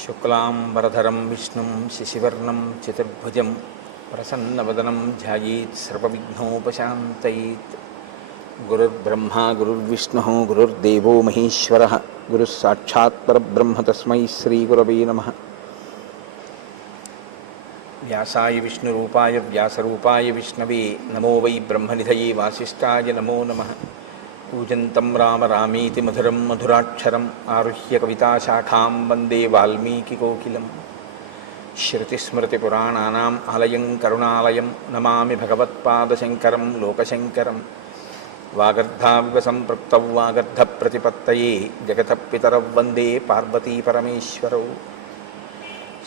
శుక్లాంబరధరం విష్ణుం శశివర్ణం చతుర్భుజం ప్రసన్నవదనం ధ్యాయేత్ సర్వవిఘ్నోపశాంతయేత్. గురుర్బ్రహ్మా గురుర్విష్ణుః గురుర్దేవో మహేశ్వరః గురుః సాక్షాత్ పరబ్రహ్మ తస్మై శ్రీగురవే నమః. వ్యాసాయ విష్ణురూపాయ వ్యాసరూపాయ విష్ణవే నమో వై బ్రహ్మనిధయే వాసిష్ఠాయ నమో నమః. కూజంతం రామ రామేతి మధురం మధురాక్షరం ఆరుహ్య కవితాశాఖాం వందే వాల్మీకికోకిలం. శ్రుతిస్మృతిపురాణానాం ఆలయం కరుణాలయం నమామి భగవత్పాదశంకరం లోకశంకరం. వాగర్ధావివ సంపృక్తౌ వాగర్ధప్రతిపత్తయే జగతః పితరౌ వందే పార్వతీపరమేశ్వరౌ.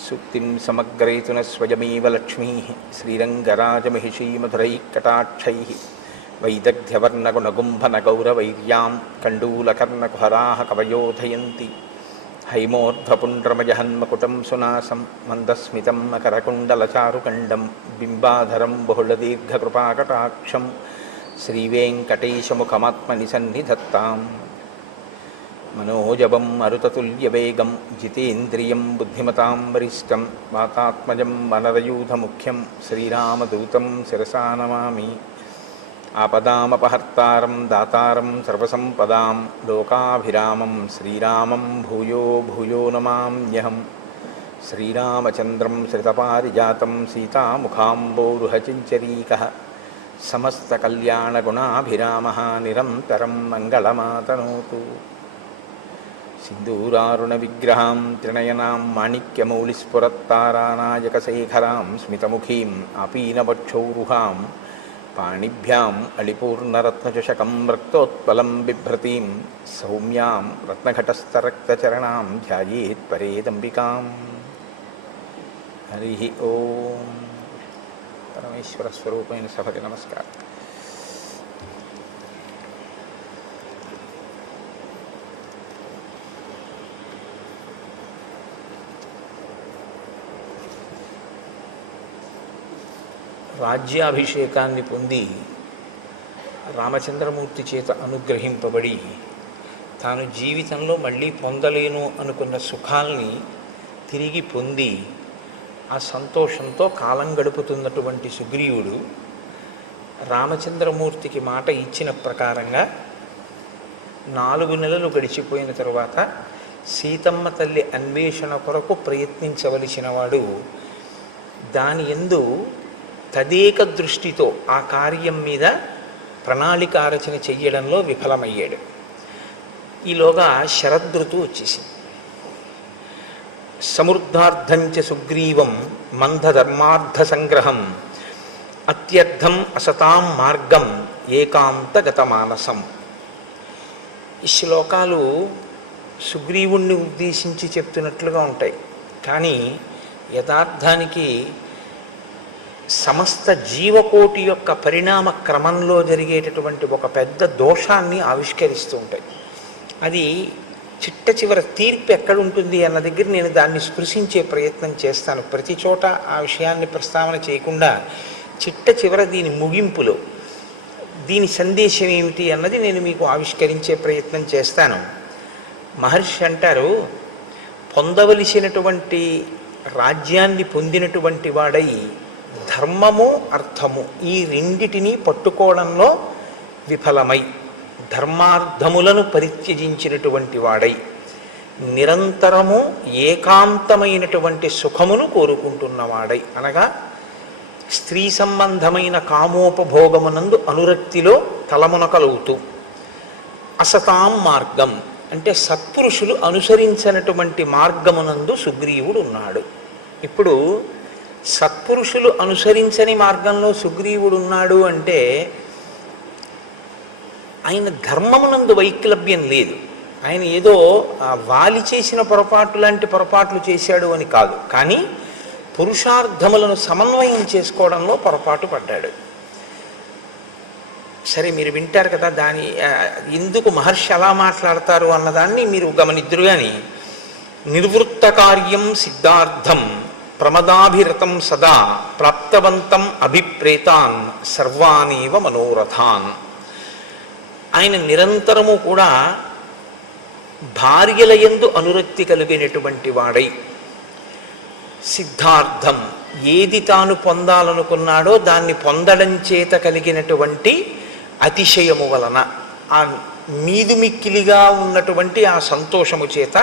సూక్తిం సమగ్రయతున స్వయమేవ లక్ష్మీః శ్రీరంగరాజమహిషీమధురైః కటాక్షైః. వైదగ్ధ్యవర్ణగుణగుంభనగౌరవైర్యాం కండూలకర్ణకుహరాः కవయోధయంతి. హైమోర్ధ్వపుండ్రమజహన్మకుటం సునాసం మందస్మితం మకరకుండలచారుకండం బింబాధరం బహుళదీర్ఘకృపాకటాక్షం శ్రీవేంకటేశముఖమాత్మని సన్నిధత్తాం. మనోజవం మరుతతుల్యవేగం జితేంద్రియం బుద్ధిమతాం వరిష్టం వాతాత్మజం వనరయూధముఖ్యం శ్రీరామదూతం శిరసా నమామి. ఆపదామపహర్తారం దాతారం సర్వసంపదాం లోకాభిరామం శ్రీరామం భూయో భూయో నమామ్యహం. శ్రీరామచంద్రం శ్రితపారిజాతం సీతాముఖాంబోరుహచించరీకः సమస్తకల్యాణగుణాభిరామः నిరంతరం మంగళమాతనోతు. సింధూరారుణవిగ్రహాం త్రినయనాం మాణిక్యమౌళిస్ఫురత్తారానాయకశేఖరాం స్మితముఖీం ఆపీనవక్షౌరుహాం పాణిభ్యాం అళిపూర్ణరత్నచషకం రక్తోత్పలం బిభ్రతీం సౌమ్యాం రత్నఘటస్థరక్తచరణాం ధ్యాయేత్ పరేదంబికాం. హరి ఓం. పరమేశ్వర స్వరూపమైన సభకి నమస్కారం. రాజ్యాభిషేకాన్ని పొంది రామచంద్రమూర్తి చేత అనుగ్రహింపబడి తాను జీవితంలో మళ్ళీ పొందలేను అనుకున్న సుఖాల్ని తిరిగి పొంది ఆ సంతోషంతో కాలం గడుపుతున్నటువంటి సుగ్రీవుడు రామచంద్రమూర్తికి మాట ఇచ్చిన ప్రకారంగా 4 నెలలు గడిచిపోయిన తరువాత సీతమ్మ తల్లి అన్వేషణ కొరకు ప్రయత్నించవలసిన వాడు దాని యందు తదేక దృష్టితో ఆ కార్యం మీద ప్రణాళిక రచన చెయ్యడంలో విఫలమయ్యాడు. ఈలోగా శరదృతువు వచ్చేసింది. సమృద్ధార్థంచ సుగ్రీవం మందధర్మార్థ సంగ్రహం అత్యర్థం అసతాం మార్గం ఏకాంతగతమానసం. ఈ శ్లోకాలు సుగ్రీవుణ్ణి ఉద్దేశించి చెప్తున్నట్లుగా ఉంటాయి, కానీ యథార్థానికి సమస్త జీవకోటి యొక్క పరిణామ క్రమంలో జరిగేటటువంటి ఒక పెద్ద దోషాన్ని ఆవిష్కరిస్తూ ఉంటాయి. అది చిట్ట చివర తీర్పు ఎక్కడుంటుంది అన్న దగ్గర నేను దాన్ని స్పృశించే ప్రయత్నం చేస్తాను. ప్రతి చోట ఆ విషయాన్ని ప్రస్తావన చేయకుండా చిట్ట చివర దీని ముగింపులో దీని సందేశం ఏమిటి అన్నది నేను మీకు ఆవిష్కరించే ప్రయత్నం చేస్తాను. మహర్షి అంటారు, పొందవలసినటువంటి రాజ్యాన్ని పొందినటువంటి వాడై ధర్మము అర్థము ఈ రెండిటినీ పట్టుకోవడంలో విఫలమై ధర్మార్థములను పరిత్యజించినటువంటి వాడై నిరంతరము ఏకాంతమైనటువంటి సుఖమును కోరుకుంటున్నవాడై, అనగా స్త్రీ సంబంధమైన కామోపభోగమునందు అనురక్తిలో తలమునకలవుతూ, అసతాం మార్గం అంటే సత్పురుషులు అనుసరించినటువంటి మార్గమునందు సుగ్రీవుడు ఉన్నాడు. ఇప్పుడు సత్పురుషులు అనుసరించని మార్గంలో సుగ్రీవుడు ఉన్నాడు అంటే ఆయన ధర్మమునందు వైక్లభ్యం లేదు. ఆయన ఏదో వాలి చేసిన పొరపాటు లాంటి పొరపాట్లు చేశాడు అని కాదు, కానీ పురుషార్థములను సమన్వయం చేసుకోవడంలో పొరపాటు పడ్డాడు. సరే, మీరు వింటారు కదా దాని ఎందుకు మహర్షి అలా మాట్లాడతారు అన్నదాన్ని మీరు గమనిద్దురు. కానీ నిర్వృత్త కార్యం సిద్ధార్థం ప్రమదాభిరతం సదా ప్రాప్తవంతం అభిప్రేతాన్ సర్వానేవ మనోరథాన్. ఆయన నిరంతరము కూడా భార్యల యందు అనురక్తి కలిగినటువంటి వాడై సిద్ధార్థం, ఏది తాను పొందాలనుకున్నాడో దాన్ని పొందడం చేత కలిగినటువంటి అతిశయము వలన, ఆ మీదుమిక్కిలిగా ఉన్నటువంటి ఆ సంతోషము చేత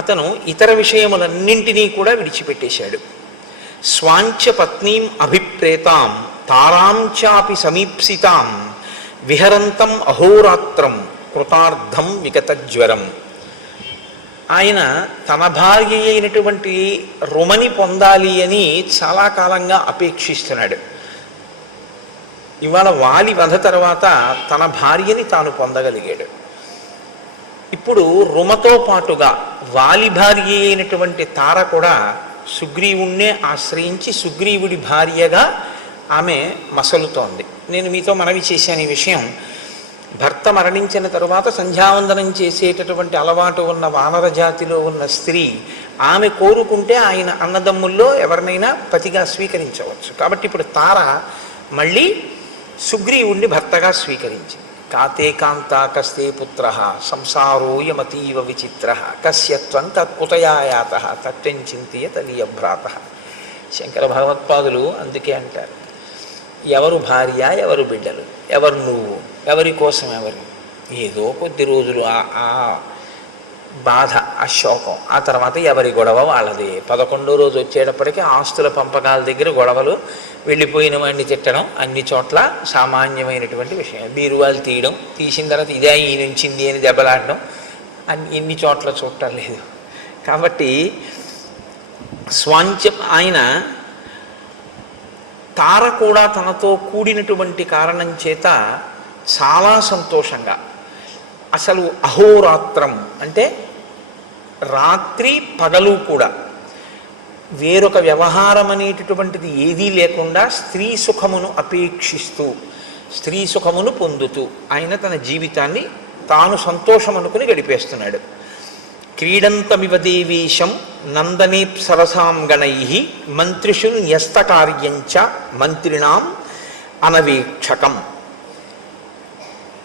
అతను ఇతర విషయములన్నింటినీ కూడా విడిచిపెట్టేశాడు. స్వాంచ పత్నీం అభిప్రేతాం తారాంచాపి సమీప్సితాం విహరంతం అహోరాత్రం కృతార్థం విగతజ్వరం. ఆయన తన భార్య అయినటువంటి రుమని పొందాలి అని చాలా కాలంగా అపేక్షిస్తున్నాడు. ఇవాళ వాలి వధ తర్వాత తన భార్యని తాను పొందగలిగాడు. ఇప్పుడు రుమతో పాటుగా వాలి భార్య అయినటువంటి తార కూడా సుగ్రీవుణ్ణే ఆశ్రయించి సుగ్రీవుడి భార్యగా ఆమె మసలుతోంది. నేను మీతో మనవి చేశాను ఈ విషయం. భర్త మరణించిన తరువాత సంధ్యావందనం చేసేటటువంటి అలవాటు ఉన్న వానర జాతిలో ఉన్న స్త్రీ ఆమె కోరుకుంటే ఆయన అన్నదమ్ముల్లో ఎవరినైనా పతిగా స్వీకరించవచ్చు. కాబట్టి ఇప్పుడు తార మళ్ళీ సుగ్రీవుణ్ణి భర్తగా స్వీకరించింది. కాతే కాంతా కస్తే పుత్ర సంసారోయమతీవ విచిత్ర కస్యత్వం తత్కుతయాయాత తత్వం చింతియ తదీయభ్రాత. శంకర భగవత్పాదులు అందుకే అంటారు, ఎవరు భార్య, ఎవరు బిడ్డలు, ఎవరు నువ్వు, ఎవరి కోసం ఎవరు. ఏదో కొద్ది రోజులు ఆ బాధ, ఆ శోకం, ఆ తర్వాత ఎవరి గొడవ వాళ్ళది. 11వ రోజు వచ్చేటప్పటికీ ఆస్తుల పంపకాల దగ్గర గొడవలు, వెళ్ళిపోయిన వాడిని తిట్టడం అన్ని చోట్ల సామాన్యమైనటువంటి విషయం. బీరువాలు తీయడం, తీసిన తర్వాత ఇదే ఈయన ఉంచింది అని దెబ్బలాడడం ఎన్ని చోట్ల చూడటం లేదు. కాబట్టి స్వాంచ ఆయన తార కూడా తనతో కూడినటువంటి కారణం చేత చాలా సంతోషంగా, అసలు అహోరాత్రం అంటే రాత్రి పగలు కూడా వేరొక వ్యవహారం అనేటటువంటిది ఏదీ లేకుండా స్త్రీ సుఖమును అపేక్షిస్తూ, స్త్రీ సుఖమును పొందుతూ ఆయన తన జీవితాన్ని తాను సంతోషం అనుకుని గడిపేస్తున్నాడు. క్రీడంతమివ దేవేశం నందనేప్సరసాం గణై మంత్రిషు న్యస్తకార్యంచ మంత్రిణాం అనవేక్షకం.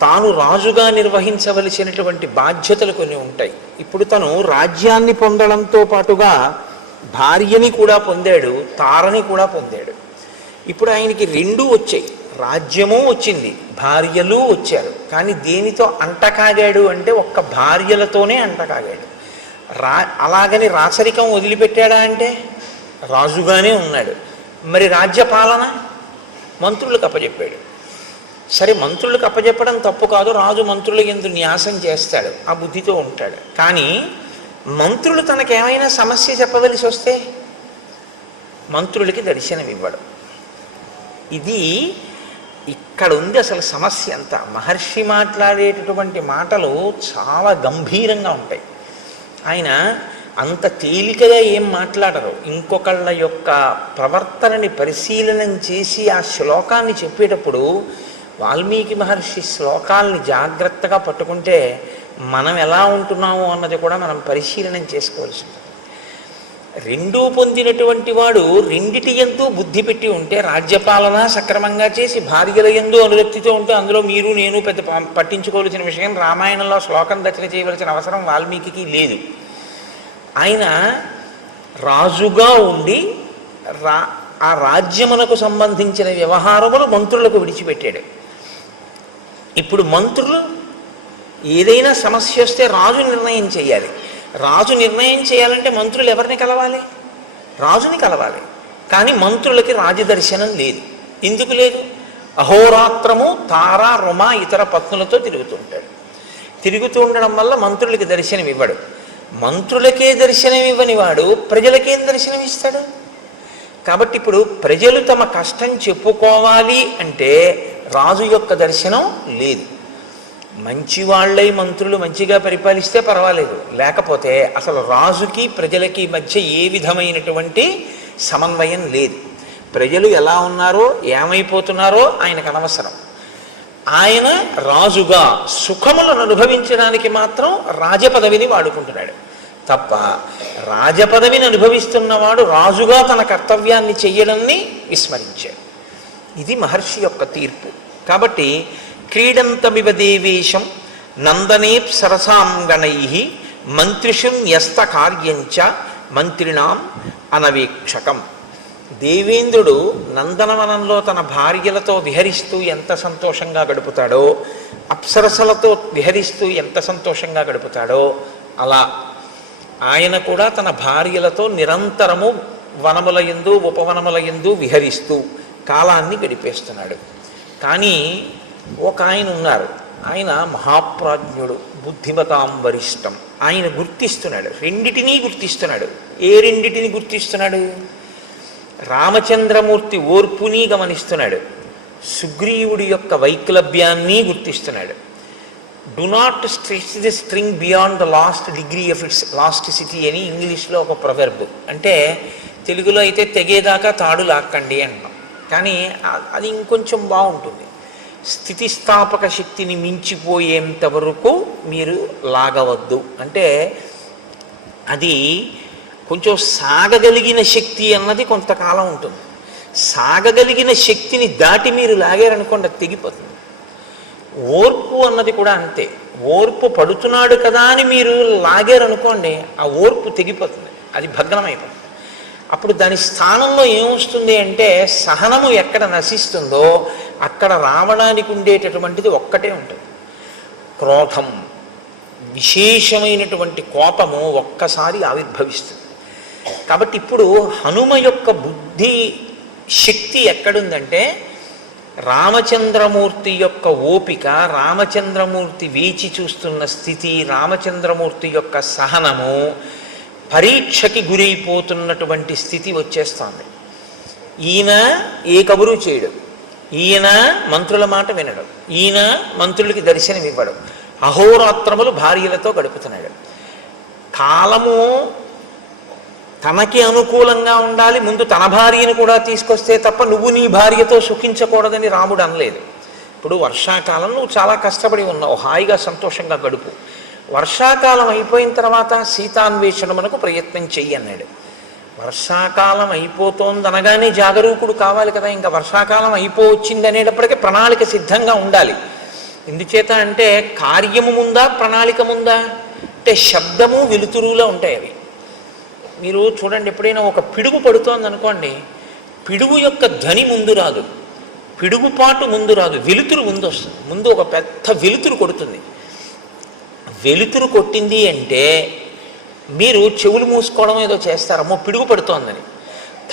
తాను రాజుగా నిర్వహించవలసినటువంటి బాధ్యతలు కొన్ని ఉంటాయి. ఇప్పుడు తను రాజ్యాన్ని పొందడంతో పాటుగా భార్యని కూడా పొందాడు, తారని కూడా పొందాడు. ఇప్పుడు ఆయనకి రెండూ వచ్చాయి, రాజ్యము వచ్చింది, భార్యలు వచ్చారు. కానీ దేనితో అంటకాగాడు అంటే ఒక్క భార్యలతోనే అంటకాగాడు. అలాగని రాచరికం వదిలిపెట్టాడా అంటే రాజుగానే ఉన్నాడు. మరి రాజ్యపాలన మంత్రులకు అప్పచెప్పాడు. సరే, మంత్రులకు అప్పచెప్పడం తప్పు కాదు, రాజు మంత్రుల యందు న్యాసం చేస్తాడు, ఆ బుద్ధితో ఉంటాడు. కానీ మంత్రులు తనకేమైనా సమస్య చెప్పవలసి వస్తే మంత్రులకి దర్శనం ఇవ్వడం. ఇది ఇక్కడ ఉంది అసలు సమస్య అంతా. మహర్షి మాట్లాడేటటువంటి మాటలు చాలా గంభీరంగా ఉంటాయి. ఆయన అంత తేలికగా ఏం మాట్లాడరు. ఇంకొకళ్ళ యొక్క ప్రవర్తనని పరిశీలనం చేసి ఆ శ్లోకాన్ని చెప్పేటప్పుడు వాల్మీకి మహర్షి శ్లోకాల్ని జాగ్రత్తగా పట్టుకుంటే మనం ఎలా ఉంటున్నాము అన్నది కూడా మనం పరిశీలనం చేసుకోవాల్సి ఉంటుంది. రెండూ పొందినటువంటి వాడు రెండిటి యందు బుద్ధి పెట్టి ఉంటే, రాజ్యపాలన సక్రమంగా చేసి భార్యల యందు అనురక్తితో ఉంటే అందులో మీరు నేను పెద్ద పట్టించుకోవాల్సిన విషయం, రామాయణంలో శ్లోకం రచన చేయవలసిన అవసరం వాల్మీకి లేదు. ఆయన రాజుగా ఉండి ఆ రాజ్యమునకు సంబంధించిన వ్యవహారములు మంత్రులకు విడిచిపెట్టాడు. ఇప్పుడు మంత్రులు ఏదైనా సమస్య వస్తే రాజు నిర్ణయం చేయాలి. రాజు నిర్ణయం చేయాలంటే మంత్రులు ఎవరిని కలవాలి? రాజుని కలవాలి. కానీ మంత్రులకి రాజదర్శనం లేదు. ఎందుకు లేదు? అహోరాత్రము తార రుమ ఇతర పత్నులతో తిరుగుతుంటాడు. తిరుగుతూ ఉండడం వల్ల మంత్రులకి దర్శనం ఇవ్వడు. మంత్రులకే దర్శనం ఇవ్వని వాడు ప్రజలకేం దర్శనం ఇస్తాడు? కాబట్టి ఇప్పుడు ప్రజలు తమ కష్టం చెప్పుకోవాలి అంటే రాజు యొక్క దర్శనం లేదు. మంచివాళ్ళై మంత్రులు మంచిగా పరిపాలిస్తే పర్వాలేదు, లేకపోతే అసలు రాజుకి ప్రజలకి మధ్య ఏ విధమైనటువంటి సమన్వయం లేదు. ప్రజలు ఎలా ఉన్నారో ఏమైపోతున్నారో ఆయనకు అనవసరం. ఆయన రాజుగా సుఖములను అనుభవించడానికి మాత్రం రాజపదవిని వాడుకుంటున్నాడు తప్ప, రాజపదవిని అనుభవిస్తున్నవాడు రాజుగా తన కర్తవ్యాన్ని చెయ్యడాన్ని విస్మరించాడు. ఇది మహర్షి యొక్క తీర్పు. కాబట్టి క్రీడంతమివ దేవేశం నందనేప్సరసాం గణై మంత్రిషు న్యస్త కార్యంచ మంత్రిణాం అనవీక్షకం. దేవేంద్రుడు నందనవనంలో తన భార్యలతో విహరిస్తూ ఎంత సంతోషంగా గడుపుతాడో, అప్సరసలతో విహరిస్తూ ఎంత సంతోషంగా గడుపుతాడో, అలా ఆయన కూడా తన భార్యలతో నిరంతరము వనముల యందు ఉపవనముల యందు విహరిస్తూ కాలాన్ని గడిపేస్తున్నాడు. కానీ ఒక ఆయన ఉన్నారు, ఆయన మహాప్రాజ్ఞుడు, బుద్ధిమతాం వరిష్టం. ఆయన గుర్తిస్తున్నాడు, రెండిటినీ గుర్తిస్తున్నాడు. ఏ రెండిటిని గుర్తిస్తున్నాడు? రామచంద్రమూర్తి ఓర్పుని గమనిస్తున్నాడు, సుగ్రీవుడి యొక్క వైక్లభ్యాన్ని గుర్తిస్తున్నాడు. Do not stretch the string beyond the last degree of its elasticity అని ఇంగ్లీష్లో ఒక ప్రొవెర్బ్. అంటే తెలుగులో అయితే తెగేదాకా తాడు లాక్కండి అంటాం, కానీ అది ఇంకొంచెం బాగుంటుంది. స్థితిస్థాపక శక్తిని మించిపోయేంత వరకు మీరు లాగవద్దు. అంటే అది కొంచెం సాగగలిగిన శక్తి అన్నది కొంతకాలం ఉంటుంది. సాగగలిగిన శక్తిని దాటి మీరు లాగారనుకోండి, అది తెగిపోతుంది. ఓర్పు అన్నది కూడా అంతే. ఓర్పు పడుతున్నాడు కదా అని మీరు లాగారనుకోండి, ఆ ఓర్పు తెగిపోతుంది, అది భగ్నమైపోతుంది. అప్పుడు దాని స్థానంలో ఏమొస్తుంది అంటే, సహనము ఎక్కడ నశిస్తుందో అక్కడ రావడానికి ఉండేటటువంటిది ఒక్కటే ఉంటుంది, క్రోధం. విశేషమైనటువంటి కోపము ఒక్కసారి ఆవిర్భవిస్తుంది. కాబట్టి ఇప్పుడు హనుమ యొక్క బుద్ధి శక్తి ఎక్కడుందంటే, రామచంద్రమూర్తి యొక్క ఓపిక, రామచంద్రమూర్తి వేచి చూస్తున్న స్థితి, రామచంద్రమూర్తి యొక్క సహనము పరీక్షకి గురైపోతున్నటువంటి స్థితి వచ్చేస్తుంది. ఈయన ఏ కబురు చేయడు, ఈయన మంత్రుల మాట వినడు, ఈయన మంత్రులకి దర్శనం ఇవ్వడు, అహోరాత్రములు భార్యలతో గడుపుతున్నాడు. కాలము తనకి అనుకూలంగా ఉండాలి, ముందు తన భార్యను కూడా తీసుకొస్తే తప్ప నువ్వు నీ భార్యతో సుఖించకూడదని రాముడు అనలేదు. ఇప్పుడు వర్షాకాలం నువ్వు చాలా కష్టపడి ఉన్నావు, హాయిగా సంతోషంగా గడుపు. వర్షాకాలం అయిపోయిన తర్వాత సీతాన్వేషణమునకు ప్రయత్నం చెయ్యి అన్నాడు. వర్షాకాలం అయిపోతోందనగానే జాగరూకుడు కావాలి కదా. ఇంకా వర్షాకాలం అయిపోవచ్చింది అనేటప్పటికీ ప్రణాళిక సిద్ధంగా ఉండాలి. ఎందుచేత అంటే కార్యము ముందా ప్రణాళిక ముందా అంటే శబ్దము వెలుతురులో ఉంటాయి అవి. మీరు చూడండి, ఎప్పుడైనా ఒక పిడుగు పడుతోంది అనుకోండి, పిడుగు యొక్క ధ్వని ముందు రాదు, పిడుగుపాటు ముందు రాదు, వెలుతురు ముందు వస్తుంది. ముందు ఒక పెద్ద వెలుతురు కొడుతుంది. వెలుతురు కొట్టింది అంటే మీరు చెవులు మూసుకోవడం ఏదో చేస్తారమ్మో పిడుగు పడుతోందని.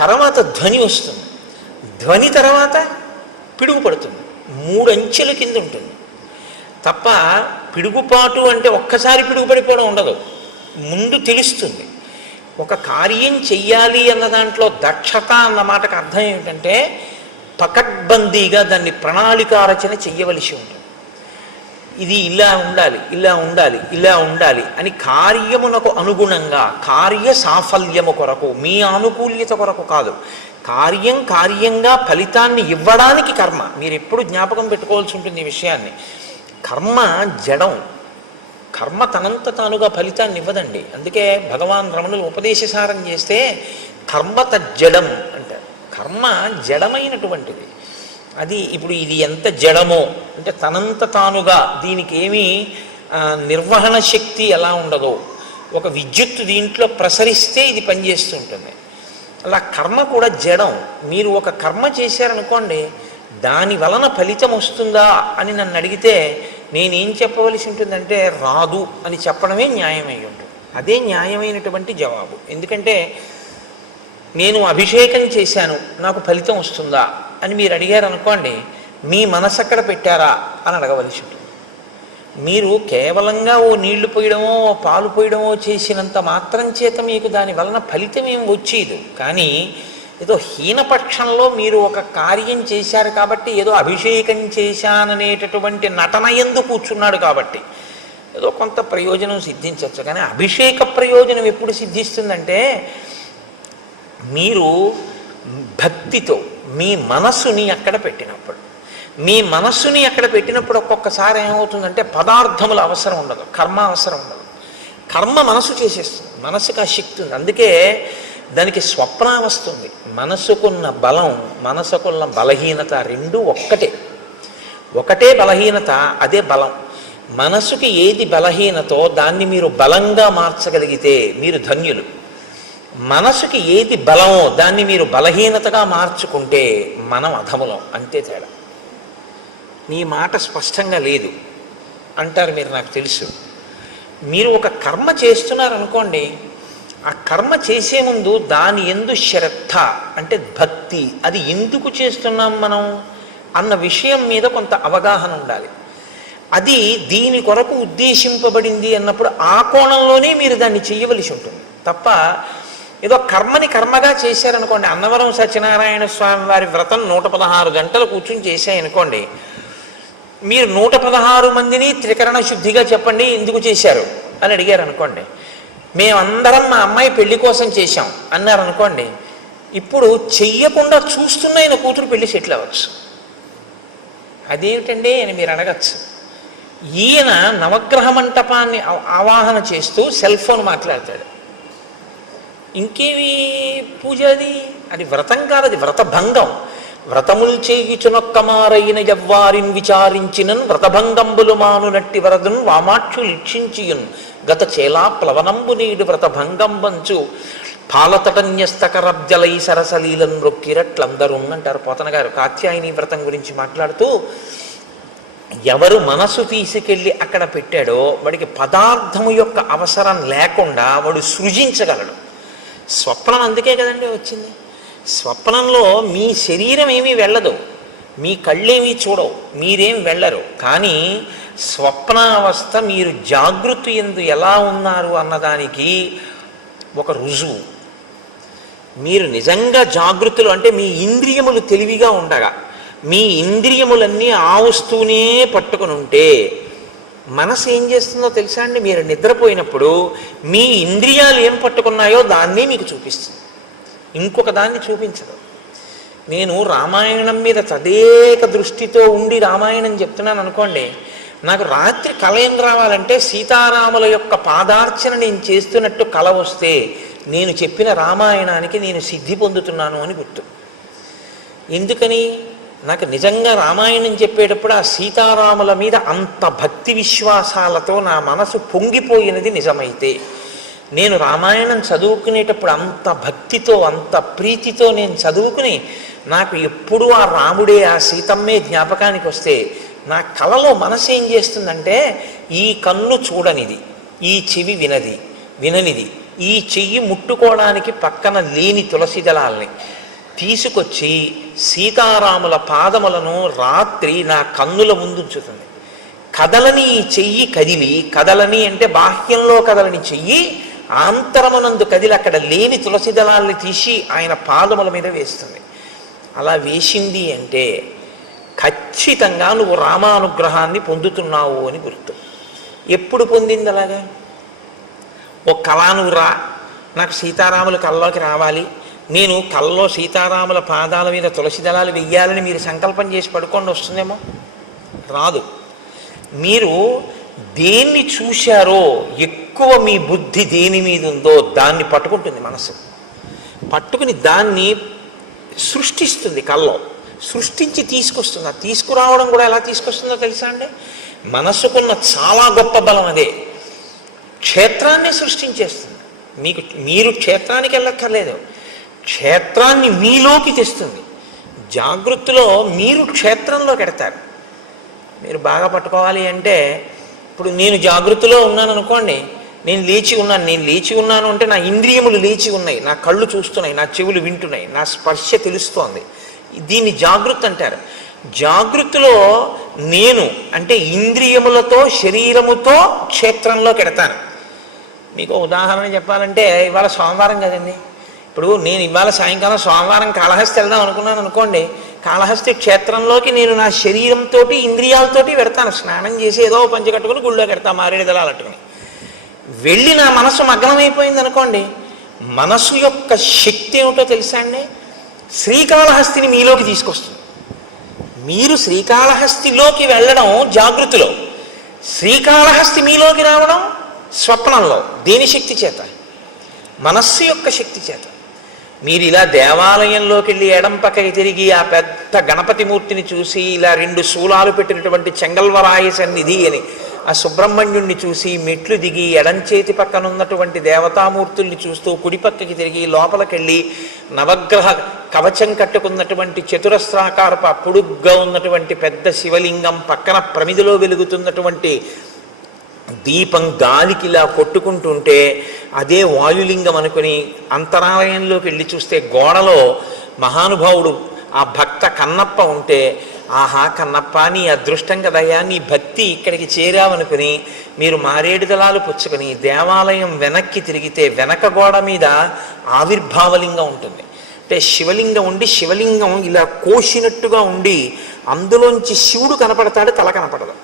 తర్వాత ధ్వని వస్తుంది, ధ్వని తర్వాత పిడుగు పడుతుంది. 3 అంచెల కింద ఉంటుంది తప్ప పిడుగుపాటు అంటే ఒక్కసారి పిడుగు పడిపోవడం ఉండదు. ముందు తెలుస్తుంది. ఒక కార్యం చెయ్యాలి అన్న దాంట్లో దక్షత అన్న మాటకు అర్థం ఏమిటంటే, పకడ్బందీగా దాన్ని ప్రణాళికారచన చెయ్యవలసి ఉంటుంది. ఇది ఇలా ఉండాలి, ఇలా ఉండాలి, ఇలా ఉండాలి అని కార్యమునకు అనుగుణంగా, కార్య సాఫల్యము కొరకు, మీ ఆనుకూల్యత కొరకు కాదు, కార్యంగా ఫలితాన్ని ఇవ్వడానికి కర్మ. మీరు ఎప్పుడు జ్ఞాపకం పెట్టుకోవాల్సి ఉంటుంది ఈ విషయాన్ని. కర్మ జడం, కర్మ తనంత తానుగా ఫలితాన్ని ఇవ్వదండి. అందుకే భగవాన్ రమణులు ఉపదేశసారం చేస్తే కర్మ తజ్జడం అంటారు. కర్మ జడమైనటువంటిది. అది ఇప్పుడు ఇది ఎంత జడమో అంటే తనంత తానుగా దీనికి ఏమీ నిర్వహణ శక్తి ఎలా ఉండదో, ఒక విద్యుత్తు దీంట్లో ప్రసరిస్తే ఇది పనిచేస్తూ ఉంటుంది. అలా కర్మ కూడా జడం. మీరు ఒక కర్మ చేశారనుకోండి, దాని వలన ఫలితం వస్తుందా అని నన్ను అడిగితే నేనేం చెప్పవలసి ఉంటుందంటే రాదు అని చెప్పడమే న్యాయమై ఉంటుంది. అదే న్యాయమైనటువంటి జవాబు. ఎందుకంటే నేను అభిషేకం చేశాను, నాకు ఫలితం వస్తుందా అని మీరు అడిగారు అనుకోండి, మీ మనసు అక్కడ పెట్టారా అని అడగవలసి ఉంటుంది. మీరు కేవలంగా ఓ నీళ్లు పోయడమో ఓ పాలు పోయడమో చేసినంత మాత్రం చేత మీకు దాని వలన ఫలితం ఏం వచ్చేది. కానీ ఏదో హీనపక్షంలో మీరు ఒక కార్యం చేశారు కాబట్టి, ఏదో అభిషేకం చేశాననేటటువంటి నటన యందు కూర్చున్నాడు కాబట్టి ఏదో కొంత ప్రయోజనం సిద్ధించవచ్చు. కానీ అభిషేక ప్రయోజనం ఎప్పుడు సిద్ధిస్తుందంటే, మీరు భక్తితో మీ మనస్సుని అక్కడ పెట్టినప్పుడు. మీ మనస్సుని అక్కడ పెట్టినప్పుడు ఒక్కొక్కసారి ఏమవుతుందంటే పదార్థముల అవసరం ఉండదు, కర్మ అవసరం ఉండదు. కర్మ మనసు చేసేస్తుంది. మనసుకు ఆ శక్తి ఉంది. అందుకే దానికి స్వప్న వస్తుంది. మనసుకున్న బలం, మనసుకున్న బలహీనత రెండూ ఒకటే బలహీనత, అదే బలం. మనసుకి ఏది బలహీనతో దాన్ని మీరు బలంగా మార్చగలిగితే మీరు ధన్యులు. మనసుకి ఏది బలమో దాన్ని మీరు బలహీనతగా మార్చుకుంటే మనం అధములం, అంతే తేడా. నీ మాట స్పష్టంగా లేదు అంటారు మీరు, నాకు తెలుసు. మీరు ఒక కర్మ చేస్తున్నారనుకోండి, ఆ కర్మ చేసే ముందు దాని యందు శ్రద్ధ అంటే భక్తి, అది ఎందుకు చేస్తున్నాం మనం అన్న విషయం మీద కొంత అవగాహన ఉండాలి. అది దీని కొరకు ఉద్దేశింపబడింది అన్నప్పుడు ఆ కోణంలోనే మీరు దాన్ని చెయ్యవలసి ఉంటుంది తప్ప ఏదో కర్మని కర్మగా చేశారనుకోండి. అన్నవరం సత్యనారాయణ స్వామి వారి వ్రతం 116 గంటలు కూర్చుని చేశాయనుకోండి, మీరు 116 మందిని త్రికరణ శుద్ధిగా చెప్పండి ఎందుకు చేశారు అని అడిగారు అనుకోండి. మేమందరం మా అమ్మాయి పెళ్లి కోసం చేశాం అన్నారు అనుకోండి, ఇప్పుడు చెయ్యకుండా చూస్తున్న ఆయన కూతురు పెళ్లి సెటిల్ అవ్వచ్చు. అదేమిటండి అని మీరు అడగచ్చు. ఈయన నవగ్రహ మంటపాన్ని ఆవాహన చేస్తూ సెల్ ఫోన్ మాట్లాడతాడు. ఇంకేవి పూజ అది వ్రతం కాదు, అది వ్రతభంగం. వ్రతములు చేయుచునొక్కమారైన ఎవ్వారిని విచారించినన్ వ్రతభంగంబులు మానునట్టి వరదున్ వామాక్షులు ఇక్షించియున్ గత చేలా ప్లవనంబు నీడు వ్రతభంగంబంచు పాలతటన్యస్తకరబ్జలై సరసలీలను రొక్కిరట్లందరూ అంటారు పోతన గారు కాత్యాయని వ్రతం గురించి మాట్లాడుతూ. ఎవరు మనసు తీసుకెళ్ళి అక్కడ పెట్టాడో వాడికి పదార్థము యొక్క అవసరం లేకుండా వాడు సృజించగలడు. స్వప్నం అందుకే కదండి వచ్చింది. స్వప్నంలో మీ శరీరం ఏమీ వెళ్ళదు, మీ కళ్ళేమీ చూడవు, మీరేం వెళ్ళరు. కానీ స్వప్నావస్థ మీరు జాగృతి యందు ఎలా ఉన్నారు అన్నదానికి ఒక రుజువు. మీరు నిజంగా జాగృతులు అంటే మీ ఇంద్రియములు తెలివిగా ఉండగా, మీ ఇంద్రియములన్నీ ఆ వస్తువునే పట్టుకుని ఉంటే మనసు ఏం చేస్తుందో తెలుసా అండి? మీరు నిద్రపోయినప్పుడు మీ ఇంద్రియాలు ఏం పట్టుకున్నాయో దాన్నే మీకు చూపిస్తుంది, ఇంకొక దాన్ని చూపించదు. నేను రామాయణం మీద తదేక దృష్టితో ఉండి రామాయణం చెప్తున్నాను అనుకోండి, నాకు రాత్రి కల ఏం రావాలంటే సీతారాముల యొక్క పాదార్చన నేను చేస్తున్నట్టు కల వస్తే నేను చెప్పిన రామాయణానికి నేను సిద్ధి పొందుతున్నాను అని గుర్తు. ఎందుకని? నాకు నిజంగా రామాయణం చెప్పేటప్పుడు ఆ సీతారాముల మీద అంత భక్తి విశ్వాసాలతో నా మనసు పొంగిపోయినది నిజమైతే, నేను రామాయణం చదువుకునేటప్పుడు అంత భక్తితో అంత ప్రీతితో నేను చదువుకుని నాకు ఎప్పుడూ ఆ రాముడే ఆ సీతమ్మే జ్ఞాపకానికి వస్తే నా కలలో మనసు ఏం చేస్తుందంటే, ఈ కన్ను చూడనిది, ఈ చెవి విననిది, ఈ చెయ్యి ముట్టుకోవడానికి పక్కన లేని తులసి దళాల్ని తీసుకొచ్చి సీతారాముల పాదములను రాత్రి నా కన్నుల ముందుంచుతుంది. కదలని ఈ చెయ్యి కదిలి, కదలని అంటే బాహ్యంలో కదలని చెయ్యి ఆంతరమునందు కదిలి అక్కడ లేని తులసి దళాల్ని తీసి ఆయన పాదముల మీద వేస్తుంది. అలా వేసింది అంటే ఖచ్చితంగా నువ్వు రామానుగ్రహాన్ని పొందుతున్నావు అని గుర్తు. ఎప్పుడు పొందింది అలాగా? ఓ కళ నువ్వు రా, నాకు సీతారాముల కల్లోకి రావాలి, నేను కల్లో సీతారాముల పాదాల మీద తులసి దళాలు వెయ్యాలని మీరు సంకల్పం చేసి పడుకోండి, వస్తుందేమో? రాదు. మీరు దేన్ని చూశారో ఎక్కువ మీ బుద్ధి దేని మీద ఉందో దాన్ని పట్టుకుంటుంది మనసు. పట్టుకుని దాన్ని సృష్టిస్తుంది, కల్లో సృష్టించి తీసుకొస్తుంది. ఆ తీసుకురావడం కూడా ఎలా తీసుకొస్తుందో తెలుసా అండి? మనసుకున్న చాలా గొప్ప బలం అదే. క్షేత్రాన్ని సృష్టించేస్తుంది. మీరు క్షేత్రానికి వెళ్ళక్కర్లేదు, క్షేత్రాన్ని మీలోకి తెస్తుంది. జాగృతిలో మీరు క్షేత్రంలోకి ఎడతారు. మీరు బాగా పట్టుకోవాలి అంటే, ఇప్పుడు నేను జాగృతిలో ఉన్నాను అనుకోండి, నేను లేచి ఉన్నాను అంటే నా ఇంద్రియములు లేచి ఉన్నాయి, నా కళ్ళు చూస్తున్నాయి, నా చెవులు వింటున్నాయి, నా స్పర్శ తెలుస్తోంది. దీన్ని జాగృతి అంటారు. జాగృతిలో నేను అంటే ఇంద్రియములతో శరీరముతో క్షేత్రంలోకి ఎడతాను. మీకు ఉదాహరణ చెప్పాలంటే, ఇవాళ సోమవారం కదండి, ఇప్పుడు నేను ఇవాళ సాయంకాలం సోమవారం కాళహస్తి వెళ్దాం అనుకున్నాను అనుకోండి, కాళహస్తి క్షేత్రంలోకి నేను నా శరీరంతో ఇంద్రియాలతోటి పెడతాను. స్నానం చేసి ఏదో పంచి కట్టుకుని గుళ్ళోకి పెడతాను, మారేడు దళాలు అట్టుకుని వెళ్ళి నా మనసు మగ్నమైపోయింది అనుకోండి. మనసు యొక్క శక్తి ఏమిటో తెలుసా అండి? శ్రీకాళహస్తిని మీలోకి తీసుకొస్తుంది. మీరు శ్రీకాళహస్తిలోకి వెళ్ళడం జాగృతిలో, శ్రీకాళహస్తి మీలోకి రావడం స్వప్నంలో. దేని శక్తి చేత? మనస్సు యొక్క శక్తి చేత. మీరు ఇలా దేవాలయంలోకి వెళ్ళి ఎడం పక్కకి తిరిగి ఆ పెద్ద గణపతి మూర్తిని చూసి ఇలా 2 శూలాలు పెట్టినటువంటి చెంగల్వరాయ సన్నిధి అని ఆ సుబ్రహ్మణ్యుణ్ణి చూసి మెట్లు దిగి ఎడంచేతి పక్కన ఉన్నటువంటి దేవతామూర్తుల్ని చూస్తూ కుడిపక్కకి తిరిగి లోపలికెళ్ళి నవగ్రహ కవచం కట్టుకున్నటువంటి చతురస్రాకారపు పొడుగ్గా ఉన్నటువంటి పెద్ద శివలింగం పక్కన ప్రమిదిలో వెలుగుతున్నటువంటి దీపం గాలికి ఇలా కొట్టుకుంటుంటే అదే వాయులింగం అనుకుని అంతరాలయంలోకి వెళ్ళి చూస్తే గోడలో మహానుభావుడు ఆ భక్త కన్నప్ప ఉంటే, ఆహా కన్నప్ప నీ అదృష్టం కదయ్యా, నీ భక్తి ఇక్కడికి చేరావనుకుని మీరు మారేడు దళాలు పుచ్చుకొని దేవాలయం వెనక్కి తిరిగితే వెనక గోడ మీద ఆవిర్భావలింగం ఉంటుంది. అంటే శివలింగం ఉండి శివలింగం ఇలా కోసినట్టుగా ఉండి అందులోంచి శివుడు కనపడతాడు, తల కనపడదు,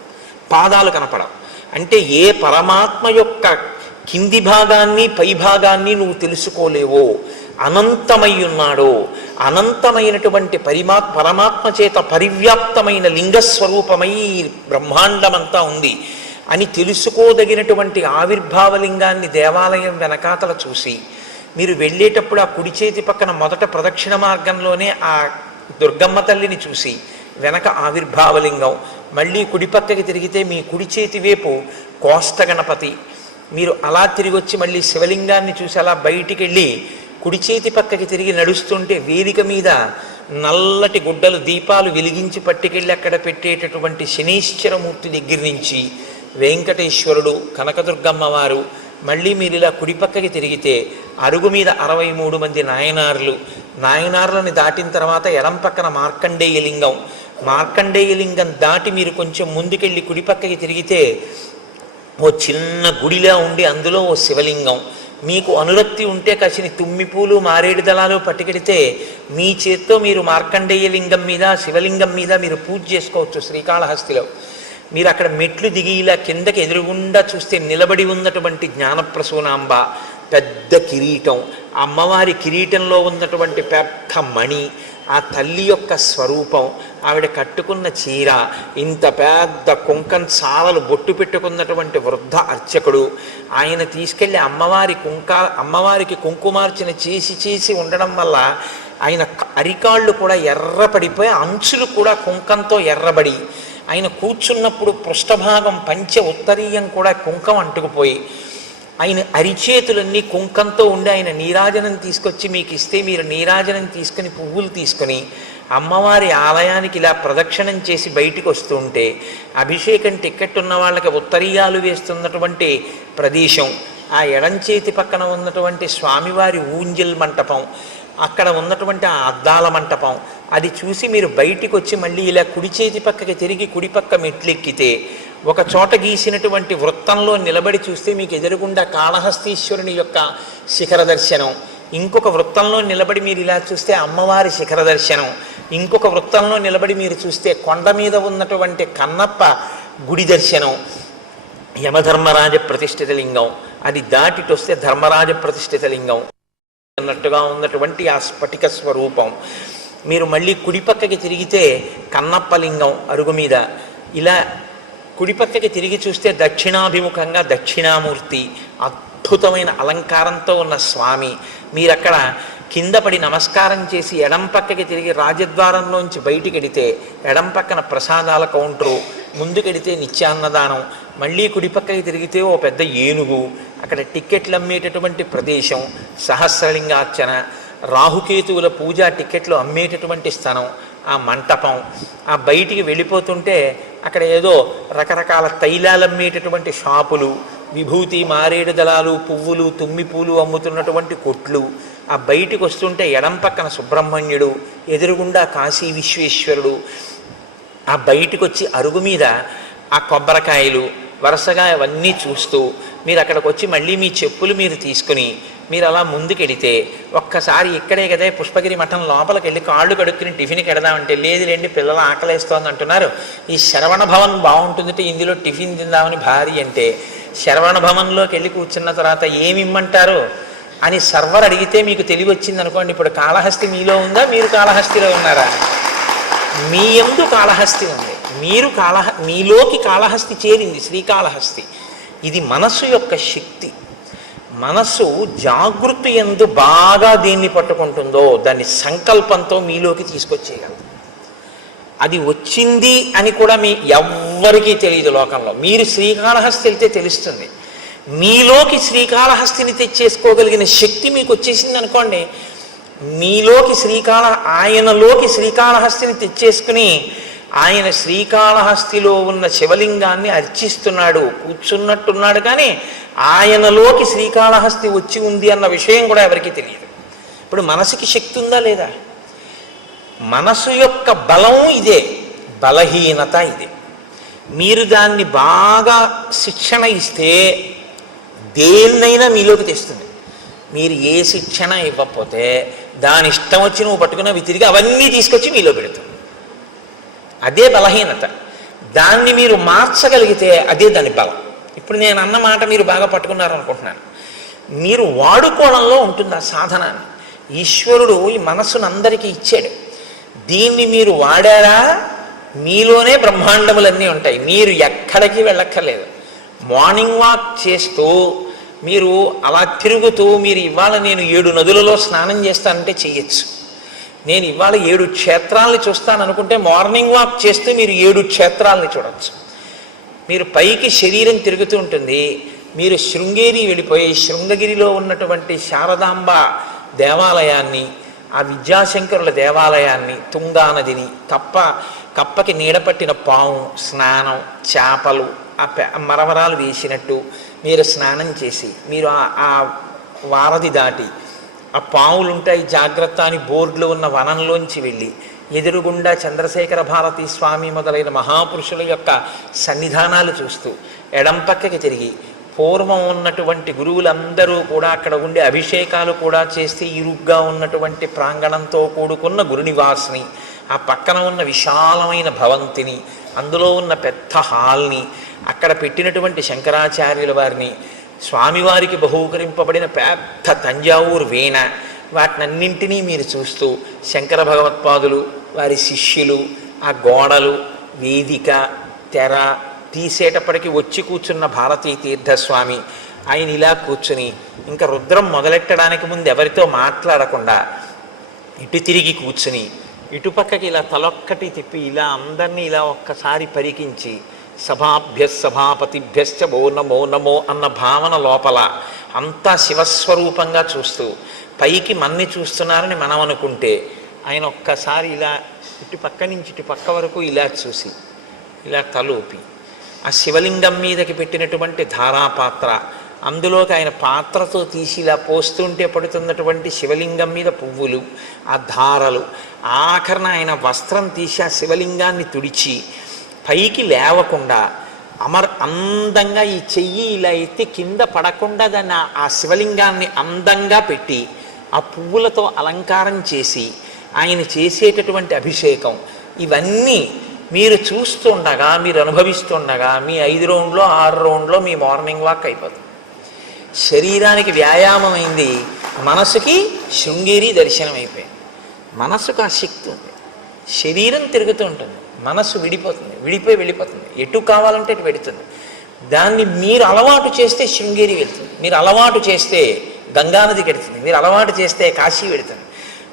పాదాలు కనపడవు. అంటే ఏ పరమాత్మ యొక్క కింది భాగాన్ని పై భాగాన్ని నువ్వు తెలుసుకోలేవో, అనంతమై ఉన్నాడో, అనంతమైనటువంటి పరమాత్మ చేత పరివ్యాప్తమైన లింగస్వరూపమై బ్రహ్మాండమంతా ఉంది అని తెలుసుకోదగినటువంటి ఆవిర్భావలింగాన్ని దేవాలయం వెనకాతల చూసి మీరు వెళ్ళేటప్పుడు ఆ కుడి చేతి పక్కన మొదట ప్రదక్షిణ మార్గంలోనే ఆ దుర్గమ్మ తల్లిని చూసి వెనక ఆవిర్భావలింగం, మళ్ళీ కుడిపక్కకి తిరిగితే మీ కుడి చేతి వైపు కోష్ట గణపతి, మీరు అలా తిరిగి వచ్చి మళ్ళీ శివలింగాన్ని చూసి అలా బయటికి వెళ్ళి కుడి చేతి పక్కకి తిరిగి నడుస్తుంటే వేదిక మీద నల్లటి గుడ్డలు దీపాలు వెలిగించి పట్టుకెళ్ళి అక్కడ పెట్టేటటువంటి శనీశ్వరమూర్తి దగ్గర నుంచి వెంకటేశ్వరుడు, కనకదుర్గమ్మ వారు, మళ్ళీ మీరు ఇలా కుడిపక్కకి తిరిగితే అరుగు మీద 63 మంది నాయనార్లని దాటిన తర్వాత ఎడం పక్కన మార్కండేయలింగం, మార్కండేయలింగం దాటి మీరు కొంచెం ముందుకెళ్ళి కుడిపక్కకి తిరిగితే ఓ చిన్న గుడిలా ఉండి అందులో ఓ శివలింగం, మీకు అనురక్తి ఉంటే కసిని తుమ్మిపూలు మారేడు దళాలు పట్టుకెడితే మీ చేత్తో మీరు మార్కండేయలింగం మీద శివలింగం మీద మీరు పూజ చేసుకోవచ్చు. శ్రీకాళహస్తిలో మీరు అక్కడ మెట్లు దిగి ఇలా కిందకి ఎదురుగుండా చూస్తే నిలబడి ఉన్నటువంటి జ్ఞానప్రసూనాంబ, పెద్ద కిరీటం, అమ్మవారి కిరీటంలో ఉన్నటువంటి పెద్ద మణి, ఆ తల్లి యొక్క స్వరూపం, ఆవిడ కట్టుకున్న చీర, ఇంత పెద్ద కుంకం చాలలు బొట్టు పెట్టుకున్నటువంటి వృద్ధ అర్చకుడు, ఆయన తీసుకెళ్ళి అమ్మవారికి కుంకుమార్చన చేసి ఉండడం వల్ల ఆయన అరికాళ్ళు కూడా ఎర్రపడిపోయి అంచులు కూడా కుంకంతో ఎర్రబడి, ఆయన కూర్చున్నప్పుడు పృష్ఠభాగం పంచె ఉత్తరీయం కూడా కుంకం అంటుకుపోయి, ఆయన అరిచేతులన్నీ కుంకంతో ఉండి ఆయన నీరాజనం తీసుకొచ్చి మీకు ఇస్తే మీరు నీరాజనం తీసుకుని పువ్వులు తీసుకొని అమ్మవారి ఆలయానికి ఇలా ప్రదక్షిణం చేసి బయటికి వస్తూ ఉంటే అభిషేకం టిక్కెట్ ఉన్న వాళ్ళకి ఉత్తరీయాలు వేస్తున్నటువంటి ప్రదేశం, ఆ ఎడంచేతి పక్కన ఉన్నటువంటి స్వామివారి ఊంజల్ మంటపం, అక్కడ ఉన్నటువంటి ఆ అద్దాల మంటపం, అది చూసి మీరు బయటికి వచ్చి మళ్ళీ ఇలా కుడి చేతి పక్కకి తిరిగి కుడిపక్క మెట్లెక్కితే ఒక చోట గీసినటువంటి వృత్తంలో నిలబడి చూస్తే మీకు ఎదురుగుండా కాళహస్తీశ్వరుని యొక్క శిఖర దర్శనం, ఇంకొక వృత్తంలో నిలబడి మీరు ఇలా చూస్తే అమ్మవారి శిఖర దర్శనం, ఇంకొక వృత్తంలో నిలబడి మీరు చూస్తే కొండ మీద ఉన్నటువంటి కన్నప్ప గుడి దర్శనం, యమధర్మరాజ ప్రతిష్ఠిత లింగం, అది దాటిటొస్తే ధర్మరాజ ప్రతిష్ఠిత లింగం అన్నట్టుగా ఉన్నటువంటి ఆ స్ఫటిక స్వరూపం, మీరు మళ్ళీ కుడిపక్కకి తిరిగితే కన్నప్ప లింగం అరుగు మీద, ఇలా కుడిపక్కకి తిరిగి చూస్తే దక్షిణాభిముఖంగా దక్షిణామూర్తి, అద్భుతమైన అలంకారంతో ఉన్న స్వామి, మీరు అక్కడ కింద పడి నమస్కారం చేసి ఎడం పక్కకి తిరిగి రాజద్వారంలోంచి బయటికి వెడితే ఎడం పక్కన ప్రసాదాల కౌంటరు, ముందుకెడితే నిత్యాన్నదానం, మళ్ళీ కుడిపక్కకి తిరిగితే ఓ పెద్ద ఏనుగు, అక్కడ టిక్కెట్లు అమ్మేటటువంటి ప్రదేశం, సహస్రలింగార్చన, రాహుకేతువుల పూజ టిక్కెట్లు అమ్మేటటువంటి స్థలం, ఆ మంటపం, ఆ బయటికి వెళ్ళిపోతుంటే అక్కడ ఏదో రకరకాల తైలాలు అమ్మేటటువంటి షాపులు, విభూతి మారేడు దళాలు పువ్వులు తుమ్మిపూలు అమ్ముతున్నటువంటి కొట్లు, ఆ బయటికి వస్తుంటే ఎడం పక్కన సుబ్రహ్మణ్యుడు, ఎదురుగుండా కాశీ విశ్వేశ్వరుడు, ఆ బయటికి వచ్చి అరుగు మీద ఆ కొబ్బరికాయలు వరుసగా అవన్నీ చూస్తూ మీరు అక్కడికి వచ్చి మళ్ళీ మీ చెప్పులు మీరు తీసుకుని మీరు అలా ముందుకెడితే ఒక్కసారి ఇక్కడే కదా పుష్పగిరి మఠం లోపలికి వెళ్ళి కాళ్ళు కడుక్కుని టిఫిన్కి ఎడదామంటే లేదు లేండి పిల్లలు ఆకలేస్తోంది అంటున్నారు, ఈ శరవణ భవన్ బాగుంటుందంటే ఇందులో టిఫిన్ తిందామని భార్య అంటే శరవణ భవన్లోకి వెళ్ళి కూర్చున్న తర్వాత ఏమి ఇమ్మంటారు అని సర్వర్ అడిగితే మీకు తెలివి వచ్చింది అనుకోండి, ఇప్పుడు కాళహస్తి మీలో ఉందా, మీరు కాళహస్తిలో ఉన్నారా? మీ యందు కాళహస్తి ఉంది, మీరు మీలోకి కాళహస్తి చేరింది, శ్రీకాళహస్తి. ఇది మనస్సు యొక్క శక్తి. మనస్సు జాగృతి యందు బాగా దేన్ని పట్టుకుంటుందో దాన్ని సంకల్పంతో మీలోకి తీసుకొచ్చేయగలదు. అది వచ్చింది అని కూడా ఎవ్వరికీ తెలియదు లోకంలో. మీరు శ్రీకాళహస్తి వెళ్తే తెలుస్తుంది. మీలోకి శ్రీకాళహస్తిని తెచ్చేసుకోగలిగిన శక్తి మీకు వచ్చేసింది అనుకోండి, మీలోకి ఆయనలోకి శ్రీకాళహస్తిని తెచ్చేసుకుని ఆయన శ్రీకాళహస్తిలో ఉన్న శివలింగాన్ని అర్చిస్తున్నాడు, కూర్చున్నట్టున్నాడు, కానీ ఆయనలోకి శ్రీకాళహస్తి వచ్చి ఉంది అన్న విషయం కూడా ఎవరికీ తెలియదు. ఇప్పుడు మనసుకి శక్తి ఉందా లేదా? మనసు యొక్క బలం ఇదే, బలహీనత ఇదే. మీరు దాన్ని బాగా శిక్షణ ఇస్తే దేన్నైనా మీలోకి తెస్తుంది. మీరు ఏ శిక్షణ ఇవ్వకపోతే దాని ఇష్టం వచ్చి నువ్వు పట్టుకున్న తిరిగి అవన్నీ తీసుకొచ్చి మీలో పెడుతుంది. అదే బలహీనత. దాన్ని మీరు మార్చగలిగితే అదే దాని బలం. ఇప్పుడు నేను అన్న మాట మీరు బాగా పట్టుకున్నారనుకుంటున్నాను. మీరు వాడుకోవడంలో ఉంటుంది ఆ సాధనాన్ని. ఈశ్వరుడు ఈ మనస్సును అందరికీ ఇచ్చాడు. దీన్ని మీరు వాడారా మీలోనే బ్రహ్మాండములన్నీ ఉంటాయి. మీరు ఎక్కడికి వెళ్ళక్కర్లేదు. మార్నింగ్ వాక్ చేస్తూ మీరు అలా తిరుగుతూ మీరు ఇవాళ నేను 7 నదులలో స్నానం చేస్తానంటే చెయ్యొచ్చు. నేను ఇవాళ 7 క్షేత్రాలని చూస్తాననుకుంటే మార్నింగ్ వాక్ చేస్తూ మీరు 7 క్షేత్రాలని చూడవచ్చు. మీరు పైకి శరీరం తిరుగుతూ ఉంటుంది. మీరు శృంగేరి వెళ్ళిపోయి శృంగగిరిలో ఉన్నటువంటి శారదాంబ దేవాలయాన్ని, ఆ విద్యాశంకరుల దేవాలయాన్ని, తుంగా నదిని, కప్పకి నీడపట్టిన పాము, స్నానం, చేపలు, మరమరాలు వేసినట్టు మీరు స్నానం చేసి మీరు ఆ వారధి దాటి ఆ పాములు ఉంటాయి జాగ్రత్త అని బోర్డులో ఉన్న వనంలోంచి వెళ్ళి ఎదురుగుండా చంద్రశేఖర భారతీ స్వామి మొదలైన మహాపురుషుల యొక్క సన్నిధానాలు చూస్తూ ఎడం పక్కకి తిరిగి పూర్వం ఉన్నటువంటి గురువులందరూ కూడా అక్కడ ఉండి అభిషేకాలు కూడా చేస్తే ఇరుగ్గా ఉన్నటువంటి ప్రాంగణంతో కూడుకున్న గురునివాస్ని, ఆ పక్కన ఉన్న విశాలమైన భవంతిని, అందులో ఉన్న పెద్ద హాల్ని, అక్కడ పెట్టినటువంటి శంకరాచార్యుల వారిని, స్వామివారికి బహూకరింపబడిన పెద్ద తంజావూరు వీణ, వాటినన్నింటినీ మీరు చూస్తూ శంకర భగవత్పాదులు, వారి శిష్యులు, ఆ గోడలు, వేదిక, తెర తీసేటప్పటికి వచ్చి కూర్చున్న భారతీ తీర్థస్వామి, ఆయన ఇలా కూర్చుని ఇంకా రుద్రం మొదలెట్టడానికి ముందు ఎవరితో మాట్లాడకుండా ఇటు తిరిగి కూర్చుని ఇటుపక్కకి ఇలా తలొక్కటి తిప్పి ఇలా అందరినీ ఇలా ఒక్కసారి పరికించి సభాపతిభ్యశ్చ ఓ నమో నమో అన్న భావన లోపల అంతా శివస్వరూపంగా చూస్తూ పైకి మన్ని చూస్తున్నారని మనం అనుకుంటే ఆయన ఒక్కసారి ఇలా ఇటు పక్క నుంచి ఇటు పక్క వరకు ఇలా చూసి ఇలా తలూపి ఆ శివలింగం మీదకి పెట్టినటువంటి ధారాపాత్ర, అందులోకి ఆయన పాత్రతో తీసి ఇలా పోస్తుంటే పడుతున్నటువంటి శివలింగం మీద పువ్వులు, ఆ ధారలు, ఆఖరణ ఆయన వస్త్రం తీసి ఆ శివలింగాన్ని తుడిచి పైకి లేవకుండా అందంగా ఈ చెయ్యి ఇలా ఎత్తి కింద పడకుండా దాన్ని ఆ శివలింగాన్ని అందంగా పెట్టి ఆ పువ్వులతో అలంకారం చేసి ఆయన చేసేటటువంటి అభిషేకం, ఇవన్నీ మీరు చూస్తుండగా, మీరు అనుభవిస్తుండగా మీ 5 రౌండ్లో 6 రౌండ్లో మీ మార్నింగ్ వాక్ అయిపోతుంది. శరీరానికి వ్యాయామం అయింది, మనసుకి శృంగేరి దర్శనం అయిపోయింది. మనసుకు ఆ శక్తి ఉంది. శరీరం తిరుగుతూ ఉంటుంది, మనస్సు విడిపోయి వెళ్ళిపోతుంది, ఎటు కావాలంటే అటు వెడుతుంది. దాన్ని మీరు అలవాటు చేస్తే శృంగేరి వెళ్తుంది, మీరు అలవాటు చేస్తే గంగానదికి వెడుతుంది, మీరు అలవాటు చేస్తే కాశీ వెడుతుంది,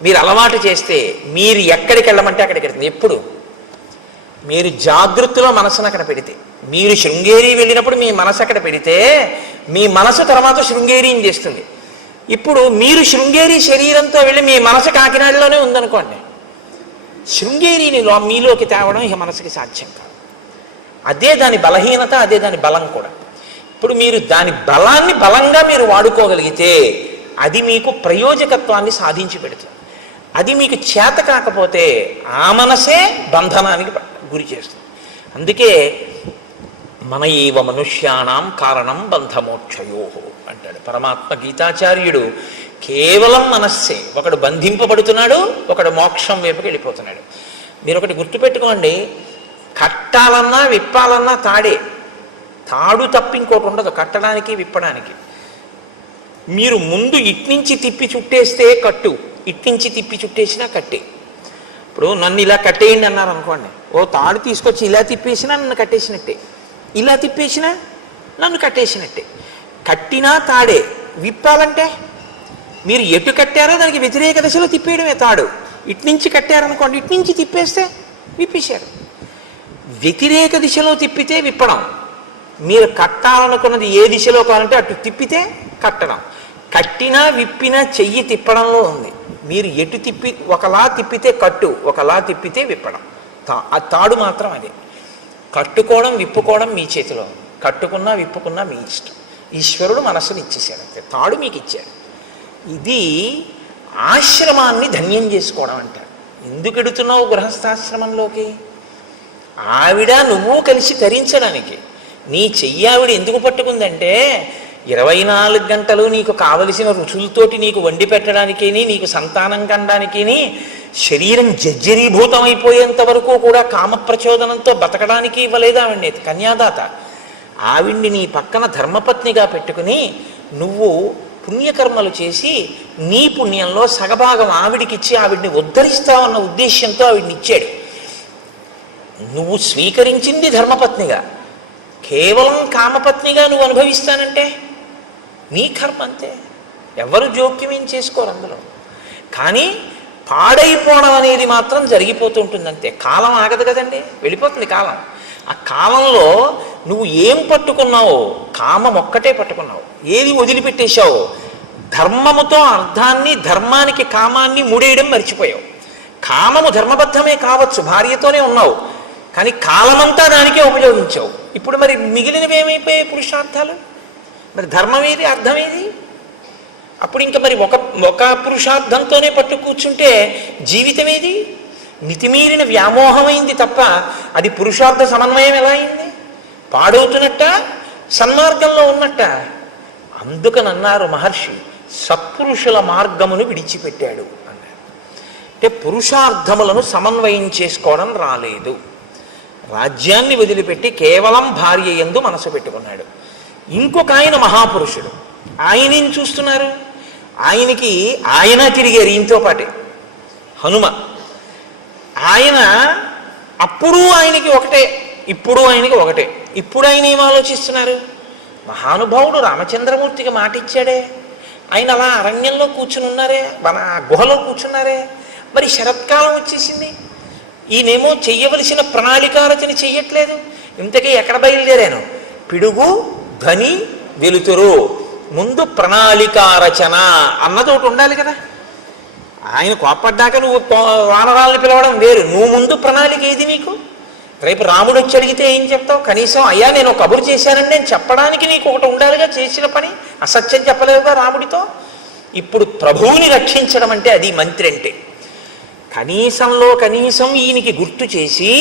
మీరు అలవాటు చేస్తే మీరు ఎక్కడికి వెళ్ళమంటే అక్కడికి వెడుతుంది. ఎప్పుడు మీరు జాగృతిలో మనసును అక్కడ పెడితే, మీరు శృంగేరి వెళ్ళినప్పుడు మీ మనసు అక్కడ పెడితే మీ మనసు తర్వాత శృంగేరిని చేస్తుంది. ఇప్పుడు మీరు శృంగేరి శరీరంతో వెళ్ళి మీ మనసు కాకినాడలోనే ఉందనుకోండి, శృంగేరిని మీలోకి తేవడం ఇక మనసుకి సాధ్యం కాదు. అదే దాని బలహీనత, అదే దాని బలం కూడా. ఇప్పుడు మీరు దాని బలాన్ని బలంగా మీరు వాడుకోగలిగితే అది మీకు ప్రయోజకత్వాన్ని సాధించి పెడుతుంది. అది మీకు చేత కాకపోతే ఆ మనసే బంధనానికి గురి చేస్తుంది. అందుకే మన ఏవ మనుష్యానాం కారణం బంధమోక్షయో అంటాడు పరమాత్మ గీతాచార్యుడు. కేవలం మనస్సే, ఒకడు బంధింపబడుతున్నాడు, ఒకడు మోక్షం వైపుకి వెళ్ళిపోతున్నాడు. మీరు ఒకటి గుర్తుపెట్టుకోండి, కట్టాలన్నా విప్పాలన్నా తాడు తప్ప ఇంకోటి ఉండదు కట్టడానికి విప్పడానికి. మీరు ముందు ఇట్నుంచి తిప్పి చుట్టేస్తే కట్టు, ఇట్నుంచి తిప్పి చుట్టేసినా కట్టే. ఇప్పుడు నన్ను ఇలా కట్టేయండి అన్నారు అనుకోండి, ఓ తాడు తీసుకొచ్చి ఇలా తిప్పేసినా నన్ను కట్టేసినట్టే, ఇలా తిప్పేసినా నన్ను కట్టేసినట్టే. కట్టినా తాడే, విప్పాలంటే మీరు ఎటు కట్టారో దానికి వ్యతిరేక దశలో తిప్పేయడమే తాడు. ఇట్నుంచి కట్టారనుకోండి, ఇట్నుంచి తిప్పేస్తే విప్పేశారు. వ్యతిరేక దిశలో తిప్పితే విప్పడం, మీరు కట్టాలనుకున్నది ఏ దిశలో కావాలంటే అటు తిప్పితే కట్టడం. కట్టినా విప్పినా చెయ్యి తిప్పడంలో ఉంది. మీరు ఎటు తిప్పి ఒకలా తిప్పితే కట్టు, ఒకలా తిప్పితే విప్పడం. ఆ తాడు మాత్రం అదే. కట్టుకోవడం విప్పుకోవడం మీ చేతిలో ఉంది. కట్టుకున్నా విప్పుకున్నా మీ ఇష్టం. ఈశ్వరుడు మనస్సును ఇచ్చేశాడు అంతే, తాడు మీకు ఇచ్చాడు. ఇది ఆశ్రమాన్ని ధన్యం చేసుకోవడం అంటారు. ఎందుకు ఎడుతున్నావు గృహస్థాశ్రమంలోకి? ఆవిడ నువ్వు కలిసి తరించడానికి. నీ చెయ్యి ఆవిడ ఎందుకు పట్టుకుందంటే 24 గంటలు నీకు కావలసిన రుచులతోటి నీకు వండి పెట్టడానికి, నీకు సంతానం కనడానికి, శరీరం జర్జరీభూతం అయిపోయేంత వరకు కూడా కామప్రచోదనంతో బతకడానికి ఇవ్వలేదు ఆవిడ్ని కన్యాదాత. ఆవిడ్ని నీ పక్కన ధర్మపత్నిగా పెట్టుకుని నువ్వు పుణ్యకర్మలు చేసి నీ పుణ్యంలో సగభాగం ఆవిడికిచ్చి ఆవిడ్ని ఉద్ధరిస్తావన్న ఉద్దేశ్యంతో ఆవిడ్ని ఇచ్చాడు. నువ్వు స్వీకరించింది ధర్మపత్నిగా, కేవలం కామపత్నిగా నువ్వు అనుభవిస్తానంటే నీ కర్మ అంతే. ఎవరు జోక్యం ఏం చేసుకోరు అందులో. కానీ పాడైపోవడం అనేది మాత్రం జరిగిపోతుంటుంది అంతే. కాలం ఆగదు కదండి, వెళ్ళిపోతుంది కాలం. ఆ కాలంలో నువ్వు ఏం పట్టుకున్నావో, కామం ఒక్కటే పట్టుకున్నావు, ఏది వదిలిపెట్టేశావో, ధర్మముతో అర్థాన్ని, ధర్మానికి కామాన్ని ముడేయడం మర్చిపోయావు. కామము ధర్మబద్ధమే కావచ్చు, భార్యతోనే ఉన్నావు, కానీ కాలమంతా దానికే ఉపయోగించావు. ఇప్పుడు మరి మిగిలినవి ఏమైపోయాయి పురుషార్థాలు? మరి ధర్మం ఏది, అర్థం ఏది? అప్పుడు ఇంకా మరి ఒక పురుషార్థంతోనే పట్టు కూర్చుంటే జీవితం ఏది? మితిమీరిన వ్యామోహమైంది తప్ప అది పురుషార్థ సమన్వయం ఎలా అయింది? పాడవుతున్నట్ట, సన్మార్గంలో ఉన్నట్ట. అందుకనన్నారు మహర్షి, సత్పురుషుల మార్గమును విడిచిపెట్టాడు అన్నారు. అంటే పురుషార్థములను సమన్వయం చేసుకోవడం రాలేదు. రాజ్యాన్ని వదిలిపెట్టి కేవలం భార్య యందు మనసు పెట్టుకున్నాడు. ఇంకొక ఆయన మహాపురుషుడు, ఆయనేం చూస్తున్నారు? ఆయన తిరిగారు ఈయనతో పాటే, హనుమ. ఆయన అప్పుడు ఆయనకి ఒకటే, ఇప్పుడు ఆయనకి ఒకటే. ఇప్పుడు ఆయన ఏం ఆలోచిస్తున్నారు? మహానుభావుడు రామచంద్రమూర్తికి మాట ఇచ్చాడే, ఆయన అలా అరణ్యంలో కూర్చుని ఉన్నారే, మన గుహలో కూర్చున్నారే. మరి శరత్కాలం వచ్చేసింది, ఈయనేమో చెయ్యవలసిన ప్రణాళికారచన చెయ్యట్లేదు. ఇంతకీ ఎక్కడ బయలుదేరాను? పిడుగు ధ్వని వెలుతురు, ముందు ప్రణాళికారచన అన్నది ఒకటి ఉండాలి కదా. ఆయన కోప్పడ్డాక నువ్వు వానరాలను పిలవడం వేరు. నువ్వు ముందు ప్రణాళిక ఏది నీకు? రేపు రాముడు వచ్చి అడిగితే ఏం చెప్తావు? కనీసం అయ్యా నేను కబురు చేశానని నేను చెప్పడానికి నీకు ఒకటి ఉండాలిగా, చేసిన పని. అసత్యం చెప్పలేదుగా రాముడితో. ఇప్పుడు ప్రభువుని రక్షించడం అంటే అది మంత్రి అంటే. కనీసంలో కనీసం ఈయనకి గుర్తు చేసి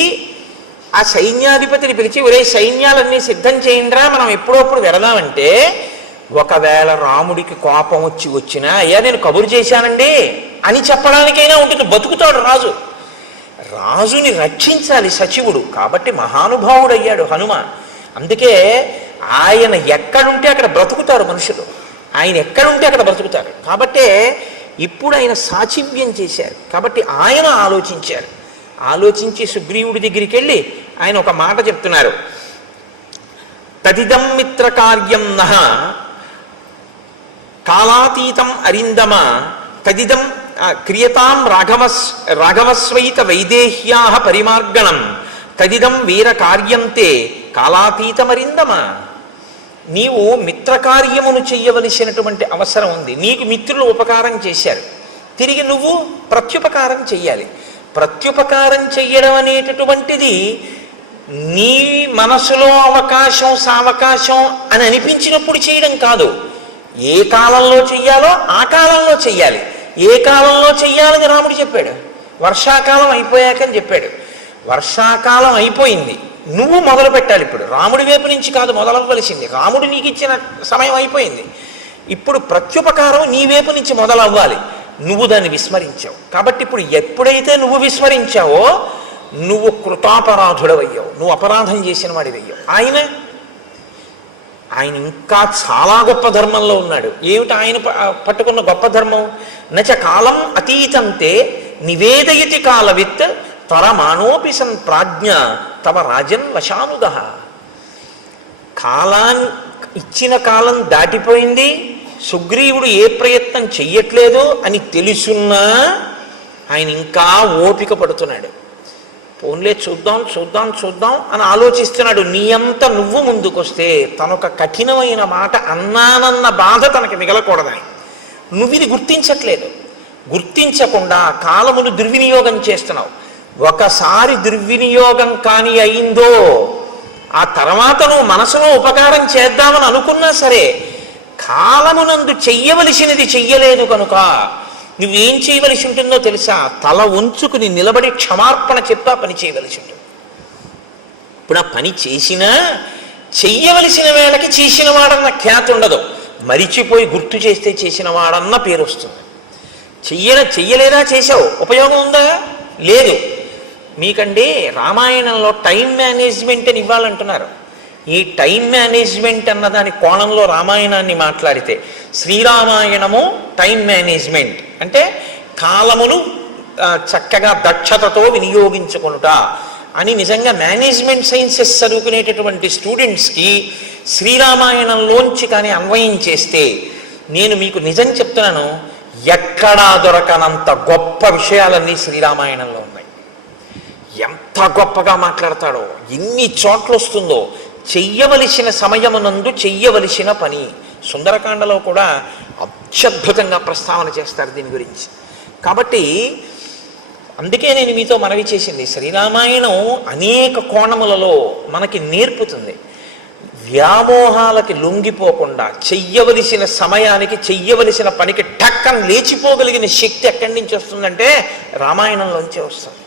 ఆ సైన్యాధిపతిని పిలిచి, ఒరే సైన్యాలన్నీ సిద్ధం చేయండిరా, మనం ఎప్పుడప్పుడు వెళదామంటే, ఒకవేళ రాముడికి కోపం వచ్చినా అయ్యా నేను కబురు చేశానండి అని చెప్పడానికైనా ఉంటుంది. బతుకుతాడు రాజు. రాజుని రక్షించాలి సచివుడు. కాబట్టి మహానుభావుడయ్యాడు హనుమ. అందుకే ఆయన ఎక్కడుంటే అక్కడ బ్రతుకుతారు మనుషులు. ఆయన ఎక్కడుంటే అక్కడ బ్రతుకుతారు. కాబట్టే ఇప్పుడు ఆయన సాచివ్యం చేశారు. కాబట్టి ఆయన ఆలోచించారు. ఆలోచించి సుగ్రీవుడి దగ్గరికి వెళ్ళి ఆయన ఒక మాట చెప్తున్నారు. తదిదం మిత్ర కార్యం నహ కాలాతీతం అరిందమ తదిదం క్రియతాం రాఘవస్వైత వైదేహ్యా పరిమార్గణం తదిదం వీర కార్యంతే కాలాతీతమరిందమ. నీవు మిత్రకార్యమును చెయ్యవలసినటువంటి అవసరం ఉంది. నీకు మిత్రులు ఉపకారం చేశారు, తిరిగి నువ్వు ప్రత్యుపకారం చెయ్యాలి. ప్రత్యుపకారం చెయ్యడం అనేటటువంటిది నీ మనసులో అవకాశం సావకాశం అని అనిపించినప్పుడు చేయడం కాదు. ఏ కాలంలో చెయ్యాలో ఆ కాలంలో చెయ్యాలి. ఏ కాలంలో చెయ్యాలని రాముడు చెప్పాడు? వర్షాకాలం అయిపోయాకని చెప్పాడు. వర్షాకాలం అయిపోయింది, నువ్వు మొదలు పెట్టాలి. ఇప్పుడు రాముడి వైపు నుంచి కాదు మొదలవ్వలసింది. రాముడు నీకు ఇచ్చిన సమయం అయిపోయింది. ఇప్పుడు ప్రత్యుపకారం నీ వైపు నుంచి మొదలవ్వాలి. నువ్వు దాన్ని విస్మరించావు. కాబట్టి ఇప్పుడు ఎప్పుడైతే నువ్వు విస్మరించావో నువ్వు కృతాపరాధుడవయ్యావు, నువ్వు అపరాధం చేసిన వాడివయ్యావు. ఆయన ఇంకా చాలా గొప్ప ధర్మంలో ఉన్నాడు. ఏమిటి ఆయన పట్టుకున్న గొప్ప ధర్మం? నచ కాలం అతీతంతే నివేదయతి కాలవిత్ త్వరమాణోపి సన్ ప్రాజ్ఞ తమ రాజన్ వశానుగ. ఇచ్చిన కాలం దాటిపోయింది, సుగ్రీవుడు ఏ ప్రయత్నం చెయ్యట్లేదు అని తెలుసున్నా ఆయన ఇంకా ఓపిక పడుతున్నాడు. ఓన్లే చూద్దాం చూద్దాం చూద్దాం అని ఆలోచిస్తున్నాడు. నీ అంత నువ్వు ముందుకొస్తే తనొక కఠినమైన మాట అన్నానన్న బాధ తనకి మిగలకూడదని నువ్వు ఇది గుర్తించట్లేదు. గుర్తించకుండా కాలమును దుర్వినియోగం చేస్తున్నావు. ఒకసారి దుర్వినియోగం కాని అయిందో ఆ తర్వాత నువ్వు మనసులో ఉపకారం చేద్దామని అనుకున్నా సరే కాలమునందు చెయ్యవలసినది చెయ్యలేదు కనుక నువ్వేం చేయవలసి ఉంటుందో తెలుసా? తల ఉంచుకుని నిలబడి క్షమార్పణ చెప్పి ఆ పని చేయవలసి ఉంటుంది. ఇప్పుడు ఆ పని చేసినా చెయ్యవలసిన వేళకి చేసిన వాడన్న ఖ్యాతి ఉండదు. మరిచిపోయి గుర్తు చేస్తే చేసిన వాడన్న పేరు వస్తుంది. చెయ్యలేదా చేశావు, ఉపయోగం ఉందా? లేదు. మీకండి రామాయణంలో టైం మేనేజ్మెంట్ అని ఇవ్వాలంటున్నారు. ఈ టైం మేనేజ్మెంట్ అన్న దాని కోణంలో రామాయణాన్ని మాట్లాడితే శ్రీరామాయణము టైం మేనేజ్మెంట్ అంటే కాలమును చక్కగా దక్షతతో వినియోగించుకొనుట అని నిజంగా మేనేజ్మెంట్ సైన్సెస్ చదువుకునేటటువంటి స్టూడెంట్స్కి శ్రీరామాయణంలోంచి కానీ అన్వయం చేస్తే నేను మీకు నిజం చెప్తున్నాను, ఎక్కడా దొరకనంత గొప్ప విషయాలన్నీ శ్రీరామాయణంలో ఉన్నాయి. ఎంత గొప్పగా మాట్లాడతాడో, ఎన్ని చోట్ల వస్తుందో. చెయ్యవలసిన సమయమునందు చెయ్యవలసిన పని. సుందరకాండలో కూడా అత్యద్భుతంగా ప్రస్తావన చేస్తారు దీని గురించి. కాబట్టి అందుకే నేను మీతో మనవి చేసింది, శ్రీరామాయణం అనేక కోణములలో మనకి నేర్పుతుంది. వ్యామోహాలకి లొంగిపోకుండా చెయ్యవలసిన సమయానికి చెయ్యవలసిన పనికి టక్కన లేచిపోగలిగిన శక్తి ఎక్కడి నుంచి వస్తుందంటే రామాయణంలోంచే వస్తుంది.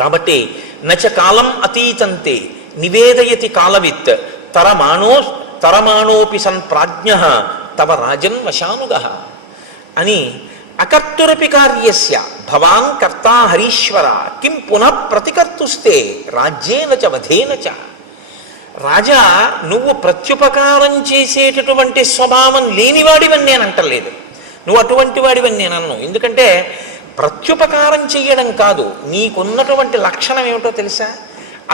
కాబట్టి నచ కాలం అతీతంతే నివేదయతి కాలవిత్ తరమాణోపి సన్ ప్రాజ్ఞ తవ రాజన్ వశానుగ అని అకర్తురపి కార్యస్య భవాన్ కర్తా హరీశ్వర కిం పునః ప్రతికర్తుస్తే రాజ్యేన చ వధేన చ. రాజా, నువ్వు ప్రత్యుపకారం చేసేటటువంటి స్వభావం లేనివాడివని నేను అంటలేదు, నువ్వు అటువంటి వాడివని నేను అన్నాను. ఎందుకంటే ప్రత్యుపకారం చెయ్యడం కాదు, నీకున్నటువంటి లక్షణం ఏమిటో తెలుసా?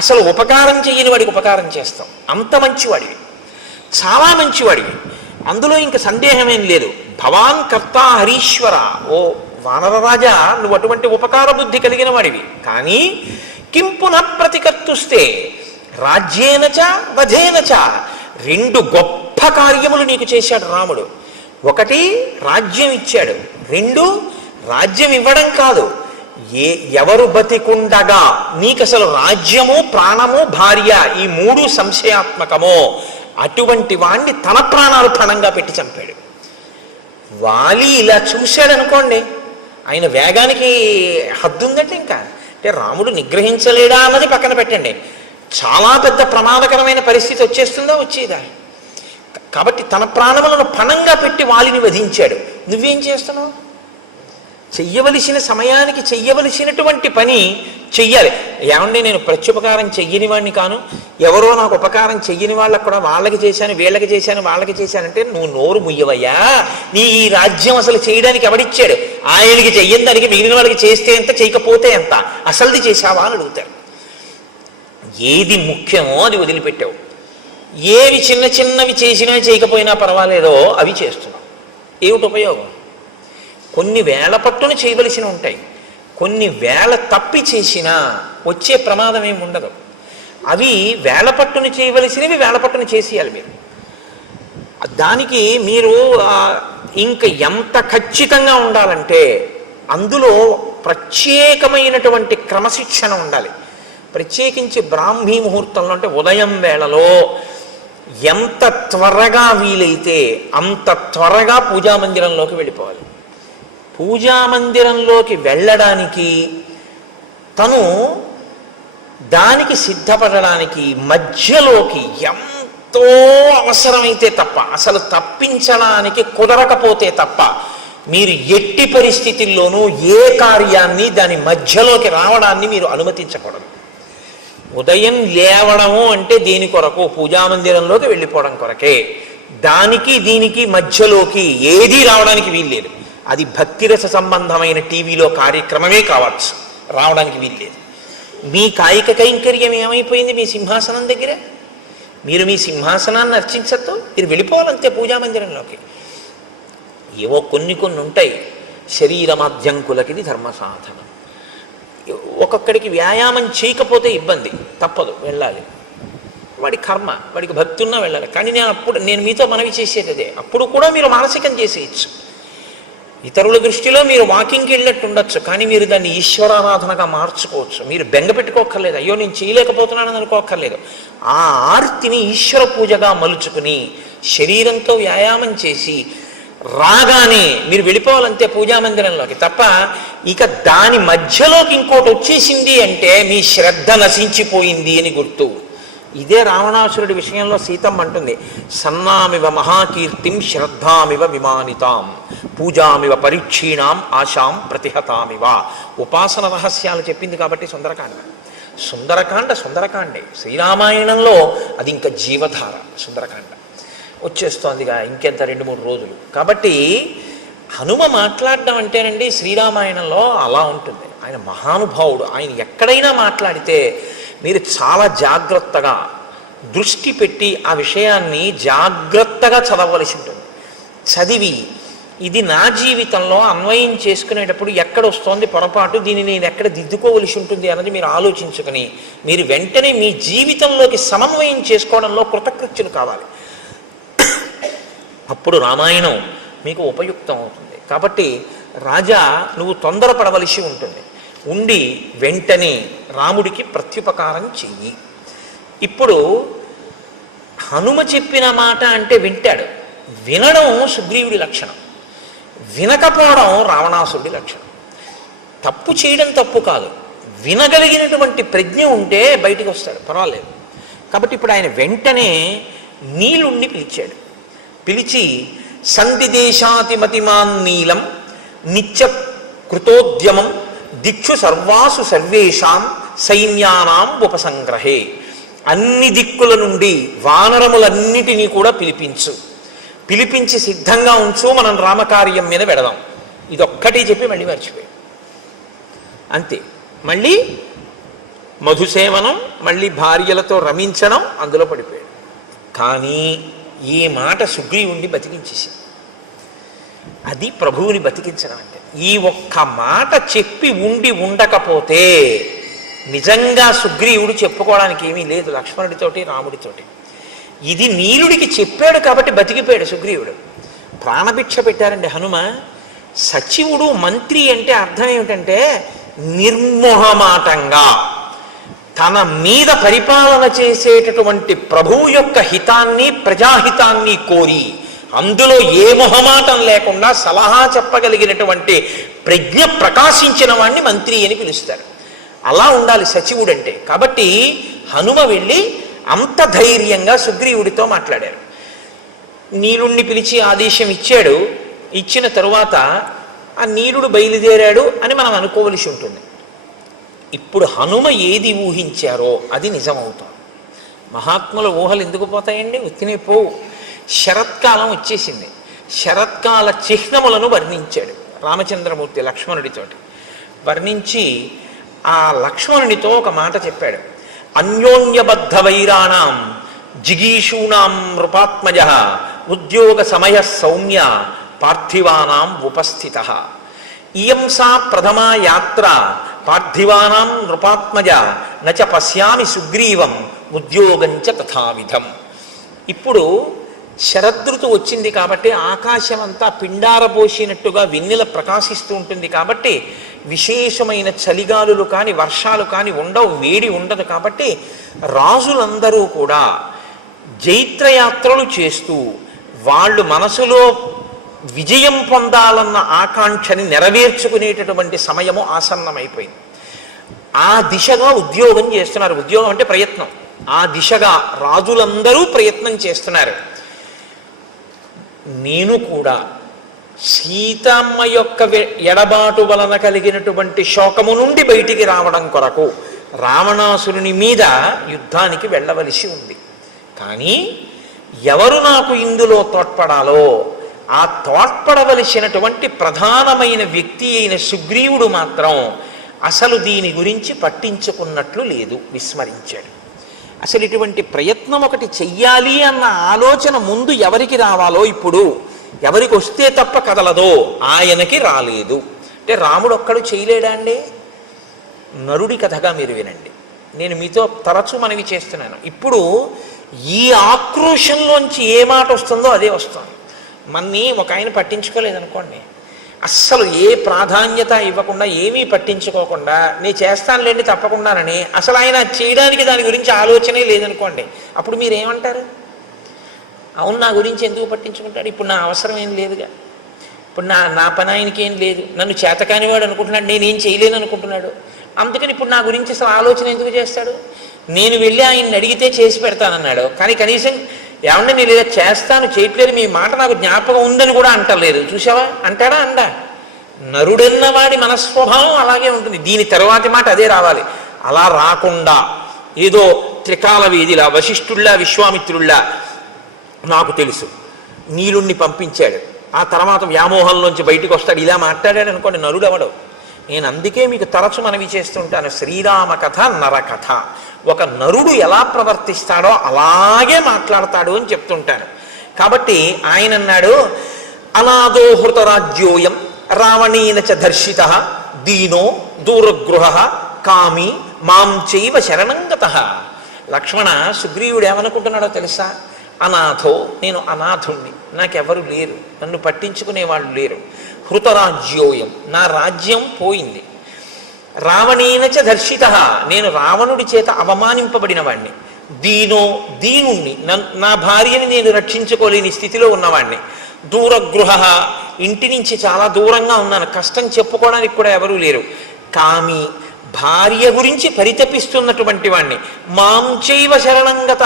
అసలు ఉపకారం చెయ్యని వాడికి ఉపకారం చేస్తాం. అంత మంచివాడివి, చాలా మంచివాడివి, అందులో ఇంక సందేహమేం లేదు. భవాన్ కర్తా హరీశ్వర, ఓ వానరరాజా, నువ్వు అటువంటి ఉపకార బుద్ధి కలిగిన వాడివి. కానీ కిం పునః ప్రతికర్తుస్తే రాజ్యేనచ వధేనచ, రెండు గొప్ప కార్యములు నీకు చేశాడు రాముడు. ఒకటి రాజ్యం ఇచ్చాడు, రెండు రాజ్యం ఇవ్వడం కాదు, ఎవరు బతికుండగా నీకు అసలు రాజ్యము ప్రాణము భార్య ఈ మూడు సంశయాత్మకమో అటువంటి వాణ్ణి తన ప్రాణాలు పణంగా పెట్టి చంపాడు. వాలి ఇలా చూశాడు అనుకోండి, ఆయన వేగానికి హద్దు ఉందంటే ఇంకా అంటే రాముడు నిగ్రహించలేడా అన్నది పక్కన పెట్టండి, చాలా పెద్ద ప్రమాదకరమైన పరిస్థితి వచ్చేస్తుందా, వచ్చేదా? కాబట్టి తన ప్రాణములను పణంగా పెట్టి వాలిని వధించాడు. నువ్వేం చేస్తున్నావు? చెయ్యవలసిన సమయానికి చెయ్యవలసినటువంటి పని చెయ్యాలి. ఏమండి, నేను ప్రత్యుపకారం చెయ్యని వాడిని కాను, ఎవరో నాకు ఉపకారం చెయ్యని వాళ్ళకు కూడా వాళ్ళకి చేశాను, వీళ్ళకి చేశాను, వాళ్ళకి చేశానంటే నువ్వు నోరు ముయ్యవయ్యా. నీ ఈ రాజ్యం అసలు చేయడానికి ఎవడిచ్చాడు? ఆయనకి చెయ్యని దానికి మిగిలిన వాళ్ళకి చేస్తే ఎంత, చేయకపోతే ఎంత, అసలుది చేశావా అని అడుగుతారు. ఏది ముఖ్యమో అది వదిలిపెట్టావు, ఏవి చిన్న చిన్నవి చేసినా చేయకపోయినా పర్వాలేదో అవి చేస్తున్నావు. ఏమిటి ఉపయోగం? కొన్ని వేళ పట్టున చేయవలసి ఉంటాయి, కొన్ని వేళ తప్పి చేసినా వచ్చే ప్రమాదం ఏమి ఉండదు. అవి వేళ పట్టున చేయవలసినవి వేళ పట్టున చేసేయాలి మీరు. దానికి మీరు ఇంక ఎంత ఖచ్చితంగా ఉండాలంటే అందులో ప్రత్యేకమైనటువంటి క్రమశిక్షణ ఉండాలి. ప్రత్యేకించి బ్రాహ్మీ ముహూర్తంలో అంటే ఉదయం వేళలో ఎంత త్వరగా వీలైతే అంత త్వరగా పూజామందిరంలోకి వెళ్ళిపోవాలి. పూజామందిరంలోకి వెళ్ళడానికి తను దానికి సిద్ధపడడానికి మధ్యలోకి ఎంతో అవసరమైతే తప్ప, అసలు తప్పించడానికి కుదరకపోతే తప్ప మీరు ఎట్టి పరిస్థితుల్లోనూ ఏ కార్యాన్ని దాని మధ్యలోకి రావడాన్ని మీరు అనుమతించకూడదు. ఉదయం లేవడము అంటే దేని కొరకు? పూజామందిరంలోకి వెళ్ళిపోవడం కొరకే. దానికి దీనికి మధ్యలోకి ఏదీ రావడానికి వీల్లేదు. అది భక్తిరస సంబంధమైన టీవీలో కార్యక్రమమే కావచ్చు, రావడానికి వీల్లేదు. మీ కాయిక కైంకర్యం ఏమైపోయింది మీ సింహాసనం దగ్గర? మీరు మీ సింహాసనాన్ని అర్చించద్దు, మీరు వెళ్ళిపోవాలంతే పూజామందిరంలోకి. ఏవో కొన్ని ఉంటాయి శరీరమాధ్యంకులకి ధర్మ సాధనం. ఒక్కొక్కడికి వ్యాయామం చేయకపోతే ఇబ్బంది, తప్పదు, వెళ్ళాలి, వాడి కర్మ, వాడికి భక్తి ఉన్నా వెళ్ళాలి. కానీ నేను మీతో మనవి చేసేది అదే, అప్పుడు కూడా మీరు మానసికం చేసేయచ్చు. ఇతరుల దృష్టిలో మీరు వాకింగ్కి వెళ్ళినట్టు ఉండొచ్చు, కానీ మీరు దాన్ని ఈశ్వరారాధనగా మార్చుకోవచ్చు. మీరు బెంగ పెట్టుకోక్కర్లేదు, అయ్యో నేను చేయలేకపోతున్నానని అనుకోక్కర్లేదు. ఆ ఆర్తిని ఈశ్వర పూజగా మలుచుకుని శరీరంతో వ్యాయామం చేసి రాగానే మీరు వెళ్ళిపోవాలంతే పూజామందిరంలోకి. తప్ప ఇక దాని మధ్యలోకి ఇంకోటి వచ్చేసింది అంటే మీ శ్రద్ధ నశించిపోయింది అని గుర్తు. ఇదే రావణాసురుడి విషయంలో సీతమ్మ అంటుంది, సన్నామివ మహాకీర్తిం శ్రద్ధామివ విమానితాం పూజామివ పరీక్షీణాం ఆశాం ప్రతిహతామివ. ఉపాసన రహస్యాలు చెప్పింది కాబట్టి సుందరకాండే. శ్రీరామాయణంలో అది ఇంకా జీవధార. సుందరకాండ వచ్చేస్తోందిగా ఇంకెంత 2-3 రోజులు. కాబట్టి హనుమ మాట్లాడడం అంటేనండి శ్రీరామాయణంలో అలా ఉంటుంది. ఆయన మహానుభావుడు. ఆయన ఎక్కడైనా మాట్లాడితే మీరు చాలా జాగ్రత్తగా దృష్టి పెట్టి ఆ విషయాన్ని జాగ్రత్తగా చదవవలసి ఉంటుంది. చదివి ఇది నా జీవితంలో అన్వయం చేసుకునేటప్పుడు ఎక్కడ వస్తోంది పొరపాటు, దీన్ని నేను ఎక్కడ దిద్దుకోవలసి ఉంటుంది అన్నది మీరు ఆలోచించుకొని మీరు వెంటనే మీ జీవితంలోకి సమన్వయం చేసుకోవడంలో కృతకృత్యులు కావాలి. అప్పుడు రామాయణం మీకు ఉపయుక్తం అవుతుంది. కాబట్టి రాజా నువ్వు తొందరపడవలసి ఉంటుంది. ఉండి వెంటనే రాముడికి ప్రత్యుపకారం చెయ్యి. ఇప్పుడు హనుమ చెప్పిన మాట అంటే వింటాడు. వినడం సుగ్రీవుడి లక్షణం, వినకపోవడం రావణాసురుడి లక్షణం. తప్పు చేయడం తప్పు కాదు, వినగలిగినటువంటి ప్రజ్ఞ ఉంటే బయటికి వస్తాడు, పర్వాలేదు. కాబట్టి ఇప్పుడు ఆయన వెంటనే నీలుణ్ణి పిలిచాడు. పిలిచి సంధిదేశాతిమతిమాన్ నీలం నిత్య కృతోద్యమం దిక్షు సర్వాసు సర్వేషాం సైన్యానాం ఉపసంగ్రహే. అన్ని దిక్కుల నుండి వానరములన్నిటినీ కూడా పిలిపించి సిద్ధంగా ఉంచు, మనం రామకార్యం మీద వెడదాం. ఇదొక్కటి చెప్పి మళ్ళీ మర్చిపోయాడు. అంతే. మళ్ళీ మధుసేవనం, మళ్ళీ భార్యలతో రమించడం, అందులో పడిపోయాడు. కానీ ఈ మాట సుగ్రీవుణ్ణి బతికించేసింది. అది ప్రభువుని బతికించడం అంటే. ఈ ఒక్క మాట చెప్పి ఉండకపోతే నిజంగా సుగ్రీవుడు చెప్పుకోవడానికి ఏమీ లేదు లక్ష్మణుడితోటి రాముడితోటి. ఇది నీలుడికి చెప్పాడు కాబట్టి బతికిపోయాడు సుగ్రీవుడు. ప్రాణభిక్ష పెట్టారండి హనుమ. సచివుడు మంత్రి అంటే అర్థం ఏమిటంటే నిర్మోహమాటంగా తన మీద పరిపాలన చేసేటటువంటి ప్రభువు యొక్క హితాన్ని ప్రజాహితాన్ని కోరి అందులో ఏ మొహమాటం లేకుండా సలహా చెప్పగలిగినటువంటి ప్రజ్ఞ ప్రకాశించిన వాడిని మంత్రి అని పిలుస్తారు. అలా ఉండాలి సచివుడు అంటే. కాబట్టి హనుమ వెళ్ళి అంత ధైర్యంగా సుగ్రీవుడితో మాట్లాడారు. నీలుణ్ణి పిలిచి ఆదేశం ఇచ్చాడు. ఇచ్చిన తరువాత ఆ నీలుడు బయలుదేరాడు అని మనం అనుకోవలసి ఉంటుంది. ఇప్పుడు హనుమ ఏది ఊహించారో అది నిజమవుతుంది. మహాత్ముల ఊహలు ఎందుకు పోతాయండి? ఉత్తినే పోవు. శరత్కాలం వచ్చేసింది. శరత్కాల చిహ్నములను వర్ణించాడు రామచంద్రమూర్తి లక్ష్మణుడితోటి. వర్ణించి ఆ లక్ష్మణునితో ఒక మాట చెప్పాడు. అన్యోన్యబద్ధ వైరాణం జిగీషూణాం నృపాత్మజ ఉద్యోగ సమయ సౌమ్య పార్థివానాం ఉపస్థిత. ఇయం సా ప్రథమా యాత్ర పార్థివానాం నృపాత్మజ నచ పశ్యామి సుగ్రీవం ఉద్యోగంచ తథావిధం. ఇప్పుడు శరదృతు వచ్చింది కాబట్టి ఆకాశం అంతా పిండారపోసినట్టుగా వెన్నెల ప్రకాశిస్తూ ఉంటుంది. కాబట్టి విశేషమైన చలిగాలులు కానీ వర్షాలు కానీ ఉండవు, వేడి ఉండదు. కాబట్టి రాజులందరూ కూడా జైత్రయాత్రలు చేస్తూ వాళ్ళు మనసులో విజయం పొందాలన్న ఆకాంక్షని నెరవేర్చుకునేటటువంటి సమయము ఆసన్నమైపోయింది. ఆ దిశగా ఉద్యోగం చేస్తున్నారు. ఉద్యోగం అంటే ప్రయత్నం. ఆ దిశగా రాజులందరూ ప్రయత్నం చేస్తున్నారు. నేను కూడా సీతమ్మ యొక్క ఎడబాటు వలన కలిగినటువంటి శోకము నుండి బయటికి రావడం కొరకు రావణాసురుని మీద యుద్ధానికి వెళ్ళవలసి ఉంది. కానీ ఎవరు నాకు ఇందులో తోడ్పడాలో ఆ తోడ్పడవలసినటువంటి ప్రధానమైన వ్యక్తి అయిన సుగ్రీవుడు మాత్రం అసలు దీని గురించి పట్టించుకున్నట్లు లేదు, విస్మరించాడు. అసలు ఇటువంటి ప్రయత్నం ఒకటి చెయ్యాలి అన్న ఆలోచన ముందు ఎవరికి రావాలో, ఇప్పుడు ఎవరికి వస్తే తప్ప కదలదో ఆయనకి రాలేదు. అంటే రాముడు ఒక్కడు చేయలేడా అండి? నరుడి కథగా మీరు వినండి. నేను మీతో తరచూ మనవి చేస్తున్నాను. ఇప్పుడు ఈ ఆక్రోశంలోంచి ఏ మాట వస్తుందో అదే వస్తుంది. మన్ని ఒక ఆయన పట్టించుకోలేదనుకోండి, అస్సలు ఏ ప్రాధాన్యత ఇవ్వకుండా ఏమీ పట్టించుకోకుండా నేను చేస్తానులేండి తప్పకుండానని అసలు ఆయన చేయడానికి దాని గురించి ఆలోచనే లేదనుకోండి, అప్పుడు మీరేమంటారు? అవును, నా గురించి ఎందుకు పట్టించుకుంటాడు, ఇప్పుడు నా అవసరం ఏం లేదుగా, ఇప్పుడు నా పని ఆయనకి ఏం లేదు, నన్ను చేతకానివాడు అనుకుంటున్నాడు, నేనేం చేయలేను అనుకుంటున్నాడు, అందుకని ఇప్పుడు నా గురించి అసలు ఆలోచన ఎందుకు చేస్తాడు? నేను వెళ్ళి ఆయన్ని అడిగితే చేసి పెడతానన్నాడు, కానీ కనీసం ఏమన్నా నేను ఇలా చేస్తాను చేయట్లేదు, మీ మాట నాకు జ్ఞాపకం ఉందని కూడా అంటలేదు. చూసావా, అంటాడా? అండా. నరుడన్న వాడి మనస్వభావం అలాగే ఉంటుంది. దీని తర్వాతి మాట అదే రావాలి. అలా రాకుండా ఏదో త్రికాల వీధిలా వశిష్ఠుల్లా విశ్వామిత్రుల్లా నాకు తెలుసు నీలుణ్ణి పంపించాడు, ఆ తర్వాత వ్యామోహంలోంచి బయటకు వస్తాడు, ఇలా మాట్లాడాడు అనుకోండి, నరుడు అవడు. నేను అందుకే మీకు తరచు మనవి చేస్తుంటాను, శ్రీరామ కథ నరకథ. ఒక నరుడు ఎలా ప్రవర్తిస్తాడో అలాగే మాట్లాడతాడు అని చెప్తుంటాను. కాబట్టి ఆయన అన్నాడు, అనాదోహృత రాజ్యోయం రావణేన చ దర్శిత దీనో దూరగృహ కామి మాం చైవ శరణంగతః. లక్ష్మణ, సుగ్రీవుడు ఏమనుకుంటున్నాడో తెలుసా? అనాథో, నేను అనాథుణ్ణి, నాకెవరు లేరు, నన్ను పట్టించుకునే వాళ్ళు లేరు. హృతరాజ్యోయం, నా రాజ్యం పోయింది. రావణేనచ దర్శిత, నేను రావణుడి చేత అవమానింపబడిన వాణ్ణి. దీనో, దీనుణ్ణి, నా భార్యని నేను రక్షించుకోలేని స్థితిలో ఉన్నవాణ్ణి. దూరగృహ, ఇంటి నుంచి చాలా దూరంగా ఉన్నాను, కష్టం చెప్పుకోవడానికి కూడా ఎవరూ లేరు. కామి, భార్య గురించి పరితపిస్తున్నటువంటి వాణ్ణి. మాం చైవ శరణంగత,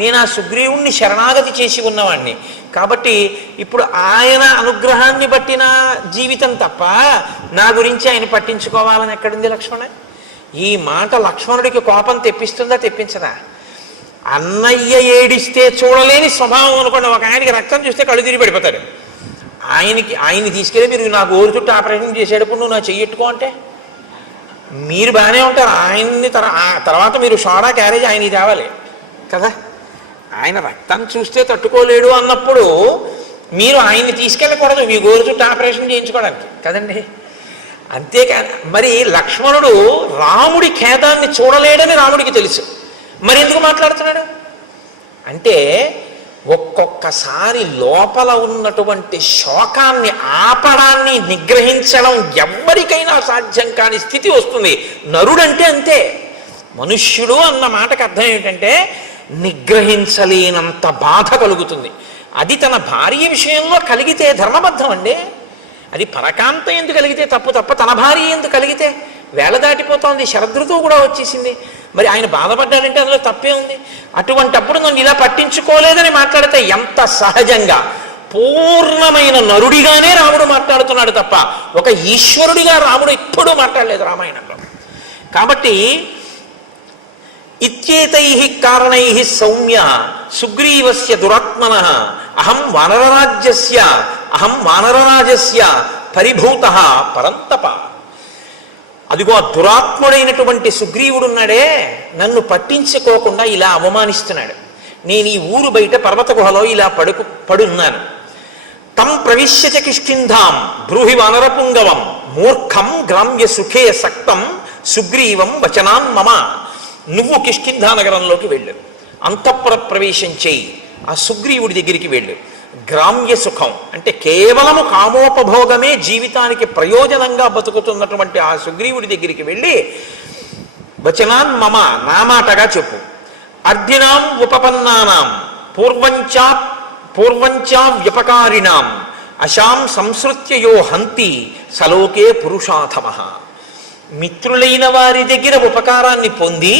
నేను ఆ సుగ్రీవుణ్ణి శరణాగతి చేసి ఉన్నవాణ్ణి. కాబట్టి ఇప్పుడు ఆయన అనుగ్రహాన్ని బట్టిన జీవితం తప్ప నా గురించి ఆయన పట్టించుకోవాలని ఎక్కడుంది లక్ష్మణ? ఈ మాట లక్ష్మణుడికి కోపం తెప్పిస్తుందా తెప్పించదా? అన్నయ్య ఏడిస్తే చూడలేని స్వభావం అనుకోండి. ఒక ఆయనకి రక్తం చూస్తే కళ్ళు తిరిగి పడిపోతాడు. ఆయన్ని తీసుకెళ్ళి మీరు నా గోరు చుట్టూ ఆపరేషన్ చేసేటప్పుడు నువ్వు నా చెయ్యెట్టుకో అంటే మీరు బాగానే ఉంటారు. ఆయన్ని తర్వాత మీరు సోడా క్యారేజ్ ఆయనకి తేవాలి కదా. ఆయన రక్తం చూస్తే తట్టుకోలేడు అన్నప్పుడు మీరు ఆయన్ని తీసుకెళ్ళకూడదు మీ గోరు చుట్టూ ఆపరేషన్ చేయించుకోవడానికి కదండి. అంతేకాని మరి లక్ష్మణుడు రాముడి ఖేదాన్ని చూడలేడని రాముడికి తెలుసు, మరి ఎందుకు మాట్లాడుతున్నాడు అంటే ఒక్కొక్కసారి లోపల ఉన్నటువంటి శోకాన్ని ఆపడాన్ని నిగ్రహించడం ఎవ్వరికైనా సాధ్యం కాని స్థితి వస్తుంది. నరుడంటే అంతే. మనుష్యుడు అన్న మాటకు అర్థం ఏమిటంటే నిగ్రహించలేనంత బాధ కలుగుతుంది. అది తన భార్య విషయంలో కలిగితే ధర్మబద్ధం అండి. అది పరకాంత ఎందుకు కలిగితే తప్పు తప్ప తన భార్య ఎందుకు కలిగితే వేళ దాటిపోతోంది, శరదృతువు కూడా వచ్చేసింది, మరి ఆయన బాధపడ్డాడంటే అందులో తప్పే ఉంది. అటువంటప్పుడు నన్ను ఇలా పట్టించుకోలేదని మాట్లాడితే ఎంత సహజంగా పూర్ణమైన నరుడిగానే రాముడు మాట్లాడుతున్నాడు తప్ప ఒక ఈశ్వరుడిగా రాముడు ఎప్పుడూ మాట్లాడలేదు రామాయణంలో. కాబట్టి ఇత్యేతై కారణై సౌమ్య సుగ్రీవస్య దురాత్మన అహం వానరరాజస్య పరిభూత పరంతప. అదిగో ఆ దురాత్ముడైనటువంటి సుగ్రీవుడున్నాడే, నన్ను పట్టించుకోకుండా ఇలా అవమానిస్తున్నాడు. నేను ఈ ఊరు బయట పర్వత గుహలో ఇలా పడున్నాను. తం ప్రవిశ్యచ కిష్కింధాం బ్రూహి వానరపుంగవం మూర్ఖం గ్రామ్య సుఖే సక్తం సుగ్రీవం వచనాన్ మమ. నువ్వు కిష్కింధా నగరంలోకి వెళ్ళు, అంతఃపుర ప్రవేశం చేయి, ఆ సుగ్రీవుడి దగ్గరికి వెళ్ళు. గ్రామ్య సుఖం అంటే కేవలము కామోపభోగమే జీవితానికి ప్రయోజనంగా బతుకుతున్నటువంటి ఆ సుగ్రీవుడి దగ్గరికి వెళ్ళి వచనాన్ మమ, నా మాటగా చెప్పు. అర్ధినాం ఉపపన్నానాం పూర్వంచా వ్యపకారిణాం అశాం సంసృత్యయో హంతి సలోకే పురుషాధమః. మిత్రులైన వారి దగ్గర ఉపకారాన్ని పొంది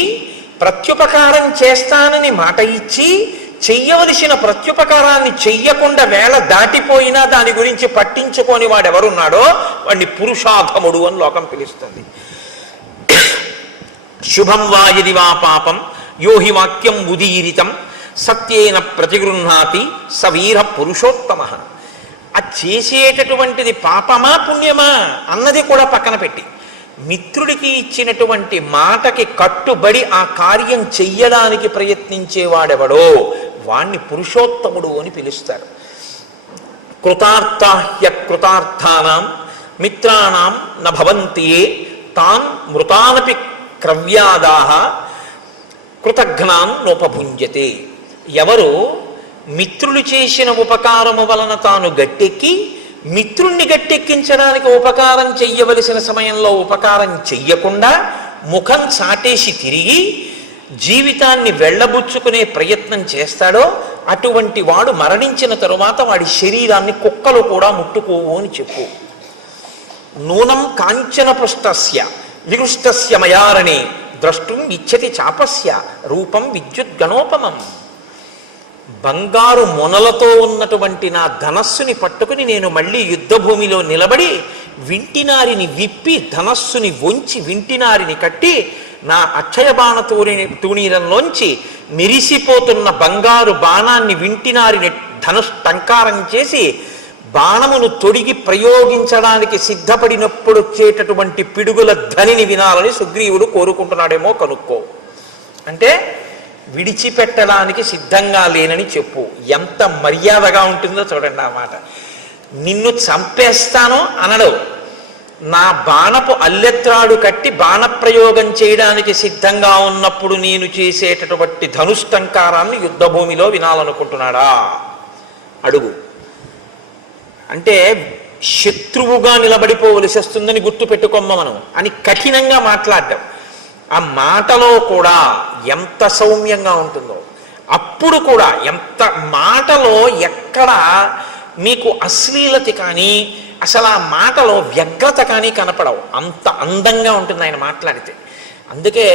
ప్రత్యుపకారం చేస్తానని మాట ఇచ్చి చెయ్యవలసిన ప్రత్యుపకారాన్ని చెయ్యకుండా వేళ దాటిపోయినా దాని గురించి పట్టించుకొని వాడెవరున్నాడో వాడిని పురుషాధముడు అని లోకం పిలుస్తుంది. శుభం వా యది వా పాపం యోహి వాక్యం ఉదీరితం సత్యేన ప్రతిగృహ్ణాతి సవీర పురుషోత్తమ. ఆ చేసేటటువంటిది పాపమా పుణ్యమా అన్నది కూడా పక్కన పెట్టి మిత్రుడికి ఇచ్చినటువంటి మాటకి కట్టుబడి ఆ కార్యం చెయ్యడానికి ప్రయత్నించేవాడెవడో వాణ్ణి పురుషోత్తముడు అని పిలుస్తారు. కృతార్థాహ్య కృతార్థానాం మిత్రాణం న భవంతి తాన్ మృతానపి క్రవ్యాదాహ కృతఘ్నాన్ నోపభుంజతే. ఎవరు మిత్రులు చేసిన ఉపకారము వలన తాను గట్టెక్కి మిత్రుణ్ణి గట్టెక్కించడానికి ఉపకారం చెయ్యవలసిన సమయంలో ఉపకారం చెయ్యకుండా ముఖం చాటేసి తిరిగి జీవితాన్ని వెళ్ళబుచ్చుకునే ప్రయత్నం చేస్తాడో అటువంటి వాడు మరణించిన తరువాత వాడి శరీరాన్ని కుక్కలు కూడా ముట్టుకోవు అని చెప్పు. నూనం కాంచన పృష్టస్య విరుష్టస్య మయారణే ద్రష్టుం ఇచ్చతి చాపస్య రూపం విద్యుద్గణోపమం. బంగారు మొనలతో ఉన్నటువంటి నా ధనస్సుని పట్టుకుని నేను మళ్ళీ యుద్ధభూమిలో నిలబడి వింటినారిని విప్పి ధనస్సుని వంచి వింటినారిని కట్టి నా అక్షయ బాణ తూణీరంలోంచి మెరిసిపోతున్న బంగారు బాణాన్ని వింటినారిని టంకారం చేసి బాణమును తొడిగి ప్రయోగించడానికి సిద్ధపడినప్పుడు వచ్చేటటువంటి పిడుగుల ధ్వనిని వినాలని సుగ్రీవుడు కోరుకుంటున్నాడేమో కనుక్కో. అంటే విడిచిపెట్టడానికి సిద్ధంగా లేనని చెప్పు. ఎంత మర్యాదగా ఉంటుందో చూడండి ఆ మాట. నిన్ను చంపేస్తాను అనడు. నా బాణపు అల్లెత్రాడు కట్టి బాణప్రయోగం చేయడానికి సిద్ధంగా ఉన్నప్పుడు నేను చేసేటటువంటి ధనుష్టంకారాన్ని యుద్ధభూమిలో వినాలనుకుంటున్నాడా అడుగు. అంటే శత్రువుగా నిలబడిపోవలసి వస్తుందని గుర్తు పెట్టుకోమ్మ మనం అని కఠినంగా మాట్లాడడం. ఆ మాటలో కూడా ఎంత సౌమ్యంగా ఉంటుందో, అప్పుడు కూడా ఎంత మాటలో ఎక్కడ మీకు అశ్లీలత కానీ అసలు ఆ మాటలో వ్యగ్రత కానీ కనపడవు. అంత అందంగా ఉంటుంది ఆయన మాట్లాడితే. అందుకే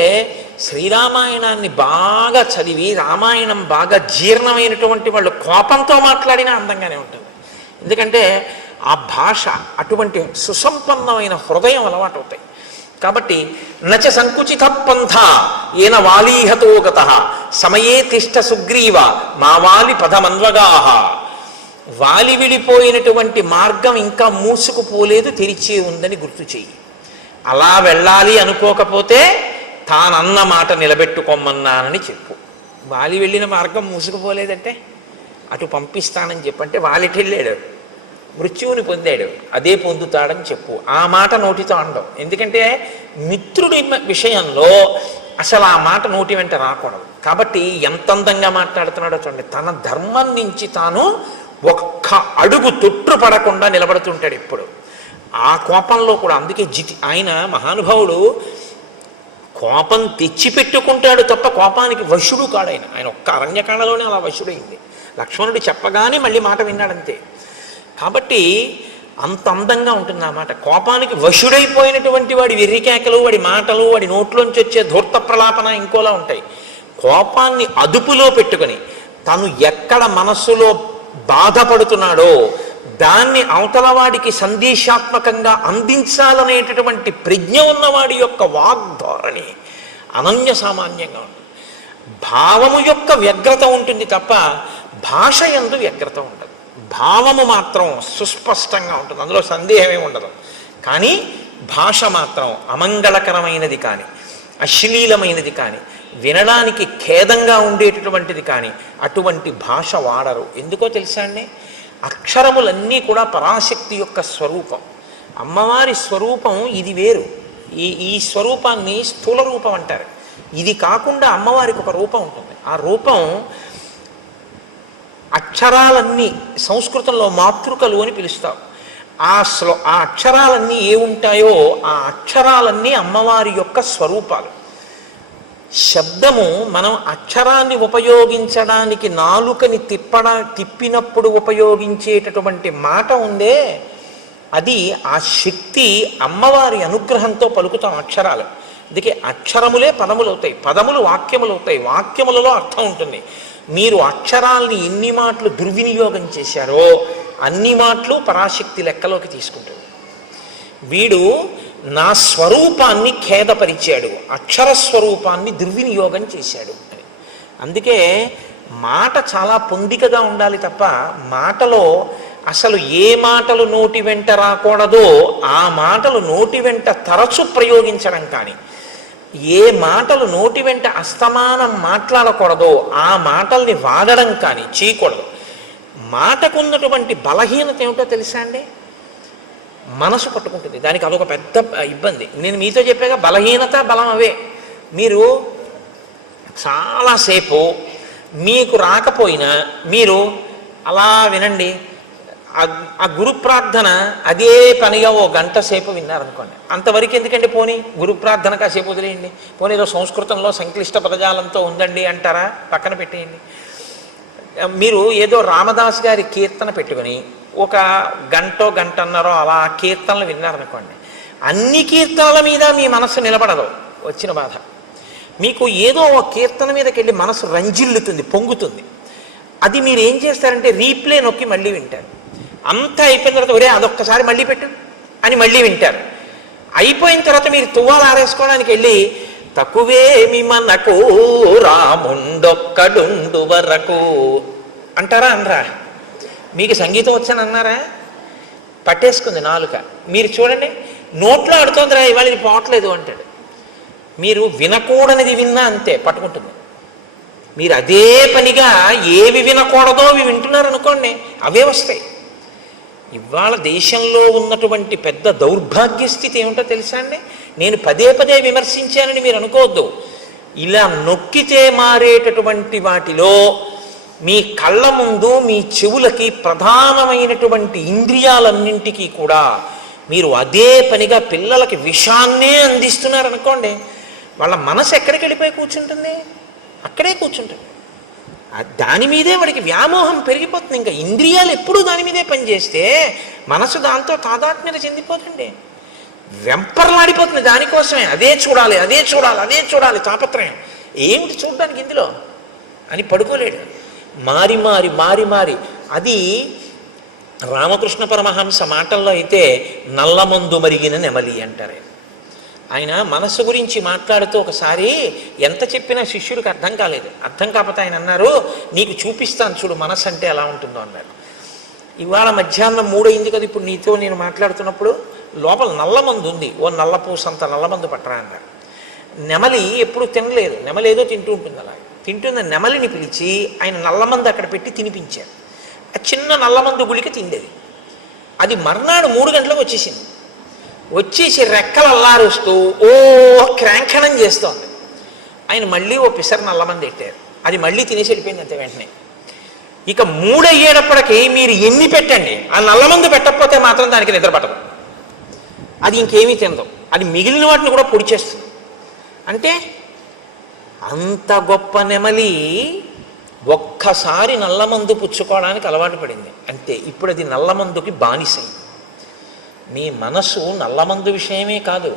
శ్రీరామాయణాన్ని బాగా చదివి రామాయణం బాగా జీర్ణమైనటువంటి వాళ్ళు కోపంతో మాట్లాడినా అందంగానే ఉంటుంది. ఎందుకంటే ఆ భాష అటువంటి సుసంపన్నమైన హృదయం అలవాటు అవుతాయి. కాబట్టి నచ సంకుచిత పంథ ఏన వాలీహతో గత సమయే తిష్ట సుగ్రీవ మా వాలి పదమన్వగాహ. వాలి విడిపోయినటువంటి మార్గం ఇంకా మూసుకుపోలేదు, తెరిచే ఉందని గుర్తు చెయ్యి. అలా వెళ్ళాలి అనుకోకపోతే తానన్న మాట నిలబెట్టుకోమన్నానని చెప్పు. వాలి వెళ్ళిన మార్గం మూసుకుపోలేదంటే అటు పంపిస్తానని చెప్పంటే వాలికి వెళ్ళాడు, మృత్యువుని పొందాడు, అదే పొందుతాడని చెప్పు. ఆ మాట నోటితో అనడం. ఎందుకంటే మిత్రుడి విషయంలో అసలు ఆ మాట నోటి వెంట రాకూడదు. కాబట్టి ఎంత అందంగా మాట్లాడుతున్నాడో చూడండి. తన ధర్మం నుంచి తాను ఒక్క అడుగు తొట్టుపడకుండా నిలబడుతుంటాడు ఎప్పుడు. ఆ కోపంలో కూడా. అందుకే ఆయన మహానుభావుడు కోపం తెచ్చిపెట్టుకుంటాడు తప్ప కోపానికి వశుడు కాడు. ఆయన ఒక్క అరణ్యకాండలోనే అలా వశుడైంది. లక్ష్మణుడు చెప్పగానే మళ్ళీ మాట విన్నాడంతే. కాబట్టి అంత అందంగా ఉంటుంది ఆ మాట. కోపానికి వశుడైపోయినటువంటి వాడి వెర్రికేకలు, వాడి మాటలు, వాడి నోట్లోంచి వచ్చే ధూర్త ప్రలాపన ఇంకోలా ఉంటాయి. కోపాన్ని అదుపులో పెట్టుకుని తను ఎక్కడ మనస్సులో బాధపడుతున్నాడో దాన్ని అవతలవాడికి సందేశాత్మకంగా అందించాలనేటటువంటి ప్రజ్ఞ ఉన్నవాడి యొక్క వాగ్ధోరణి అనన్య సామాన్యంగా ఉంటుంది. భావము యొక్క వ్యగ్రత ఉంటుంది తప్ప భాష యందు వ్యగ్రత ఉండదు. భావము మాత్రం సుస్పష్టంగా ఉంటుంది, అందులో సందేహమే ఉండదు. కానీ భాష మాత్రం అమంగళకరమైనది కానీ అశ్లీలమైనది కానీ వినడానికి ఖేదంగా ఉండేటటువంటిది కానీ అటువంటి భాష వాడరు. ఎందుకో తెలుసా అండి? అక్షరములన్నీ కూడా పరాశక్తి యొక్క స్వరూపం. అమ్మవారి స్వరూపం ఇది వేరు. ఈ స్వరూపాన్ని స్థూల రూపం అంటారు. ఇది కాకుండా అమ్మవారికి ఒక రూపం ఉంటుంది. ఆ రూపం అక్షరాలన్నీ సంస్కృతంలో మాతృకలు అని పిలుస్తాం. ఆ అక్షరాలన్నీ ఏ ఉంటాయో ఆ అక్షరాలన్నీ అమ్మవారి యొక్క స్వరూపాలు. శబ్దము మనం అక్షరాన్ని ఉపయోగించడానికి నాలుకని తిప్పినప్పుడు ఉపయోగించేటటువంటి మాట ఉందే, అది ఆ శక్తి అమ్మవారి అనుగ్రహంతో పలుకుతాం అక్షరాలు. అందుకే అక్షరములే పదములు అవుతాయి, పదములు వాక్యములు అవుతాయి, వాక్యములలో అర్థం ఉంటుంది. మీరు అక్షరాల్ని ఎన్ని మాటలు దుర్వినియోగం చేశారో అన్ని మాటలు పరాశక్తి లెక్కలోకి తీసుకుంటుంది. వీడు నా స్వరూపాన్ని ఖేదపరిచాడు, అక్షర స్వరూపాన్ని దుర్వినియోగం చేశాడు అని. అందుకే మాట చాలా పొందికగా ఉండాలి తప్ప మాటలో అసలు ఏ మాటలు నోటి వెంట రాకూడదో ఆ మాటలు నోటి వెంట తరచు ప్రయోగించడం కానీ, ఏ మాటలు నోటి వెంట అస్తమానం మాట్లాడకూడదో ఆ మాటల్ని వాడడం కానీ చేయకూడదు. మాటకున్నటువంటి బలహీనత ఏమిటో తెలుసా అండి? మనసు పట్టుకుంటుంది. దానికి అదొక పెద్ద ఇబ్బంది. నేను మీతో చెప్పాక బలహీనత బలం అవే. మీరు చాలాసేపు మీకు రాకపోయినా మీరు అలా వినండి. ఆ గురు ప్రార్థన అదే పనిగా ఓ గంట సేపు విన్నారనుకోండి, అంతవరకు ఎందుకండి, పోనీ గురు ప్రార్థన కాసేపు వదిలేయండి, పోనీ ఏదో సంస్కృతంలో సంక్లిష్ట పదజాలంతో ఉందండి అంటారా, పక్కన పెట్టేయండి. మీరు ఏదో రామదాస్ గారి కీర్తన పెట్టుకుని ఒక గంటన్నరో అలా కీర్తనలు విన్నారనుకోండి, అన్ని కీర్తనల మీద మీ మనస్సు నిలబడదు. వచ్చిన బాధ మీకు ఏదో ఒక కీర్తన మీదకి వెళ్ళి మనసు రంజిల్లుతుంది, పొంగుతుంది. అది మీరు ఏం చేస్తారంటే రీప్లే నొక్కి మళ్ళీ వింటారు. అంతా అయిపోయిన తర్వాత ఒరే అదొక్కసారి మళ్ళీ పెట్టు అని మళ్ళీ వింటారు. అయిపోయిన తర్వాత మీరు తువ్వాలు ఆరేసుకోవడానికి వెళ్ళి తక్కువేమి మనకు రాముండొక్కడుండు వరకు అంటారా అనరా? మీకు సంగీతం వచ్చని అన్నారా? పట్టేసుకుంది నాలుక. మీరు చూడండి, నోట్లో ఆడుతోందిరా ఇవాళ ఇది పోవట్లేదు అంటాడు. మీరు వినకూడనిది విన్నా అంతే పట్టుకుంటుంది. మీరు అదే పనిగా ఏవి వినకూడదో అవి వింటున్నారు అనుకోండి, అవే వస్తాయి. ఇవాళ దేశంలో ఉన్నటువంటి పెద్ద దౌర్భాగ్య స్థితి ఏమిటో తెలుసా అండి? నేను పదే పదే విమర్శించానని మీరు అనుకోవద్దు. ఇలా నొక్కితే మారేటటువంటి వాటిలో మీ కళ్ళ ముందు మీ చెవులకి ప్రధానమైనటువంటి ఇంద్రియాలన్నింటికీ కూడా మీరు అదే పనిగా పిల్లలకి విషాన్నే అందిస్తున్నారనుకోండి, వాళ్ళ మనసు ఎక్కడికి వెళ్ళిపోయి కూర్చుంటుంది? అక్కడే కూర్చుంటుంది. దాని మీదే వాడికి వ్యామోహం పెరిగిపోతుంది. ఇంకా ఇంద్రియాలు ఎప్పుడూ దాని మీదే పనిచేస్తే మనసు దాంతో తాదాత్మ్యత చెందిపోతుంది, వెంపర్లాడిపోతుంది దానికోసమే. అదే చూడాలి, అదే చూడాలి, అదే చూడాలి తాపత్రయం. ఏమిటి చూడడానికి ఇందులో అని పడుకోలేడు. మారి మారి మారి మారి అది రామకృష్ణ పరమహంస మాటల్లో అయితే నల్లమందు మరిగిన నెమలి అంటారు. ఆయన మనస్సు గురించి మాట్లాడుతూ ఒకసారి ఎంత చెప్పినా శిష్యుడికి అర్థం కాలేదు. అర్థం కాకపోతే ఆయన అన్నారు, నీకు చూపిస్తాను చూడు మనస్సు అంటే ఎలా ఉంటుందో అన్నారు. ఇవాళ మధ్యాహ్నం 3 అయింది కదా, ఇప్పుడు నీతో నేను మాట్లాడుతున్నప్పుడు లోపల నల్లమందు ఉంది, ఓ నల్లపూసంత నల్లమందు పట్టరా అన్నారు. నెమలి ఎప్పుడు తినలేదు, నెమలి ఏదో తింటూ ఉంటుంది. అలా తింటున్న నెమలిని పిలిచి ఆయన నల్లమందు అక్కడ పెట్టి తినిపించారు. ఆ చిన్న నల్లమందు గుళిక తిండేది. అది మర్నాడు 3 గంటలకు వచ్చేసింది. వచ్చేసి రెక్కలు అల్లారుస్తూ ఓ క్రాంఖణం చేస్తోంది. ఆయన మళ్ళీ ఓ పిసర్ నల్లమంది పెట్టారు. అది మళ్ళీ తినేసి వెళ్ళిపోయింది అంతే వెంటనే. ఇక 3 అయ్యేటప్పటికి మీరు ఎన్ని పెట్టండి, ఆ నల్లమందు పెట్టకపోతే మాత్రం దానికి నిద్ర పట్టదు. అది ఇంకేమీ తినదు. అది మిగిలిన వాటిని కూడా పొడి చేస్తుంది. అంటే అంత గొప్ప నెమలి ఒక్కసారి నల్లమందు పుచ్చుకోవడానికి అలవాటు పడింది అంతే. ఇప్పుడు అది నల్లమందుకి బానిసైంది. మీ మనసు నల్లమందు విషయమే కాదు,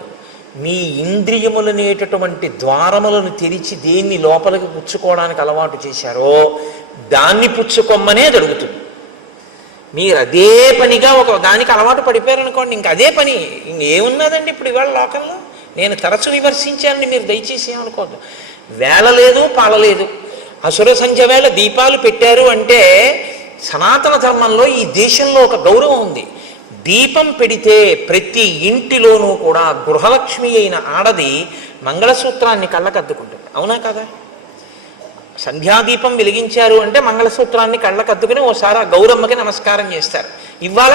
మీ ఇంద్రియములనేటటువంటి ద్వారములను తెరిచి దేన్ని లోపలికి పుచ్చుకోవడానికి అలవాటు చేశారో దాన్ని పుచ్చుకొమ్మనే జరుగుతుంది. మీరు అదే పనిగా ఒక దానికి అలవాటు పడిపోయారనుకోండి, ఇంక అదే పని. ఇంకేమున్నదండి ఇప్పుడు ఇవాళ లోకంలో? నేను తరచు విమర్శించానని మీరు దయచేసి ఏమనుకోవద్దు. వేళ లేదు, పాలలేదు. అసుర సంధ్య వేళ దీపాలు పెట్టారు అంటే సనాతన ధర్మంలో ఈ దేశంలో ఒక గౌరవం ఉంది. దీపం పెడితే ప్రతి ఇంటిలోనూ కూడా గృహలక్ష్మి అయిన ఆడది మంగళసూత్రాన్ని కళ్ళకద్దుకుంటుంది. అవునా కదా? సంధ్యాదీపం వెలిగించారు అంటే మంగళసూత్రాన్ని కళ్ళకద్దుకుని ఓసారి ఆ గౌరమ్మకి నమస్కారం చేస్తారు. ఇవాళ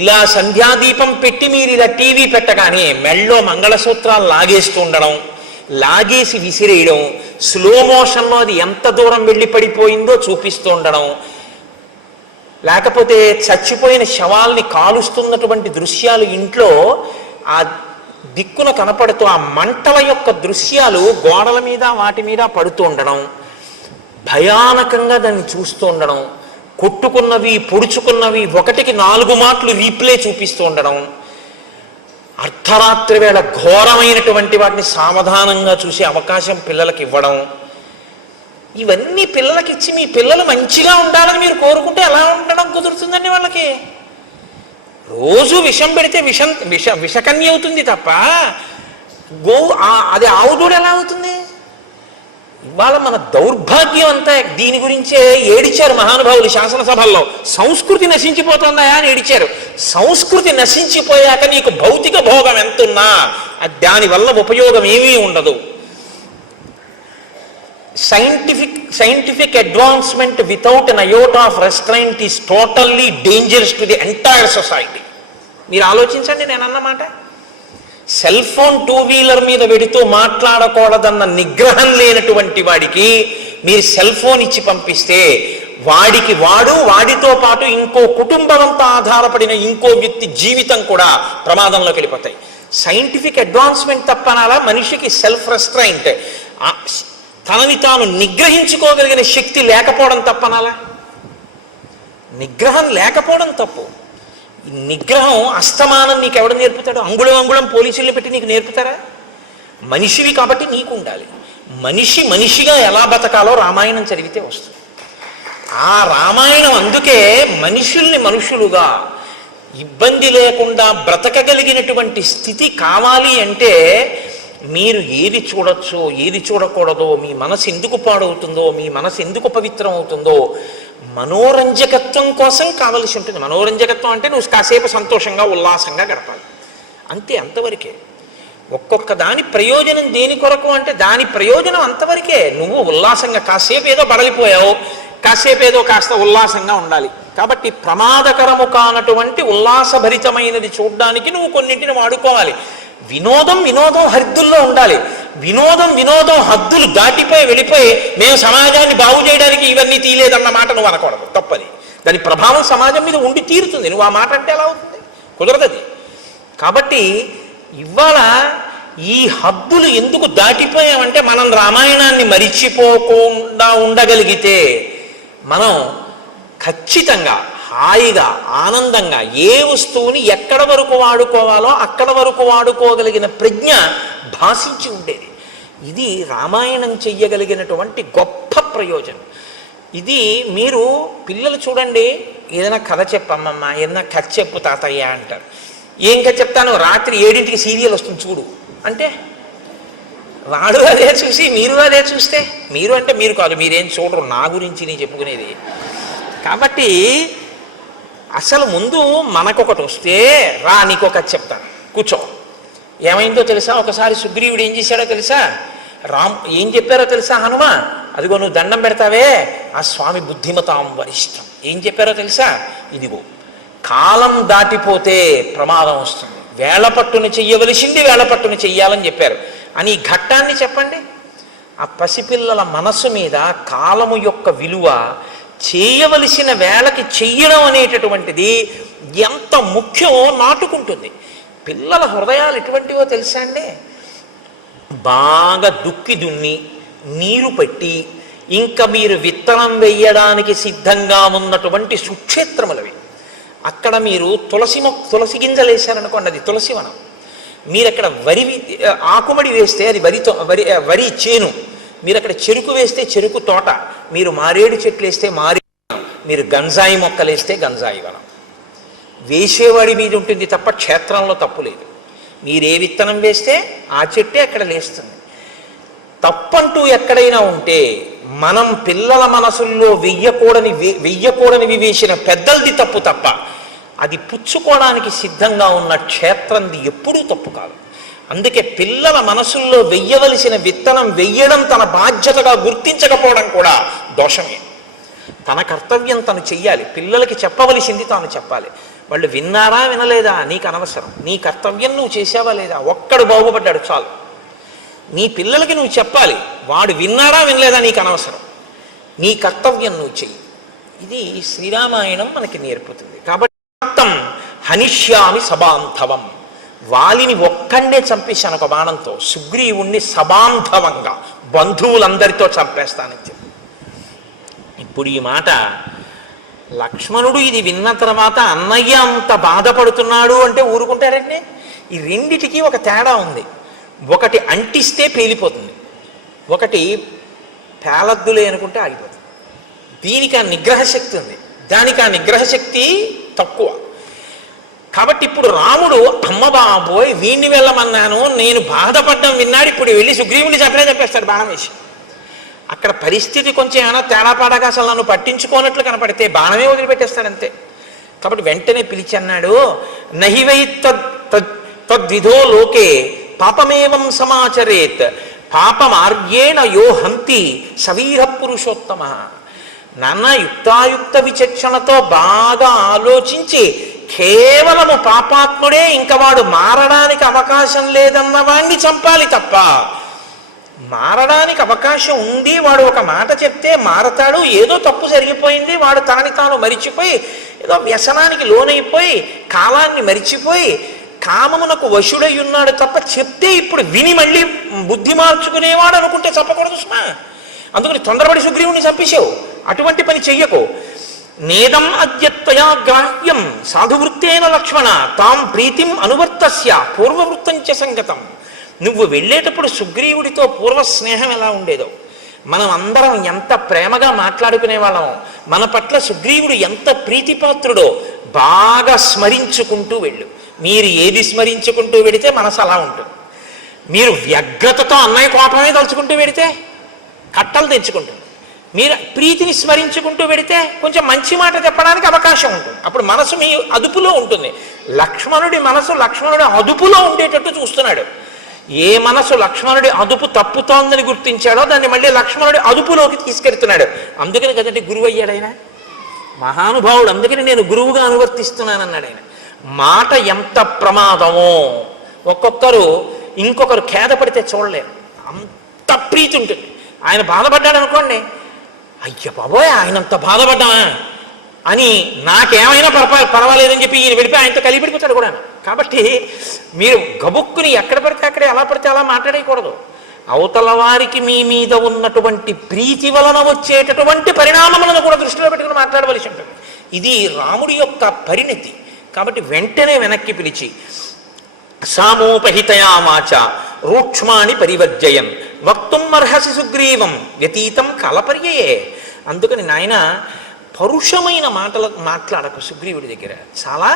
ఇలా సంధ్యాదీపం పెట్టి మీరు ఇలా టీవీ పెట్టగానే మెళ్ళో మంగళసూత్రాలు లాగేస్తూ ఉండడం, లాగేసి విసిరేయడం, స్లో మోషన్లో అది ఎంత దూరం వెళ్ళి పడిపోయిందో చూపిస్తూ ఉండడం, లేకపోతే చచ్చిపోయిన శవాల్ని కాలుస్తున్నటువంటి దృశ్యాలు ఇంట్లో ఆ దిక్కున కనపడుతూ ఆ మంటల యొక్క దృశ్యాలు గోడల మీద వాటి మీద పడుతూ ఉండడం, భయానకంగా దాన్ని చూస్తూ ఉండడం, కొట్టుకున్నవి పొడుచుకున్నవి 1కి 4 మాటలు రీప్లే చూపిస్తూ ఉండడం, అర్ధరాత్రి వేళ ఘోరమైనటువంటి వాటిని సావధానంగా చూసే అవకాశం పిల్లలకి ఇవ్వడం, ఇవన్నీ పిల్లలకి ఇచ్చి మీ పిల్లలు మంచిగా ఉండాలని మీరు కోరుకుంటే ఎలా ఉండడం కుదురుతుందండి? వాళ్ళకి రోజు విషం పెడితే విషకన్య అవుతుంది తప్ప అది ఆవుదూడ ఎలా అవుతుంది? ఇవాళ మన దౌర్భాగ్యం అంతా దీని గురించే ఏడిచారు మహానుభావులు శాసనసభల్లో. సంస్కృతి నశించిపోతుందా అని ఏడిచారు. సంస్కృతి నశించిపోయాక నీకు భౌతిక భోగం ఎంతున్నా దానివల్ల ఉపయోగం ఏమీ ఉండదు. scientific advancement without an iota of restraint is totally dangerous to the entire society. మీరు ఆలోచించండి నేను అన్నమాట. సెల్ ఫోన్ టూ వీలర్ మీద వెడుతూ మాట్లాడకూడదన్న నిగ్రహం లేనటువంటి వాడికి మీరు సెల్ ఫోన్ ఇచ్చి పంపిస్తే వాడితో పాటు ఇంకో కుటుంబం అంతా ఆధారపడిన ఇంకో వ్యక్తి జీవితం కూడా ప్రమాదంలోకి వెళ్ళిపోతాయి. సైంటిఫిక్ అడ్వాన్స్మెంట్ తప్పనాలా, మనిషికి సెల్ఫ్ రెస్ట్రైంట్, తనని తాను నిగ్రహించుకోగలిగిన శక్తి లేకపోవడం తప్పనాలా? నిగ్రహం లేకపోవడం తప్పు. నిగ్రహం అస్తమానం నీకు ఎవడు నేర్పుతాడు? అంగుళం పోలీసుల్ని పెట్టి నీకు నేర్పుతారా? మనిషివి కాబట్టి నీకు ఉండాలి. మనిషిగా ఎలా బతకాలో రామాయణం చదివితే వస్తుంది. ఆ రామాయణం అందుకే మనుషుల్ని మనుషులుగా ఇబ్బంది లేకుండా బ్రతకగలిగినటువంటి స్థితి కావాలి అంటే మీరు ఏది చూడొచ్చో ఏది చూడకూడదో, మీ మనసు ఎందుకు పాడవుతుందో, మీ మనసు ఎందుకు పవిత్రం అవుతుందో మనోరంజకత్వం కోసం కావలసి ఉంటుంది. మనోరంజకత్వం అంటే నువ్వు కాసేపు సంతోషంగా ఉల్లాసంగా గడపాలి అంతే, అంతవరకే. ఒక్కొక్క దాని ప్రయోజనం దేని కొరకు అంటే దాని ప్రయోజనం అంతవరకే. నువ్వు ఉల్లాసంగా కాసేపు ఏదో బడలిపోయావు, కాసేపు ఏదో కాస్త ఉల్లాసంగా ఉండాలి. కాబట్టి ప్రమాదకరము కానటువంటి ఉల్లాసభరితమైనది చూడడానికి నువ్వు కొన్నింటిని వాడుకోవాలి. వినోదం హద్దుల్లో ఉండాలి. వినోదం హద్దులు దాటిపోయి వెళ్ళిపోయి మేము సమాజాన్ని బాగు చేయడానికి ఇవన్నీ తీయలేదన్న మాట నువ్వు అనకూడదు, తప్పది. దాని ప్రభావం సమాజం మీద ఉండి తీరుతుంది. నువ్వు ఆ మాట అంటే ఎలా అవుతుంది? కుదరదది. కాబట్టి ఇవాళ ఈ హద్దులు ఎందుకు దాటిపోయామంటే మనం రామాయణాన్ని మరిచిపోకుండా ఉండగలిగితే మనం ఖచ్చితంగా హాయిగా ఆనందంగా ఏ వస్తువుని ఎక్కడ వరకు వాడుకోవాలో అక్కడ వరకు వాడుకోగలిగిన ప్రజ్ఞ భాషించి ఉండేది. ఇది రామాయణం చెయ్యగలిగినటువంటి గొప్ప ప్రయోజనం. ఇది మీరు పిల్లలు చూడండి, ఏదైనా కథ చెప్పమ్మమ్మ, ఏదైనా కథ చెప్పు తాతయ్య అంటారు. ఏం కథ చెప్తాను? రాత్రి 7ంటికి సీరియల్ వస్తుంది చూడు అంటే వాడు అదే చూసి మీరు అదే చూస్తే, మీరు అంటే మీరు కాదు, మీరేం చూడరు, నా గురించి నేను చెప్పుకునేది. కాబట్టి అసలు ముందు మనకొకటి వస్తే రా నీకు ఒక చెప్తాను కూర్చో. ఏమైందో తెలుసా? ఒకసారి సుగ్రీవుడు ఏం చేశాడో తెలుసా? ఏం చెప్పారో తెలుసా? హనుమ, అదిగో నువ్వు దండం పెడతావే ఆ స్వామి బుద్ధిమతాం వరిష్టం. ఏం చెప్పారో తెలుసా? ఇదిగో కాలం దాటిపోతే ప్రమాదం వస్తుంది, వేళపట్టును చెయ్యవలసింది వేళపట్టును చెయ్యాలని చెప్పారు అని ఈ ఘట్టాన్ని చెప్పండి. ఆ పసిపిల్లల మనసు మీద కాలము యొక్క విలువ, చేయవలసిన వేళకి చెయ్యడం అనేటటువంటిది ఎంత ముఖ్యమో నాటుకుంటుంది. పిల్లల హృదయాలు ఎటువంటివో తెలుసా అండి? బాగా దుక్కి దున్ని నీరు పెట్టి ఇంకా మీరు విత్తనం వేయడానికి సిద్ధంగా ఉన్నటువంటి సుక్షేత్రములవి. అక్కడ మీరు తులసి గింజలు వేశారనుకోండి, అది తులసివనం. మీరు అక్కడ ఆకుమడి వేస్తే అది వరి చేను, మీరు అక్కడ చెరుకు వేస్తే చెరుకు తోట, మీరు మారేడు చెట్లు వేస్తే మారేడు వనం, మీరు గంజాయి మొక్కలు వేస్తే గంజాయి వనం. వేసేవాడి మీద ఉంటుంది తప్ప క్షేత్రంలో తప్పు లేదు. మీరు ఏ విత్తనం వేస్తే ఆ చెట్టే అక్కడ లేస్తుంది. తప్పంటూ ఎక్కడైనా ఉంటే మనం పిల్లల మనసుల్లో వెయ్యకూడనివి వేసిన పెద్దలది తప్పు తప్ప అది పుచ్చుకోవడానికి సిద్ధంగా ఉన్న క్షేత్రంది ఎప్పుడూ తప్పు కాదు. అందుకే పిల్లల మనసుల్లో వెయ్యవలసిన విత్తనం వెయ్యడం తన బాధ్యతగా గుర్తించకపోవడం కూడా దోషమే. తన కర్తవ్యం తను చెయ్యాలి, పిల్లలకి చెప్పవలసింది తాను చెప్పాలి. వాళ్ళు విన్నారా వినలేదా నీకు అనవసరం, నీ కర్తవ్యం నువ్వు చేసావా లేదా, ఒక్కడు బాగుపడ్డాడు చాలు. నీ పిల్లలకి నువ్వు చెప్పాలి, వాడు విన్నాడా వినలేదా నీకు అనవసరం, నీ కర్తవ్యం నువ్వు చెయ్యి. ఇది శ్రీరామాయణం మనకి నేర్పుతుంది. కాబట్టి హనిష్యామి సబాంధవం, వాలిని ఒక్కడే చంపేశాను ఒక బాణంతో, సుగ్రీవుణ్ణి సబాంధవంగా బంధువులందరితో చంపేస్తానని చెప్పి. ఇప్పుడు ఈ మాట లక్ష్మణుడు ఇది విన్న తర్వాత అన్నయ్య అంత బాధపడుతున్నాడు అంటే ఊరుకుంటారండి? ఈ రెండిటికి ఒక తేడా ఉంది. ఒకటి అంటిస్తే పేలిపోతుంది, ఒకటి పేలద్దులే అనుకుంటే ఆగిపోతుంది. దీనికి ఆ నిగ్రహశక్తి ఉంది, దానికి ఆ నిగ్రహశక్తి తక్కువ. కాబట్టి ఇప్పుడు రాముడు అమ్మ బాబోయ్ వీణ్ణి వెళ్ళమన్నాను, నేను బాధపడ్డం విన్నాడు, ఇప్పుడు వెళ్ళి సుగ్రీవుని చంపేస్తాడు బాణం వేసి. అక్కడ పరిస్థితి కొంచెం ఏమైనా తేడాపాడగా అసలు నన్ను పట్టించుకోనట్లు కనపడితే బాణమే వదిలిపెట్టేస్తాడంతే. కాబట్టి వెంటనే పిలిచి అన్నాడు, నహివై తద్విధో లోకే పాపమేవం సమాచరేత్ పాపమార్గేణ యో హంతి సవీర పురుషోత్తమ. నాన్న యుక్తాయుక్త విచక్షణతో బాగా ఆలోచించి కేవలము పాపాత్ముడే, ఇంకా వాడు మారడానికి అవకాశం లేదన్న వాణ్ణి చంపాలి తప్ప, మారడానికి అవకాశం ఉంది, వాడు ఒక మాట చెప్తే మారతాడు, ఏదో తప్పు జరిగిపోయింది, వాడు తనని తాను మరిచిపోయి ఏదో వ్యసనానికి లోనైపోయి కాలాన్ని మరిచిపోయి కామమునకు వశుడై ఉన్నాడు తప్ప, చెప్తే ఇప్పుడు విని మళ్ళీ బుద్ధి మార్చుకునేవాడు అనుకుంటే చెప్పకూడదు సుమా. అందుకని తొందరపడి సుగ్రీవుని చంపేశావు, అటువంటి పని చెయ్యకు. నేదం అద్యత్వయా గ్రాహ్యం సాధువృత్తేన లక్ష్మణ తాం ప్రీతిం అనువర్తస్య పూర్వవృత్తంచ సంగతం. నువ్వు వెళ్ళేటప్పుడు సుగ్రీవుడితో పూర్వ స్నేహం ఎలా ఉండేదో, మనం అందరం ఎంత ప్రేమగా మాట్లాడుకునే వాళ్ళం, మన పట్ల సుగ్రీవుడు ఎంత ప్రీతిపాత్రుడో బాగా స్మరించుకుంటూ వెళ్ళు. మీరు ఏది స్మరించుకుంటూ వెడితే మనసు అలా ఉంటుంది. మీరు వ్యగ్రతతో అన్నయ్య కోపమే తలుచుకుంటూ వెడితే కట్టలు తెచ్చుకుంటుంది. మీరు ప్రీతిని స్మరించుకుంటూ వెడితే కొంచెం మంచి మాట చెప్పడానికి అవకాశం ఉంటుంది. అప్పుడు మనసు మీ అదుపులో ఉంటుంది. లక్ష్మణుడి మనసు లక్ష్మణుడి అదుపులో ఉండేటట్టు చూస్తున్నాడు. ఏ మనసు లక్ష్మణుడి అదుపు తప్పుతోందని గుర్తించాడో దాన్ని మళ్ళీ లక్ష్మణుడి అదుపులోకి తీసుకెళ్తున్నాడు. అందుకని కదండి గురువు అయ్యాడు ఆయన, మహానుభావుడు. అందుకని నేను గురువుగా అనువర్తిస్తున్నానన్నాడు ఆయన. మాట ఎంత ప్రమాదమో, ఒక్కొక్కరు ఇంకొకరు ఖేదపడితే చూడలేరు, అంత ప్రీతి ఉంటుంది. ఆయన బాధపడ్డాడు అనుకోండి, అయ్య బాబోయ్ ఆయనంత బాధపడ్డామా అని నాకేమైనా పర్వాలేదని చెప్పి ఈయన వెళ్ళిపోయి ఆయనతో కలిపిడిపోతాడు కూడా. కాబట్టి మీరు గబుక్కుని ఎక్కడ పడితే అక్కడే ఎలా పడితే అలా మాట్లాడకూడదు. అవతల వారికి మీ మీద ఉన్నటువంటి ప్రీతి వలన వచ్చేటటువంటి పరిణామములను కూడా దృష్టిలో పెట్టుకుని మాట్లాడవలసి ఉంటుంది. ఇది రాముడి యొక్క పరిణతి. కాబట్టి వెంటనే వెనక్కి పిలిచి సామోపహితయామాచ రూక్ష్మాణి పరివర్జయన్ వక్తుం అర్హసి సుగ్రీవం వ్యతీతం కాలపర్యయే. అందుకని నాయన పరుషమైన మాట్లాడకు సుగ్రీవుడి దగ్గర, చాలా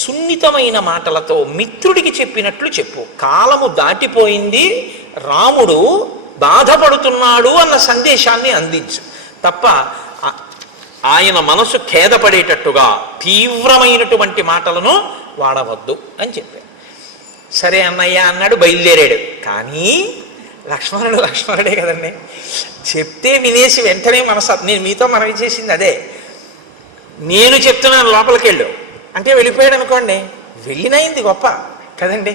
సున్నితమైన మాటలతో మిత్రుడికి చెప్పినట్లు చెప్పు. కాలము దాటిపోయింది, రాముడు బాధపడుతున్నాడు అన్న సందేశాన్ని అందించు తప్ప ఆయన మనసు ఖేదపడేటట్టుగా తీవ్రమైనటువంటి మాటలను వాడవద్దు అని చెప్పాడు. సరే అన్నయ్య అన్నాడు, బయలుదేరాడు. కానీ లక్ష్మణుడే కదండి, చెప్తే వినేసి వెంటనే నేను మీతో మనవి చేసింది అదే. నేను చెప్తున్నాను లోపలికి వెళ్ళు అంటే వెళ్ళిపోయాడు అనుకోండి, వెళ్ళినైంది గొప్ప కదండి.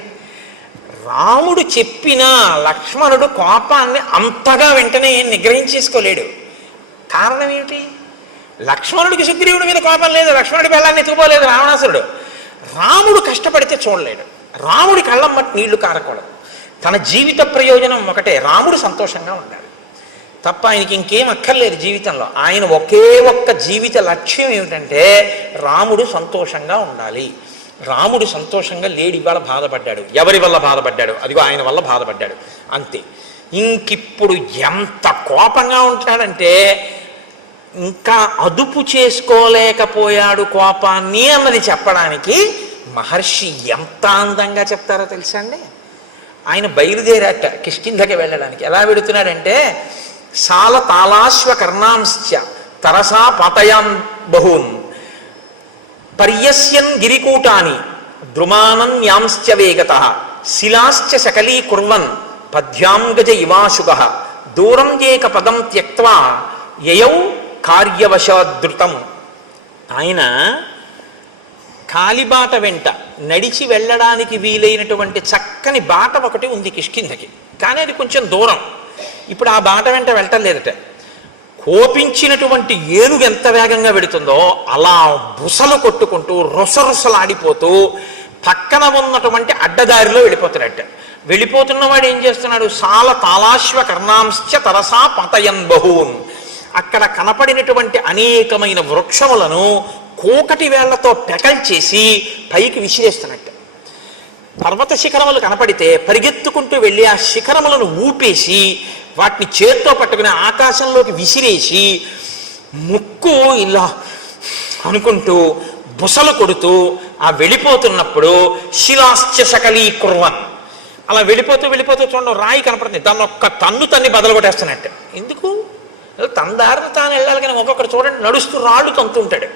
రాముడు చెప్పినా లక్ష్మణుడు కోపాన్ని అంతగా వెంటనే నిగ్రహించేసుకోలేడు. కారణం ఏమిటి? లక్ష్మణుడికి సుగ్రీవుడి మీద కోపం లేదు, లక్ష్మణుడి బెల్లాన్ని ఎత్తుకుపోలేదు రావణాసురుడు. రాముడు కష్టపడితే చూడలేడు, రాముడి కళ్ళమ్మటి నీళ్లు కారకూడదు. తన జీవిత ప్రయోజనం ఒకటే, రాముడు సంతోషంగా ఉండాలి తప్ప ఆయనకి ఇంకేం అక్కర్లేదు జీవితంలో. ఆయన ఒకే ఒక్క జీవిత లక్ష్యం ఏమిటంటే రాముడు సంతోషంగా ఉండాలి. రాముడు సంతోషంగా లేడు, ఇవాళ బాధపడ్డాడు. ఎవరి వల్ల బాధపడ్డాడు? అదిగో ఆయన వల్ల బాధపడ్డాడు, అంతే. ఇంకిప్పుడు ఎంత కోపంగా ఉంటాడంటే ఇంకా అదుపు చేసుకోలేకపోయాడు కోపాన్ని అన్నది చెప్పడానికి మహర్షి ఎంత అందంగా చెప్తారో తెలుసా అండి. ఆయన బయలుదేరాట కిష్కింధకి వెళ్ళడానికి. ఎలా వెడుతున్నాడంటే సాల తాళాశ్వ కర్ణాంశ్చ తరసా పాతయాన్ బహూన్ పర్యస్యన్ గిరికూటాని ద్రుమానన్యాంశ్చ వేగత శిలాశ్చ శకలీకుర్వన్ పద్యాంగజ ఇవాశుగ దూరం ఏక పదం త్యక్త్వా యయౌ కార్యవశాదృతం. ఆయన కాలిబాట వెంట నడిచి వెళ్ళడానికి వీలైనటువంటి చక్కని బాట ఒకటి ఉంది కిష్కింధకి, కానీ అది కొంచెం దూరం. ఇప్పుడు ఆ బాట వెంట వెళ్ళటం కోపించినటువంటి ఏనుగు ఎంత వేగంగా వెడుతుందో అలా బుసలు కొట్టుకుంటూ రుసరుసలాడిపోతూ పక్కన ఉన్నటువంటి అడ్డదారిలో వెళ్ళిపోతున్నాడట. వెళ్ళిపోతున్నవాడు ఏం చేస్తున్నాడు? సాల తాళాశ్వ కర్ణాంశ్చ తరసా పతయన్ బహూన్. అక్కడ కనపడినటువంటి అనేకమైన వృక్షములను కోకటి వేళ్లతో పెకల్చేసి పైకి విసిరేస్తున్నట్టు. పర్వత శిఖరములు కనపడితే పరిగెత్తుకుంటూ వెళ్ళి ఆ శిఖరములను ఊపేసి వాటిని చేత్తో పట్టుకుని ఆకాశంలోకి విసిరేసి ముక్కు ఇలా అనుకుంటూ బుసలు కొడుతూ ఆ వెళ్ళిపోతున్నప్పుడు శిలాశ్చ శకలీకుర్వన్ అలా వెళ్ళిపోతూ చూడండి రాయి కనపడుతుంది, దాన్ని ఒక్క తన్ను తన్ని బదలు కొట్టేస్తున్నట్టు. ఎందుకు? తన దారిని తాను వెళ్ళాలి, కానీ ఒక్కొక్కటి చూడండి నడుస్తూ రాళ్ళు తంతు ఉంటాడు,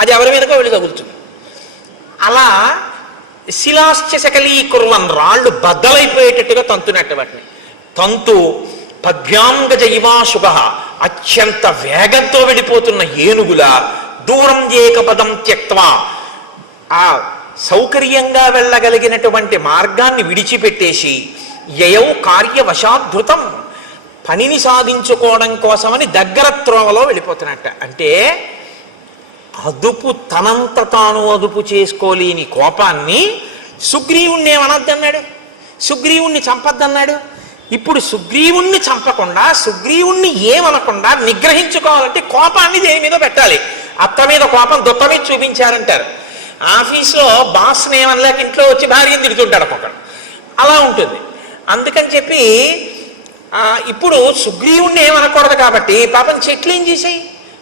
అది ఎవరి మీదకో వెళ్ళి తగులుతుంది. అలా శిలాశ్చ శకలీకుర్వన్ రాళ్ళు బద్దలైపోయేటట్టుగా తంతున్నట్టు వాటిని తంతు పద్యాంగజ ఇవాశుభ అత్యంత వేగంతో వెళ్ళిపోతున్న ఏనుగుల దూరం ఏక పదం త్యక్త్వా ఆ సౌకర్యంగా వెళ్ళగలిగినటువంటి మార్గాన్ని విడిచిపెట్టేసి యయౌ కార్యవశాధృతం, పనిని సాధించుకోవడం కోసమని దగ్గర త్రోవలో వెళ్ళిపోతున్నట్ట. అంటే తనంత తాను అదుపు చేసుకోలేని కోపాన్ని సుగ్రీవుణ్ణి ఏమనొద్దన్నాడు, సుగ్రీవుణ్ణి చంపద్దన్నాడు. ఇప్పుడు సుగ్రీవుణ్ణి చంపకుండా, సుగ్రీవుణ్ణి ఏమనకుండా నిగ్రహించుకోవాలంటే కోపాన్ని దేని మీద పెట్టాలి. అత్త మీద కోపం దుత్త మీద చూపించారంటారు. ఆఫీస్లో బాస్ని ఏమనలేక ఇంట్లో వచ్చి భార్యను తిడుతుంటాడు ఒక్కొక్కడు, అలా ఉంటుంది. అందుకని చెప్పి ఇప్పుడు సుగ్రీవుణ్ణి ఏమనకూడదు కాబట్టి పాపం చెట్లు ఏం చేసాయి,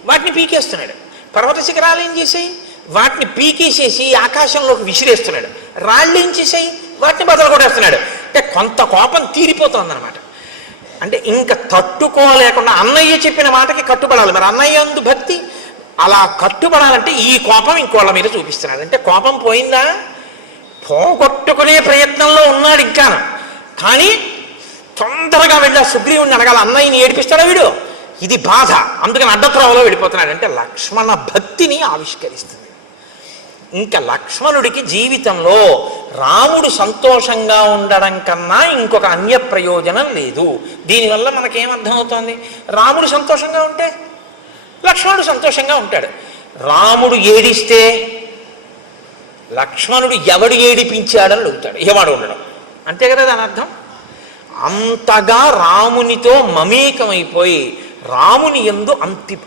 వాటిని పీకేస్తున్నాడు. పర్వత శిఖరాలు ఏం చేసాయి, వాటిని పీకేసేసి ఆకాశంలోకి విసిరేస్తున్నాడు. రాళ్ళు ఏం చేసాయి, వాటిని బదలు కొట్టేస్తున్నాడు. అంటే కొంత కోపం తీరిపోతుందన్నమాట. అంటే ఇంకా తట్టుకోలేకుండా అన్నయ్య చెప్పిన మాటకి కట్టుబడాలి. మరి అన్నయ్య అందు భక్తి, అలా కట్టుబడాలంటే ఈ కోపం ఇంకోళ్ళ మీద చూపిస్తున్నాడు. అంటే కోపం పోయిందా, పోగొట్టుకునే ప్రయత్నంలో ఉన్నాడు ఇంకా. కానీ తొందరగా వెళ్ళా సుగ్రీవుణ్ణి అడగాల, అన్నయ్యని ఏడిపిస్తాడా వీడు, ఇది బాధ, అందుకని అడ్డత్రోవలో వెళ్ళిపోతున్నాడు. అంటే లక్ష్మణ భక్తిని ఆవిష్కరిస్తుంది. ఇంకా లక్ష్మణుడికి జీవితంలో రాముడు సంతోషంగా ఉండడం కన్నా ఇంకొక అన్య ప్రయోజనం లేదు. దీనివల్ల మనకేమర్థమవుతోంది, రాముడు సంతోషంగా ఉంటే లక్ష్మణుడు సంతోషంగా ఉంటాడు. రాముడు ఏడిస్తే లక్ష్మణుడు ఎవడు ఏడిపించాడని అడుగుతాడు, ఎవడు ఉండడం. అంతే కదా దాని అర్థం. అంతగా రామునితో మమేకమైపోయి రాముని యందు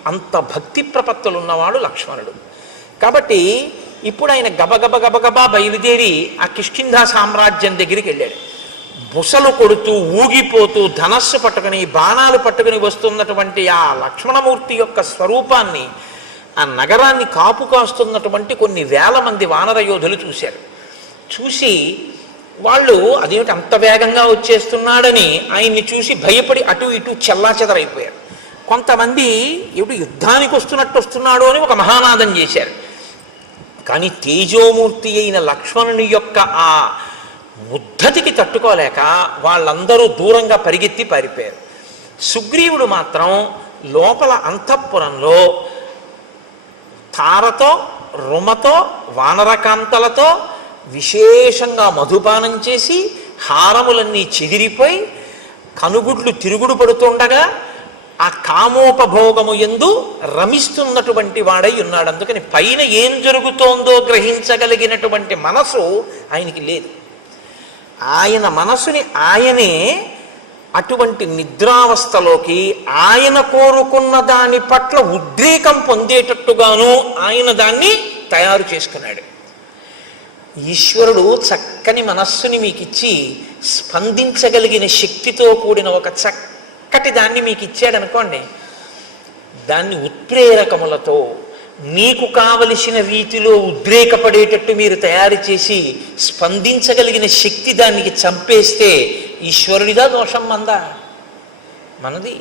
అంత భక్తి ప్రపత్తులు ఉన్నవాడు లక్ష్మణుడు. కాబట్టి ఇప్పుడు ఆయన గబగబ గబగబా బయలుదేరి ఆ కిష్కింధా సామ్రాజ్యం దగ్గరికి వెళ్ళాడు. బుసలు కొడుతూ ఊగిపోతూ ధనస్సు పట్టుకుని బాణాలు పట్టుకుని వస్తున్నటువంటి ఆ లక్ష్మణమూర్తి యొక్క స్వరూపాన్ని, ఆ నగరాన్ని కాపు కాస్తున్నటువంటి కొన్ని వేల మంది వానర యోధులు చూశారు. చూసి వాళ్ళు అదేమిటి అంత వేగంగా వచ్చేస్తున్నాడని ఆయన్ని చూసి భయపడి అటు ఇటు చెల్లాచెదరైపోయారు. కొంతమంది ఏమిటి యుద్ధానికి వస్తున్నాడు అని ఒక మహానాదం చేశారు. కానీ తేజోమూర్తి అయిన లక్ష్మణుని యొక్క ఆ ఉద్ధతికి తట్టుకోలేక వాళ్ళందరూ దూరంగా పరిగెత్తి పారిపోయారు. సుగ్రీవుడు మాత్రం లోపల అంతఃపురంలో తారతో రుమతో వానరకాంతలతో విశేషంగా మధుపానం చేసి హారములన్నీ చెదిరిపోయి కనుగుడ్లు తిరుగుడు పడుతుండగా ఆ కామోపభోగము యందు రమిస్తున్నటువంటి వాడై ఉన్నాడు. అందుకని పైన ఏం జరుగుతోందో గ్రహించగలిగినటువంటి మనసు ఆయనకి లేదు. ఆయన మనసుని ఆయనే అటువంటి నిద్రావస్థలోకి ఆయన కోరుకున్న దాని పట్ల ఉద్రేకం పొందేటట్టుగాను ఆయన దాన్ని తయారు చేసుకున్నాడు. ఈశ్వరుడు చక్కని మనస్సుని మీకు ఇచ్చి స్పందించగలిగిన శక్తితో కూడిన ఒక చక్కటి దాన్ని మీకు ఇచ్చాడనుకోండి, దాన్ని ఉత్ప్రేరకములతో మీకు కావలసిన రీతిలో ఉద్రేకపడేటట్టు మీరు తయారు చేసి స్పందించగలిగిన శక్తి దానికి చంపేస్తే ఈశ్వరుడిదా దోషం మందా? మనది.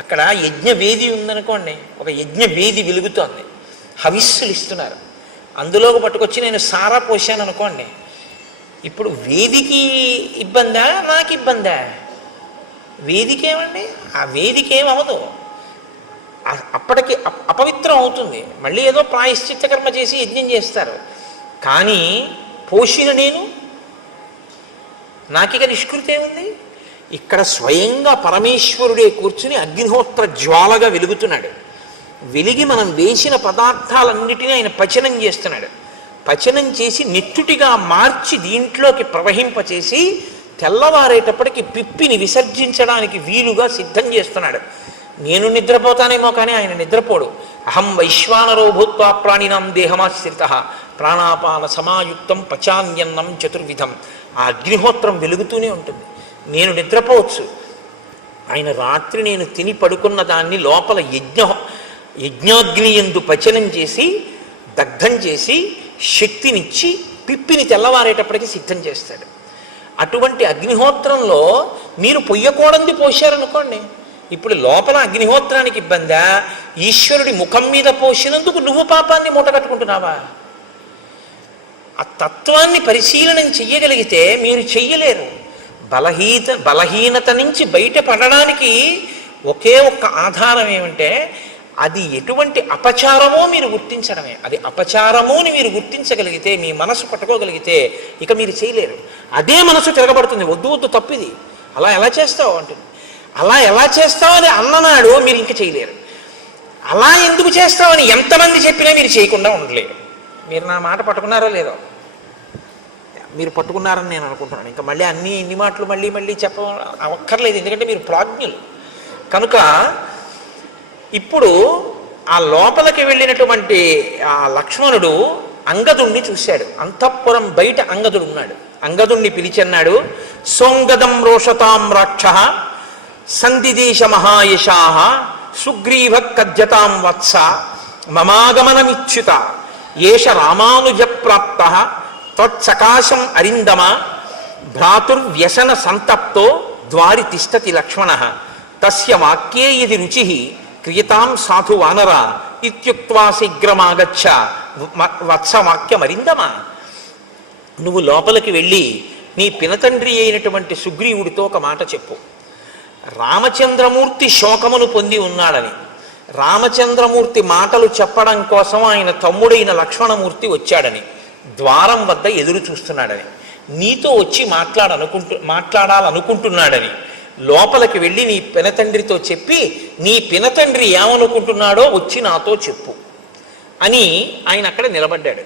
అక్కడ యజ్ఞవేది ఉందనుకోండి, ఒక యజ్ఞవేది వెలుగుతోంది, హవిస్సులు ఇస్తున్నారు, అందులోకి పట్టుకొచ్చి నేను సారా పోసాను అనుకోండి, ఇప్పుడు వేదికి ఇబ్బందా నాకు ఇబ్బందా? వేదికేమండి, ఆ వేదికేమవదు, అప్పటికి అపవిత్రం అవుతుంది, మళ్ళీ ఏదో ప్రాయశ్చిత్త కర్మ చేసి యజ్ఞం చేస్తారు. కానీ పోషిన నేను నాకిక నిష్కృతి ఏముంది? ఇక్కడ స్వయంగా పరమేశ్వరుడే కూర్చుని అగ్నిహోత్ర జ్వాలగా వెలుగుతున్నాడు. వెలిగి మనం వేసిన పదార్థాలన్నిటినీ ఆయన పచనం చేస్తున్నాడు. పచనం చేసి నెత్తుటిగా మార్చి దీంట్లోకి ప్రవహింపచేసి తెల్లవారేటప్పటికి పిప్పిని విసర్జించడానికి వీలుగా సిద్ధం చేస్తున్నాడు. నేను నిద్రపోతానేమో కానీ ఆయన నిద్రపోడు. అహం వైశ్వానరో భూత్వా ప్రాణినాం దేహమాశ్రిత ప్రాణాపాన సమాయుక్తం పచాన్యన్నం చతుర్విధం. ఆ అగ్నిహోత్రం వెలుగుతూనే ఉంటుంది. నేను నిద్రపోవచ్చు, ఆయన రాత్రి నేను తిని పడుకున్న దాన్ని లోపల యజ్ఞాగ్ని యందు పచనం చేసి దగ్ధం చేసి శక్తినిచ్చి పిప్పిని తెల్లవారేటప్పటికి సిద్ధం చేస్తాడు. అటువంటి అగ్నిహోత్రంలో మీరు పొయ్యకూడంది పోశారనుకోండి, ఇప్పుడు లోపల అగ్నిహోత్రానికి ఇబ్బందా, ఈశ్వరుడి ముఖం మీద పోసినందుకు నువ్వు పాపాన్ని మూటగట్టుకుంటున్నావా? ఆ తత్వాన్ని పరిశీలనం చెయ్యగలిగితే మీరు చెయ్యలేరు. బలహీనత నుంచి బయటపడడానికి ఒకే ఒక్క ఆధారం ఏమంటే అది ఎటువంటి అపచారమో మీరు గుర్తించడమే. అది అపచారమో అని మీరు గుర్తించగలిగితే, మీ మనసు పట్టుకోగలిగితే ఇక మీరు చేయలేరు. అదే మనసు తిరగబడుతుంది, వద్దు వద్దు తప్పిది, అలా ఎలా చేస్తావు అంటుంది. అలా ఎలా చేస్తావు అని అన్ననాడు మీరు ఇంక చేయలేరు. అలా ఎందుకు చేస్తామని ఎంతమంది చెప్పినా మీరు చేయకుండా ఉండలేరు. మీరు నా మాట పట్టుకున్నారో లేదో? మీరు పట్టుకున్నారని నేను అనుకుంటున్నాను. ఇంకా మళ్ళీ ఇన్ని మాటలు మళ్ళీ మళ్ళీ అక్కర్లేదు, ఎందుకంటే మీరు ప్రాజ్ఞులు కనుక. ఇప్పుడు ఆ లోపలికి వెళ్ళినటువంటి ఆ లక్ష్మణుడు అంగదుణ్ణి చూశాడు. అంతఃపురం బయట అంగదుడు ఉన్నాడు. అంగదుణ్ణి పిలిచన్నాడు. సోంగదం రోషతాం రాక్ష సందిదేశ మహాయశా సుగ్రీవ కజ్జతాం వత్స మమాగమనమిచ్యుత ఏష రామానుజ ప్రాప్త త్వత్సకాశం అరిందమ భ్రాతుర్వ్యసన సంతప్తో ద్వారి తిష్టతి లక్ష్మణ తస్య వాక్యే యది రుచి క్రియతాం సాధు వానర ఇత్యుక్త్వా శీఘ్రమాగచ్చ వత్సవాక్యమరిందమ. నువ్వు లోపలికి వెళ్ళి నీ పినతండ్రి అయినటువంటి సుగ్రీవుడితో ఒక మాట చెప్పు. రామచంద్రమూర్తి శోకమును పొంది ఉన్నాడని, రామచంద్రమూర్తి మాటలు చెప్పడం కోసం ఆయన తమ్ముడైన లక్ష్మణమూర్తి వచ్చాడని, ద్వారం వద్ద ఎదురు చూస్తున్నాడని, నీతో వచ్చి మాట్లాడాలనుకుంటున్నాడని లోపలికి వెళ్ళి నీ పినతండ్రితో చెప్పి నీ పినతండ్రి ఏమనుకుంటున్నాడో వచ్చి నాతో చెప్పు అని ఆయన అక్కడ నిలబడ్డాడు.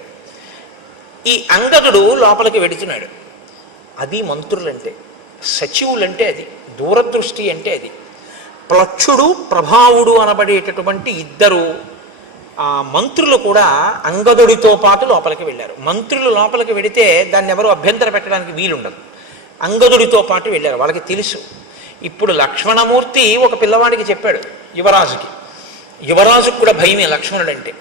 ఈ అంగదుడు లోపలికి వెడుతున్నాడు. అది మంత్రులంటే, సచివులంటే అది, దూరదృష్టి అంటే అది. ప్లక్షుడు ప్రభావుడు అనబడేటటువంటి ఇద్దరు ఆ మంత్రులు కూడా అంగదుడితో పాటు లోపలికి వెళ్ళారు. మంత్రులు లోపలికి వెడితే దాన్ని ఎవరు అభ్యంతర పెట్టడానికి వీలుండదు. అంగదుడితో పాటు వెళ్ళారు. వాళ్ళకి తెలుసు. ఇప్పుడు లక్ష్మణమూర్తి ఒక పిల్లవాడికి చెప్పాడు, యువరాజుకి. యువరాజుకు కూడా భయమే లక్ష్మణుడంటే.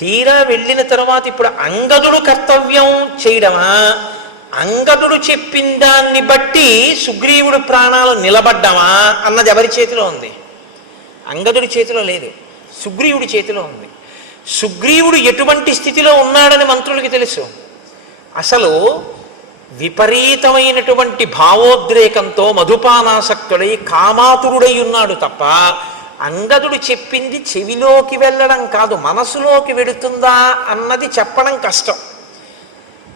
తీరా వెళ్ళిన తర్వాత ఇప్పుడు అంగదుడు కర్తవ్యం చేయడమా, అంగదుడు చెప్పిన దాన్ని బట్టి సుగ్రీవుడు ప్రాణాలు నిలబడ్డామా అన్నది ఎవరి చేతిలో ఉంది? అంగదుడి చేతిలో లేదు, సుగ్రీవుడి చేతిలో ఉంది. సుగ్రీవుడు ఎటువంటి స్థితిలో ఉన్నాడని మంత్రులకి తెలుసు. అసలు విపరీతమైనటువంటి భావోద్రేకంతో మధుపానాసక్తుడై కామాతురుడై ఉన్నాడు తప్ప అంగదుడు చెప్పింది చెవిలోకి వెళ్ళడం కాదు, మనసులోకి వెడుతుందా అన్నది చెప్పడం కష్టం.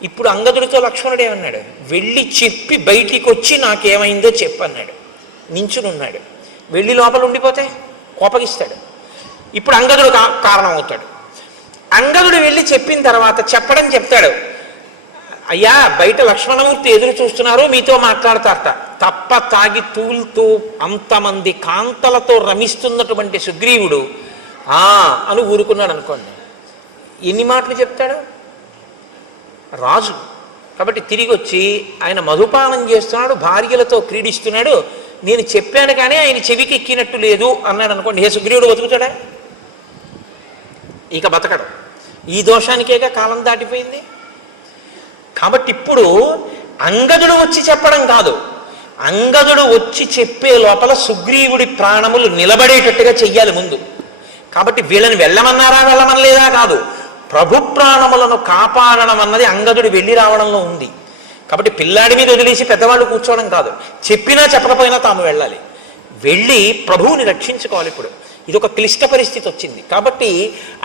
ఇప్పుడు అంగదుడితో లక్ష్మణుడు ఏమన్నాడు? వెళ్ళి చెప్పి బయటికి వచ్చి నాకేమైందో చెప్పన్నాడు. నించునున్నాడు. వెళ్ళి లోపల ఉండిపోతే కోపగిస్తాడు. ఇప్పుడు అంగదుడు కారణం అవుతాడు. అంగదుడు వెళ్ళి చెప్పిన తర్వాత చెప్తాడు, అయ్యా బయట లక్ష్మణమూర్తి ఎదురు చూస్తున్నారు, మీతో మాట్లాడతారట. తప్ప తాగి తూలుతూ అంతమంది కాంతలతో రమిస్తున్నటువంటి సుగ్రీవుడు అని ఊరుకున్నాడు అనుకోండి. ఎన్ని మాటలు చెప్తాడు? రాజు కాబట్టి తిరిగి వచ్చి ఆయన మధుపానం చేస్తున్నాడు, భార్యలతో క్రీడిస్తున్నాడు, నేను చెప్పాను కానీ ఆయన చెవికి ఎక్కినట్టు లేదు అన్నాడు అనుకోండి. ఏ సుగ్రీవుడు బతుకుతాడా? ఇక బతకడు. ఈ దోషానికేగా కాలం దాటిపోయింది. కాబట్టి ఇప్పుడు అంగదుడు వచ్చి చెప్పడం కాదు, అంగదుడు వచ్చి చెప్పే లోపల సుగ్రీవుడి ప్రాణములు నిలబడేటట్టుగా చెయ్యాలి ముందు. కాబట్టి వీళ్ళని వెళ్ళమనలేదా కాదు, ప్రభు ప్రాణములను కాపాడడం అన్నది అంగదుడు వెళ్ళి రావడంలో ఉంది. కాబట్టి పిల్లాడి మీద వదిలేసి పెద్దవాళ్ళు కూర్చోవడం కాదు, చెప్పినా చెప్పకపోయినా తాము వెళ్ళాలి, వెళ్ళి ప్రభువుని రక్షించుకోవాలి. ఇప్పుడు ఇది ఒక క్లిష్ట పరిస్థితి వచ్చింది కాబట్టి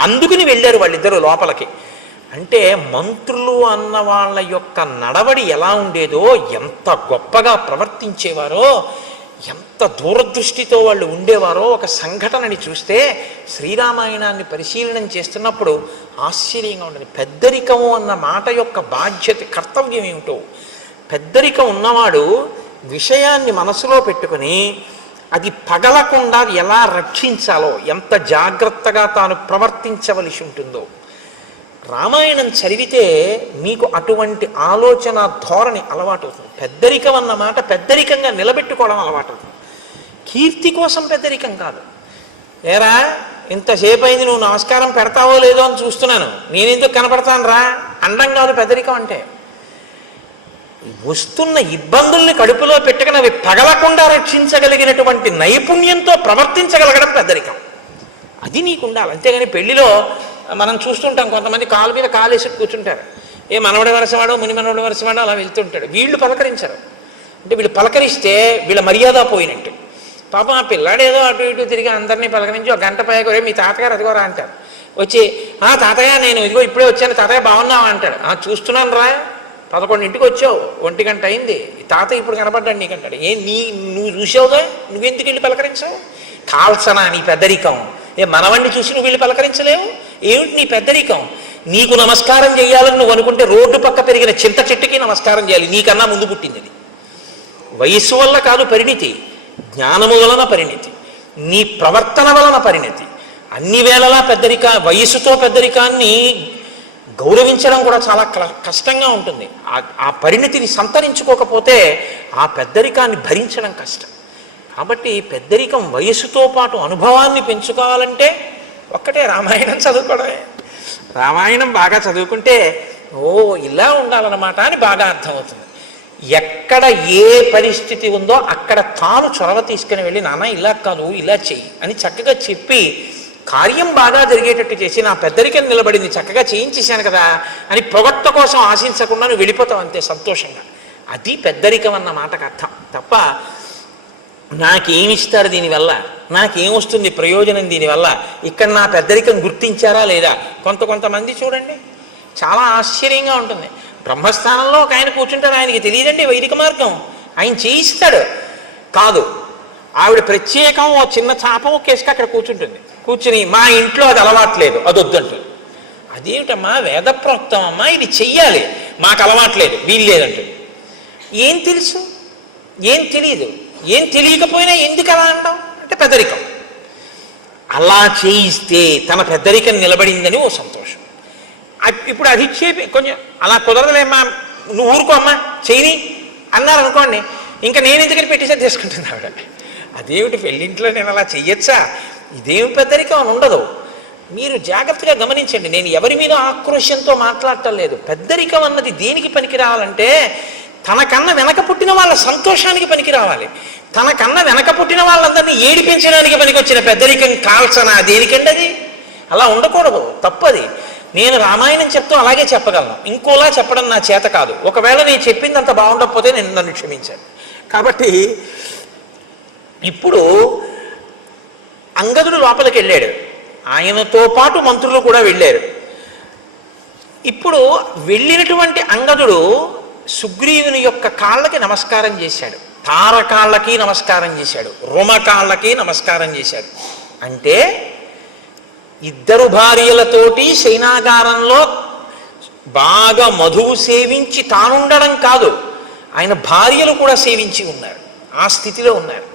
అందుకుని వెళ్ళారు వాళ్ళిద్దరూ లోపలికి. అంటే మంత్రులు అన్న వాళ్ళ యొక్క నడవడి ఎలా ఉండేదో, ఎంత గొప్పగా ప్రవర్తించేవారో, ఎంత దూరదృష్టితో వాళ్ళు ఉండేవారో ఒక సంఘటనని చూస్తే శ్రీరామాయణాన్ని పరిశీలనం చేస్తున్నప్పుడు ఆశ్చర్యంగా ఉండదు. పెద్దరికము అన్న మాట యొక్క బాధ్యత, కర్తవ్యం ఏమిటో. పెద్దరికం ఉన్నవాడు విషయాన్ని మనసులో పెట్టుకుని అది పగలకుండా ఎలా రక్షించాలో, ఎంత జాగ్రత్తగా తాను ప్రవర్తించవలసి ఉంటుందో. రామాయణం చదివితే మీకు అటువంటి ఆలోచన ధోరణి అలవాటు అవుతుంది. పెద్దరికం అన్న మాట పెద్దరికంగా నిలబెట్టుకోవడం అలవాటు అవుతుంది. కీర్తి కోసం పెద్దరికం కాదు. ఏరా ఇంతసేపు అయింది, నువ్వు నమస్కారం పెడతావో లేదో అని చూస్తున్నాను, నేనెందుకు కనపడతాను రా అండం కాదు పెద్దరికం అంటే. వస్తున్న ఇబ్బందుల్ని కడుపులో పెట్టుకుని అవి పగలకుండా రక్షించగలిగినటువంటి నైపుణ్యంతో ప్రవర్తించగలగడం పెద్దరికం. అది నీకుండాలి. అంతేగాని పెళ్లిలో మనం చూస్తుంటాం, కొంతమంది కాలు మీద కాలేసి కూర్చుంటారు. ఏ మనవడి వరసవాడో ముని మనవడి వరసవాడో అలా వెళ్తుంటాడు. వీళ్ళు పలకరించరు. అంటే వీళ్ళు పలకరిస్తే వీళ్ళ మర్యాద పోయినట్టు. పాపం ఆ పిల్లాడేదో అటు ఇటు తిరిగి అందరినీ పలకరించి ఒక గంట పైకి మీ తాతగారు అదిగోరా అంటారు. వచ్చి తాతయ్య నేను ఇదిగో ఇప్పుడే వచ్చాను తాతయ్య బాగున్నావా అంటాడు. చూస్తున్నాను రా 11ంటికి వచ్చావు 1 గంట అయింది తాత ఇప్పుడు కనపడ్డాడు నీకంటాడు. నువ్వు చూసావుగా నువ్వెందుకు వెళ్ళి పలకరించావు? కాల్సనా నీ పెద్దరికం? మనవణ్ణి చూసి నువ్వు వెళ్ళి పలకరించలేవు? ఏమిటి నీ పెద్దరికం? నీకు నమస్కారం చేయాలని నువ్వు అనుకుంటే రోడ్డు పక్క పెరిగిన చింత చెట్టుకి నమస్కారం చేయాలి, నీకన్నా ముందు పుట్టింది అది. వయస్సు వల్ల కాదు పరిణితి, జ్ఞానము వలన పరిణితి, నీ ప్రవర్తన వలన పరిణితి. అన్ని వేళలా వయస్సుతో పెద్దరికాన్ని గౌరవించడం కూడా చాలా కష్టంగా ఉంటుంది. ఆ పరిణితిని సంతరించుకోకపోతే ఆ పెద్దరికాన్ని భరించడం కష్టం. కాబట్టి పెద్దరికం వయస్సుతో పాటు అనుభవాన్ని పెంచుకోవాలంటే ఒక్కటే రామాయణం చదువుకోవడమే. రామాయణం బాగా చదువుకుంటే ఇలా ఉండాలన్నమాట అని బాగా అర్థమవుతుంది. ఎక్కడ ఏ పరిస్థితి ఉందో అక్కడ తాను చొరవ తీసుకుని వెళ్ళి నాన్న ఇలా కాదు ఇలా చెయ్యి అని చక్కగా చెప్పి కార్యం బాగా జరిగేటట్టు చేసి నా పెద్దరికం నిలబడింది చక్కగా చేయించేశాను కదా అని పొగట్ట కోసం ఆశించకుండా నువ్వు వెళ్ళిపోతావు అంతే సంతోషంగా. అది పెద్దరికం అన్న మాటకు అర్థం తప్ప నాకేమిస్తారు దీనివల్ల, నాకేమొస్తుంది ప్రయోజనం దీనివల్ల, ఇక్కడ నా పెద్దరికం గుర్తించారా లేదా. కొంతమంది చూడండి చాలా ఆశ్చర్యంగా ఉంటుంది. బ్రహ్మస్థానంలో ఒక ఆయన కూర్చుంటారు, ఆయనకి తెలియదండి వైదిక మార్గం, ఆయన చేయిస్తాడు. కాదు ఆవిడ ప్రత్యేకం ఓ చిన్న చాపం ఒకేసుక అక్కడ కూర్చుంటుంది. కూర్చుని మా ఇంట్లో అది అలవాట్లేదు అది వద్దంటుంది. అదేమిటమ్మా వేదప్రోక్తం అమ్మా ఇది చెయ్యాలి, మాకు అలవాట్లేదు వీలు లేదంటుంది. ఏం తెలుసు, ఏం తెలియదు, ఏం తెలియకపోయినా ఎందుకు అలా అంటాం అంటే పెద్దరికం. అలా చేయిస్తే తన పెద్దరికం నిలబడిందని ఓ సంతోషం. ఇప్పుడు అది ఇచ్చేపి కొంచెం అలా కుదరదులేమ్మా నువ్వు ఊరుకో అమ్మా చేయని అన్నారు అనుకోండి, ఇంకా నేను ఎందుకని పెట్టేసే తీసుకుంటుంది ఆవిడ. అదేమిటి పెళ్ళింట్లో నేను అలా చెయ్యొచ్చా, ఇదేమి పెద్దరికం అని ఉండదు. మీరు జాగ్రత్తగా గమనించండి, నేను ఎవరి మీద ఆక్రోశంతో మాట్లాడటం లేదు. పెద్దరికం అన్నది దేనికి పనికి రావాలంటే తనకన్నా వెనక పుట్టిన వాళ్ళ సంతోషానికి పనికి రావాలి. తనకన్నా వెనక పుట్టిన వాళ్ళందరినీ ఏడిపించడానికి పనికి వచ్చిన పెద్దరికం కాల్చనా దేనికండి అది? అలా ఉండకూడదు, తప్పది. నేను రామాయణం చెప్తూ అలాగే చెప్పగలను, ఇంకోలా చెప్పడం నా చేత కాదు. ఒకవేళ నేను చెప్పింది అంత బాగుండకపోతే నేను నన్ను క్షమించాను. కాబట్టి ఇప్పుడు అంగదుడు లోపలికి వెళ్ళాడు, ఆయనతో పాటు మంత్రులు కూడా వెళ్ళారు. ఇప్పుడు వెళ్ళినటువంటి అంగదుడు సుగ్రీవుని యొక్క కాళ్ళకి నమస్కారం చేశాడు, తారకాళ్ళకి నమస్కారం చేశాడు, రుమకాళ్ళకి నమస్కారం చేశాడు. అంటే ఇద్దరు భార్యలతోటి శయనాగారంలో బాగా మధువు సేవించి తానుండడం కాదు, ఆయన భార్యలు కూడా సేవించి ఉన్నారు, ఆ స్థితిలో ఉన్నారు.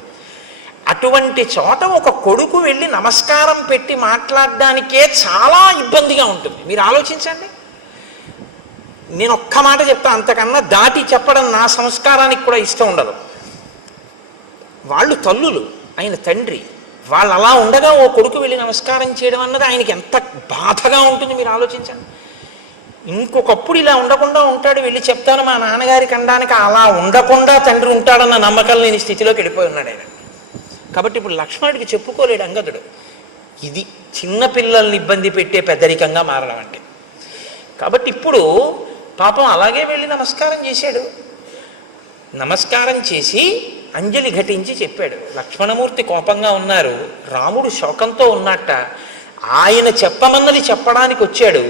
అటువంటి చోట ఒక కొడుకు వెళ్ళి నమస్కారం పెట్టి మాట్లాడడానికే చాలా ఇబ్బందిగా ఉంటుంది. మీరు ఆలోచించండి. నేను ఒక్క మాట చెప్తా, అంతకన్నా దాటి చెప్పడం నా సంస్కారానికి కూడా ఇష్టం ఉండదు. వాళ్ళు తల్లులు, ఆయన తండ్రి, వాళ్ళు అలా ఉండగా ఓ కొడుకు వెళ్ళి నమస్కారం చేయడం అన్నది ఆయనకి ఎంత బాధగా ఉంటుంది మీరు ఆలోచించండి. ఇంకొకప్పుడు ఇలా ఉండకుండా ఉంటాడు, వెళ్ళి చెప్తాను మా నాన్నగారికి అనడానికి అలా ఉండకుండా తండ్రి ఉంటాడన్న నమ్మకం లేని స్థితిలోకి వెళ్ళిపోయి ఉన్నాడు ఆయన. కాబట్టి ఇప్పుడు లక్ష్మణుడికి చెప్పుకోలేడు అంగదుడు. ఇది చిన్నపిల్లల్ని ఇబ్బంది పెట్టే పెద్దరికంగా మారడం అంటే. కాబట్టి ఇప్పుడు పాపం అలాగే వెళ్ళి నమస్కారం చేశాడు. నమస్కారం చేసి అంజలి ఘటించి చెప్పాడు. లక్ష్మణమూర్తి కోపంగా ఉన్నారు, రాముడు శోకంతో ఉన్నట్ట, ఆయన చెప్పమన్నది చెప్పడానికి వచ్చాడు,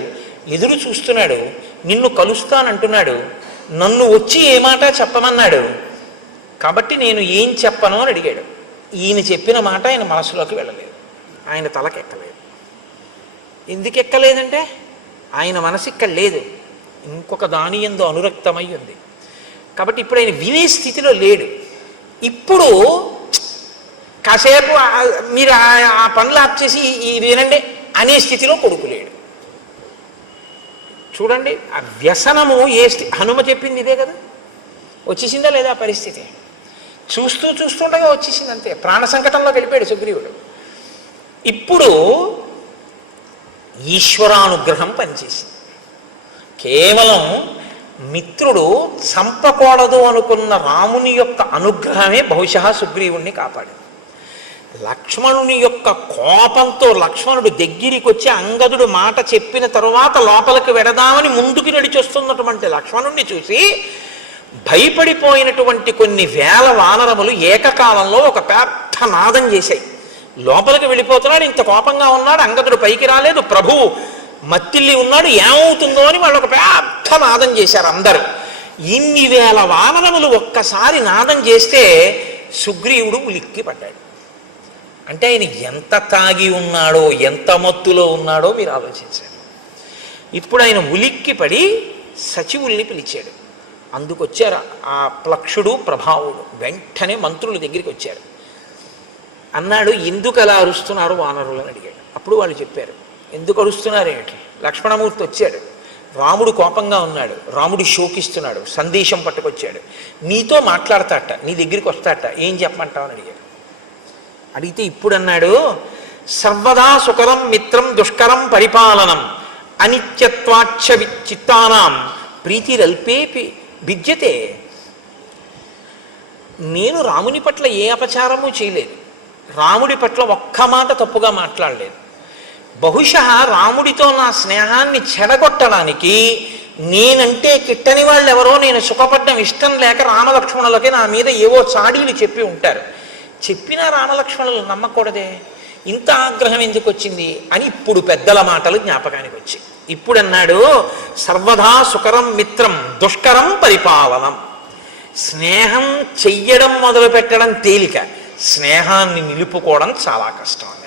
ఎదురు చూస్తున్నాడు, నిన్ను కలుస్తానంటున్నాడు, నన్ను వచ్చి ఏ మాట చెప్పమన్నాడు, కాబట్టి నేను ఏం చెప్పను అని అడిగాడు. ఈయన చెప్పిన మాట ఆయన మనసులోకి వెళ్ళలేదు, ఆయన తలకెక్కలేదు. ఎందుకు ఎక్కలేదంటే ఆయన మనసు ఇక్కడ లేదు, ఇంకొక దాని యందు అనురక్తమై ఉంది. కాబట్టి ఇప్పుడు ఆయన వినే స్థితిలో లేడు. ఇప్పుడు కాసేపు మీరు ఆ పనులు ఆప్ చేసి ఇది వినండి అనే స్థితిలో కొడుకు లేడు. చూడండి ఆ వ్యసనము హనుమ చెప్పింది ఇదే కదా, వచ్చేసిందా లేదా పరిస్థితి? చూస్తుండగా వచ్చేసింది అంతే, ప్రాణ సంకటంలోకి వెళ్ళిపోయాడు సుగ్రీవుడు. ఇప్పుడు ఈశ్వరానుగ్రహం పనిచేసింది. కేవలం మిత్రుడు చంపకూడదు అనుకున్న రాముని యొక్క అనుగ్రహమే బహుశా సుగ్రీవుణ్ణి కాపాడు. లక్ష్మణుని యొక్క కోపంతో లక్ష్మణుడు దగ్గరికి వచ్చి అంగదుడు మాట చెప్పిన తరువాత లోపలికి వెడదామని ముందుకు నడిచొస్తున్నటువంటి లక్ష్మణుణ్ణి చూసి భయపడిపోయినటువంటి కొన్ని వేల వానరములు ఏకకాలంలో ఒక పెద్ద నాదం చేశాయి. లోపలికి వెళ్ళిపోతున్నాడు, ఇంత కోపంగా ఉన్నాడు, అంగదుడు పైకి రాలేదు, ప్రభువు మత్తిల్లి ఉన్నాడు, ఏమవుతుందో అని వాళ్ళు ఒక పెద్ద నాదం చేశారు అందరూ. ఇన్ని వేల వానరములు ఒక్కసారి నాదం చేస్తే సుగ్రీవుడు ఉలిక్కి పడ్డాడు. అంటే ఆయన ఎంత తాగి ఉన్నాడో, ఎంత మత్తులో ఉన్నాడో మీరు ఆలోచించారు. ఇప్పుడు ఆయన ఉలిక్కి పడి సచివుల్ని పిలిచాడు. అందుకొచ్చారు ఆ ప్లక్షుడు ప్రభావుడు. వెంటనే మంత్రుల దగ్గరికి వచ్చారు. అన్నాడు, ఎందుకు అలా అరుస్తున్నారు వానరులు అని అడిగాడు. అప్పుడు వాళ్ళు చెప్పారు, ఎందుకు అరుస్తున్నారు ఏమిటి? లక్ష్మణమూర్తి వచ్చాడు, రాముడు కోపంగా ఉన్నాడు, రాముడు శోకిస్తున్నాడు, సందేశం పట్టుకొచ్చాడు, నీతో మాట్లాడతాట, నీ దగ్గరికి వస్తాట, ఏం చెప్పమంటావు అని అడిగాడు. అడిగితే ఇప్పుడు అన్నాడు, సర్వదా సుకరం మిత్రం దుష్కరం పరిపాలనం అనిత్యత్వాచ్చ చిత్తానాం ప్రీతిరల్పేపి భిద్యతే. నేను రాముని పట్ల ఏ అపచారము చేయలేదు, రాముడి పట్ల ఒక్క మాట తప్పుగా మాట్లాడలేదు. బహుశా రాముడితో నా స్నేహాన్ని చెడగొట్టడానికి నేనంటే కిట్టని వాళ్ళు ఎవరో నేను సుఖపడ్డం ఇష్టం లేక రామలక్ష్మణులకి నా మీద ఏవో చాడీలు చెప్పి ఉంటారు. చెప్పినా రామలక్ష్మణులు నమ్మకూడదే, ఇంత ఆగ్రహం ఎందుకు వచ్చింది అని ఇప్పుడు పెద్దల మాటలు జ్ఞాపకానికి వచ్చాయి. ఇప్పుడు అన్నాడు, సర్వదా సుకరం మిత్రం దుష్కరం పరిపాలనం. స్నేహం చెయ్యడం మొదలు పెట్టడం తేలిక, స్నేహాన్ని నిలుపుకోవడం చాలా కష్టం అన్నాడు.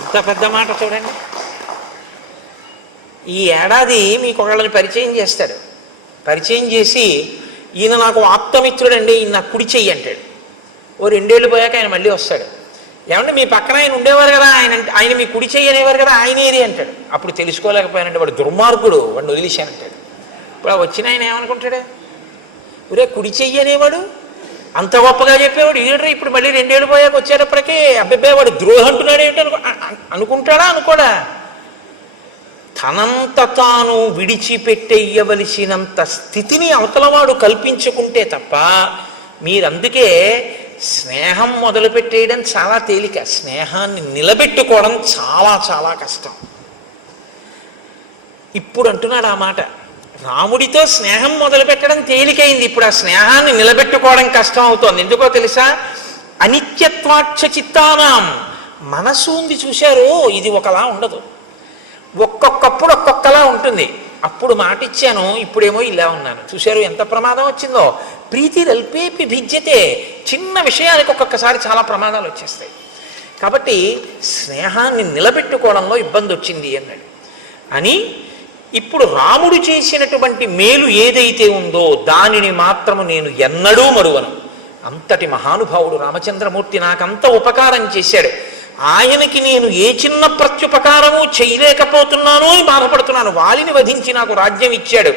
ఎంత పెద్ద మాట చూడండి. ఈ ఏడాది మీకు ఒకళ్ళని పరిచయం చేస్తాడు. పరిచయం చేసి, ఈయన నాకు ఆప్తమిత్రుడండి, ఈయన నాకు కుడి చెయ్యి అంటాడు. ఓ 2 ఏళ్ళు పోయాక ఆయన మళ్ళీ వస్తాడు. ఏమంటే మీ పక్కన ఆయన ఉండేవారు కదా, ఆయన మీ కుడి చెయ్యి అనేవారు కదా, ఆయన ఏది అంటాడు. అప్పుడు తెలుసుకోలేకపోయానంటే వాడు దుర్మార్గుడు, వాడిని వదిలేశానంటాడు. ఇప్పుడు వచ్చిన ఆయన ఏమనుకుంటాడు, ఒరే కుడి చెయ్యి అనేవాడు అంత గొప్పగా చెప్పేవాడు ఈడరా, ఇప్పుడు మళ్ళీ 2 ఏళ్ళు పోయాక వచ్చేటప్పటికీ అబ్బాయి వాడు ద్రోహం అంటున్నాడు ఏమిటి అనుకుంటాడా అనుకోడా? తనంత తాను విడిచిపెట్టేయవలసినంత స్థితిని అవతలవాడు కల్పించుకుంటే తప్ప, మీరందుకే స్నేహం మొదలుపెట్టేయడం చాలా తేలిక, స్నేహాన్ని నిలబెట్టుకోవడం చాలా చాలా కష్టం. ఇప్పుడు అంటున్నాడు ఆ మాట, రాముడితో స్నేహం మొదలుపెట్టడం తేలికైంది, ఇప్పుడు ఆ స్నేహాన్ని నిలబెట్టుకోవడం కష్టం అవుతోంది. ఎందుకో తెలుసా? అనిత్యత్వాచ్చ చిత్తానాం. మనసు ఉంది చూశారు, ఇది ఒకలా ఉండదు, ఒక్కొక్కప్పుడు ఒక్కొక్కలా ఉంటుంది. అప్పుడు మాట ఇచ్చాను, ఇప్పుడేమో ఇలా ఉన్నాను. చూశారు ఎంత ప్రమాదం వచ్చిందో. ప్రీతిరల్పేపి భిద్యతే. చిన్న విషయానికి ఒక్కొక్కసారి చాలా ప్రమాదాలు వచ్చేస్తాయి. కాబట్టి స్నేహాన్ని నిలబెట్టుకోవడంలో ఇబ్బంది వచ్చింది అన్నాడు. అని ఇప్పుడు రాముడు చేసినటువంటి మేలు ఏదైతే ఉందో దానిని మాత్రము నేను ఎన్నడూ మరువను. అంతటి మహానుభావుడు రామచంద్రమూర్తి నాకంత ఉపకారం చేశాడు. ఆయనకి నేను ఏ చిన్న ప్రత్యుపకారము చేయలేకపోతున్నాను అని బాధపడుతున్నాను. వాలిని వధించి నాకు రాజ్యం ఇచ్చాడు.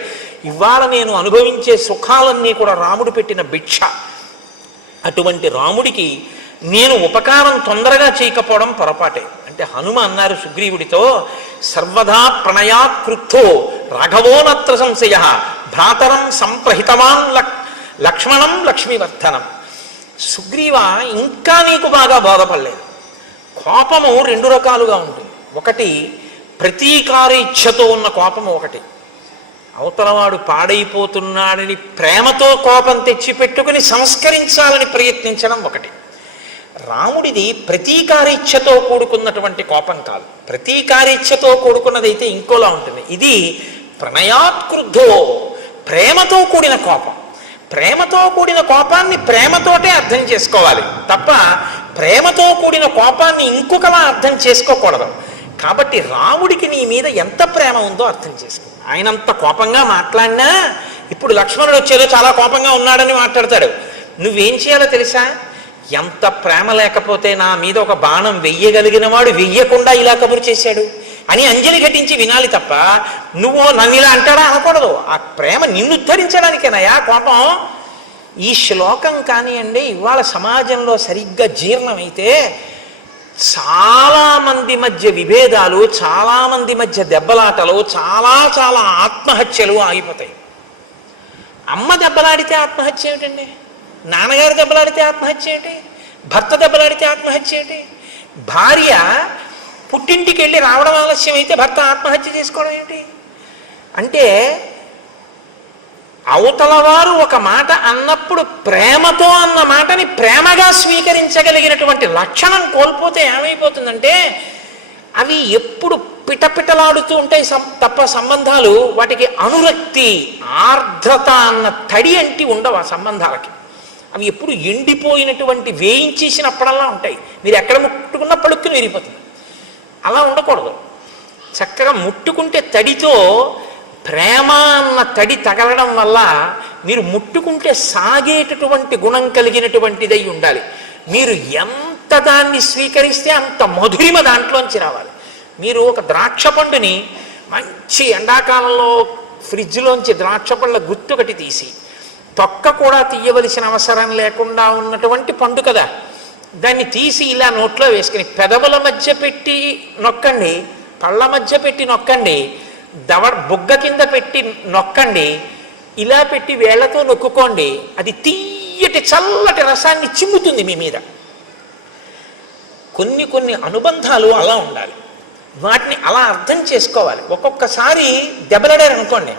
ఇవాళ నేను అనుభవించే సుఖాలన్నీ కూడా రాముడు పెట్టిన భిక్ష. అటువంటి రాముడికి నేను ఉపకారం తొందరగా చేయకపోవడం పొరపాటే. అంటే హనుమ అన్నారు సుగ్రీవుడితో, సర్వదా ప్రణయాత్ క్రుద్ధో రాఘవోనత్ర సంశయ భ్రాతరం సంప్రహితవాన్ లక్ష్మణం లక్ష్మీవర్ధనం. సుగ్రీవ, ఇంకా నీకు బాగా బోధపడలేదు. కోపము 2 రకాలుగా ఉంటుంది. ఒకటి ప్రతీకారేచ్ఛతో ఉన్న కోపము ఒకటి, అవతలవాడు పాడైపోతున్నాడని ప్రేమతో కోపం తెచ్చిపెట్టుకుని సంస్కరించాలని ప్రయత్నించడం ఒకటి. రాముడిది ప్రతీకారేచ్ఛతో కూడుకున్నటువంటి కోపం కాదు, ప్రతీకారేచ్ఛతో కూడుకున్నదైతే ఇంకోలా ఉంటుంది. ఇది ప్రణయాత్క్రుద్ధో, ప్రేమతో కూడిన కోపం. ప్రేమతో కూడిన కోపాన్ని ప్రేమతోటే అర్థం చేసుకోవాలి తప్ప ప్రేమతో కూడిన కోపాన్ని ఇంకొకలా అర్థం చేసుకోకూడదు. కాబట్టి రాముడికి నీ మీద ఎంత ప్రేమ ఉందో అర్థం చేసుకో. ఆయన అంత కోపంగా మాట్లాడినా ఇప్పుడు లక్ష్మణుడు వచ్చేదో చాలా కోపంగా ఉన్నాడని మాట్లాడతాడు. నువ్వేం చేయాలో తెలుసా? ఎంత ప్రేమ లేకపోతే నా మీద ఒక బాణం వెయ్యగలిగిన వాడు వెయ్యకుండా ఇలా కబురు చేశాడు అని అంజలి ఘటించి వినాలి తప్ప నువ్వు నన్ను ఇలా అంటాడా అనకూడదు. ఆ ప్రేమ నిన్ను ఉద్ధరించడానికేనయా కోపం. ఈ శ్లోకం కానివ్వండి ఇవాళ సమాజంలో సరిగ్గా జీర్ణమైతే చాలామంది మధ్య విభేదాలు, చాలామంది మధ్య దెబ్బలాటలు, చాలా చాలా ఆత్మహత్యలు ఆగిపోతాయి. అమ్మ దెబ్బలాడితే ఆత్మహత్య ఏమిటండి? నాన్నగారు దెబ్బలాడితే ఆత్మహత్య ఏమిటి? భర్త దెబ్బలాడితే ఆత్మహత్య ఏమిటి? భార్య పుట్టింటికి వెళ్ళి రావడం ఆలస్యం అయితే భర్త ఆత్మహత్య చేసుకోవడం ఏమిటి? అంటే అవతలవారు ఒక మాట అన్నప్పుడు ప్రేమతో అన్న మాటని ప్రేమగా స్వీకరించగలిగినటువంటి లక్షణం కోల్పోతే ఏమైపోతుందంటే అవి ఎప్పుడు పిటపిటలాడుతూ ఉంటాయి తప్ప సంబంధాలు, వాటికి అనురక్తి ఆర్ద్రత అన్న తడి అంటి ఉండవు ఆ సంబంధాలకి. అవి ఎప్పుడు ఎండిపోయినటువంటి వేయించేసినప్పుడల్లా ఉంటాయి. మీరు ఎక్కడ ముట్టుకున్నా పలుక్కుని విరిగిపోతుంది. అలా ఉండకూడదు. చక్కగా ముట్టుకుంటే తడితో ప్రేమ అన్న తడి తగలడం వల్ల మీరు ముట్టుకుంటే సాగేటటువంటి గుణం కలిగినటువంటిదై ఉండాలి. మీరు ఎంత దాన్ని స్వీకరిస్తే అంత మధురిమ దాంట్లోంచి రావాలి. మీరు ఒక ద్రాక్ష పండుని మంచి ఎండాకాలంలో ఫ్రిడ్జ్లోంచి ద్రాక్ష పళ్ళ గుత్తొకటి తీసి తొక్క కూడా తీయవలసిన అవసరం లేకుండా ఉన్నటువంటి పండు కదా, దాన్ని తీసి ఇలా నోట్లో వేసుకుని పెదవుల మధ్య పెట్టి నొక్కండి, పళ్ళ మధ్య పెట్టి నొక్కండి, బుగ్గ కింద పెట్టి నొక్కండి, ఇలా పెట్టి వేళ్లతో నొక్కుకోండి. అది తీయటి చల్లటి రసాన్ని చిమ్ముతుంది మీ మీద. కొన్ని కొన్ని అనుబంధాలు అలా ఉండాలి. వాటిని అలా అర్థం చేసుకోవాలి. ఒక్కొక్కసారి దెబ్బలాడారు అనుకోండి,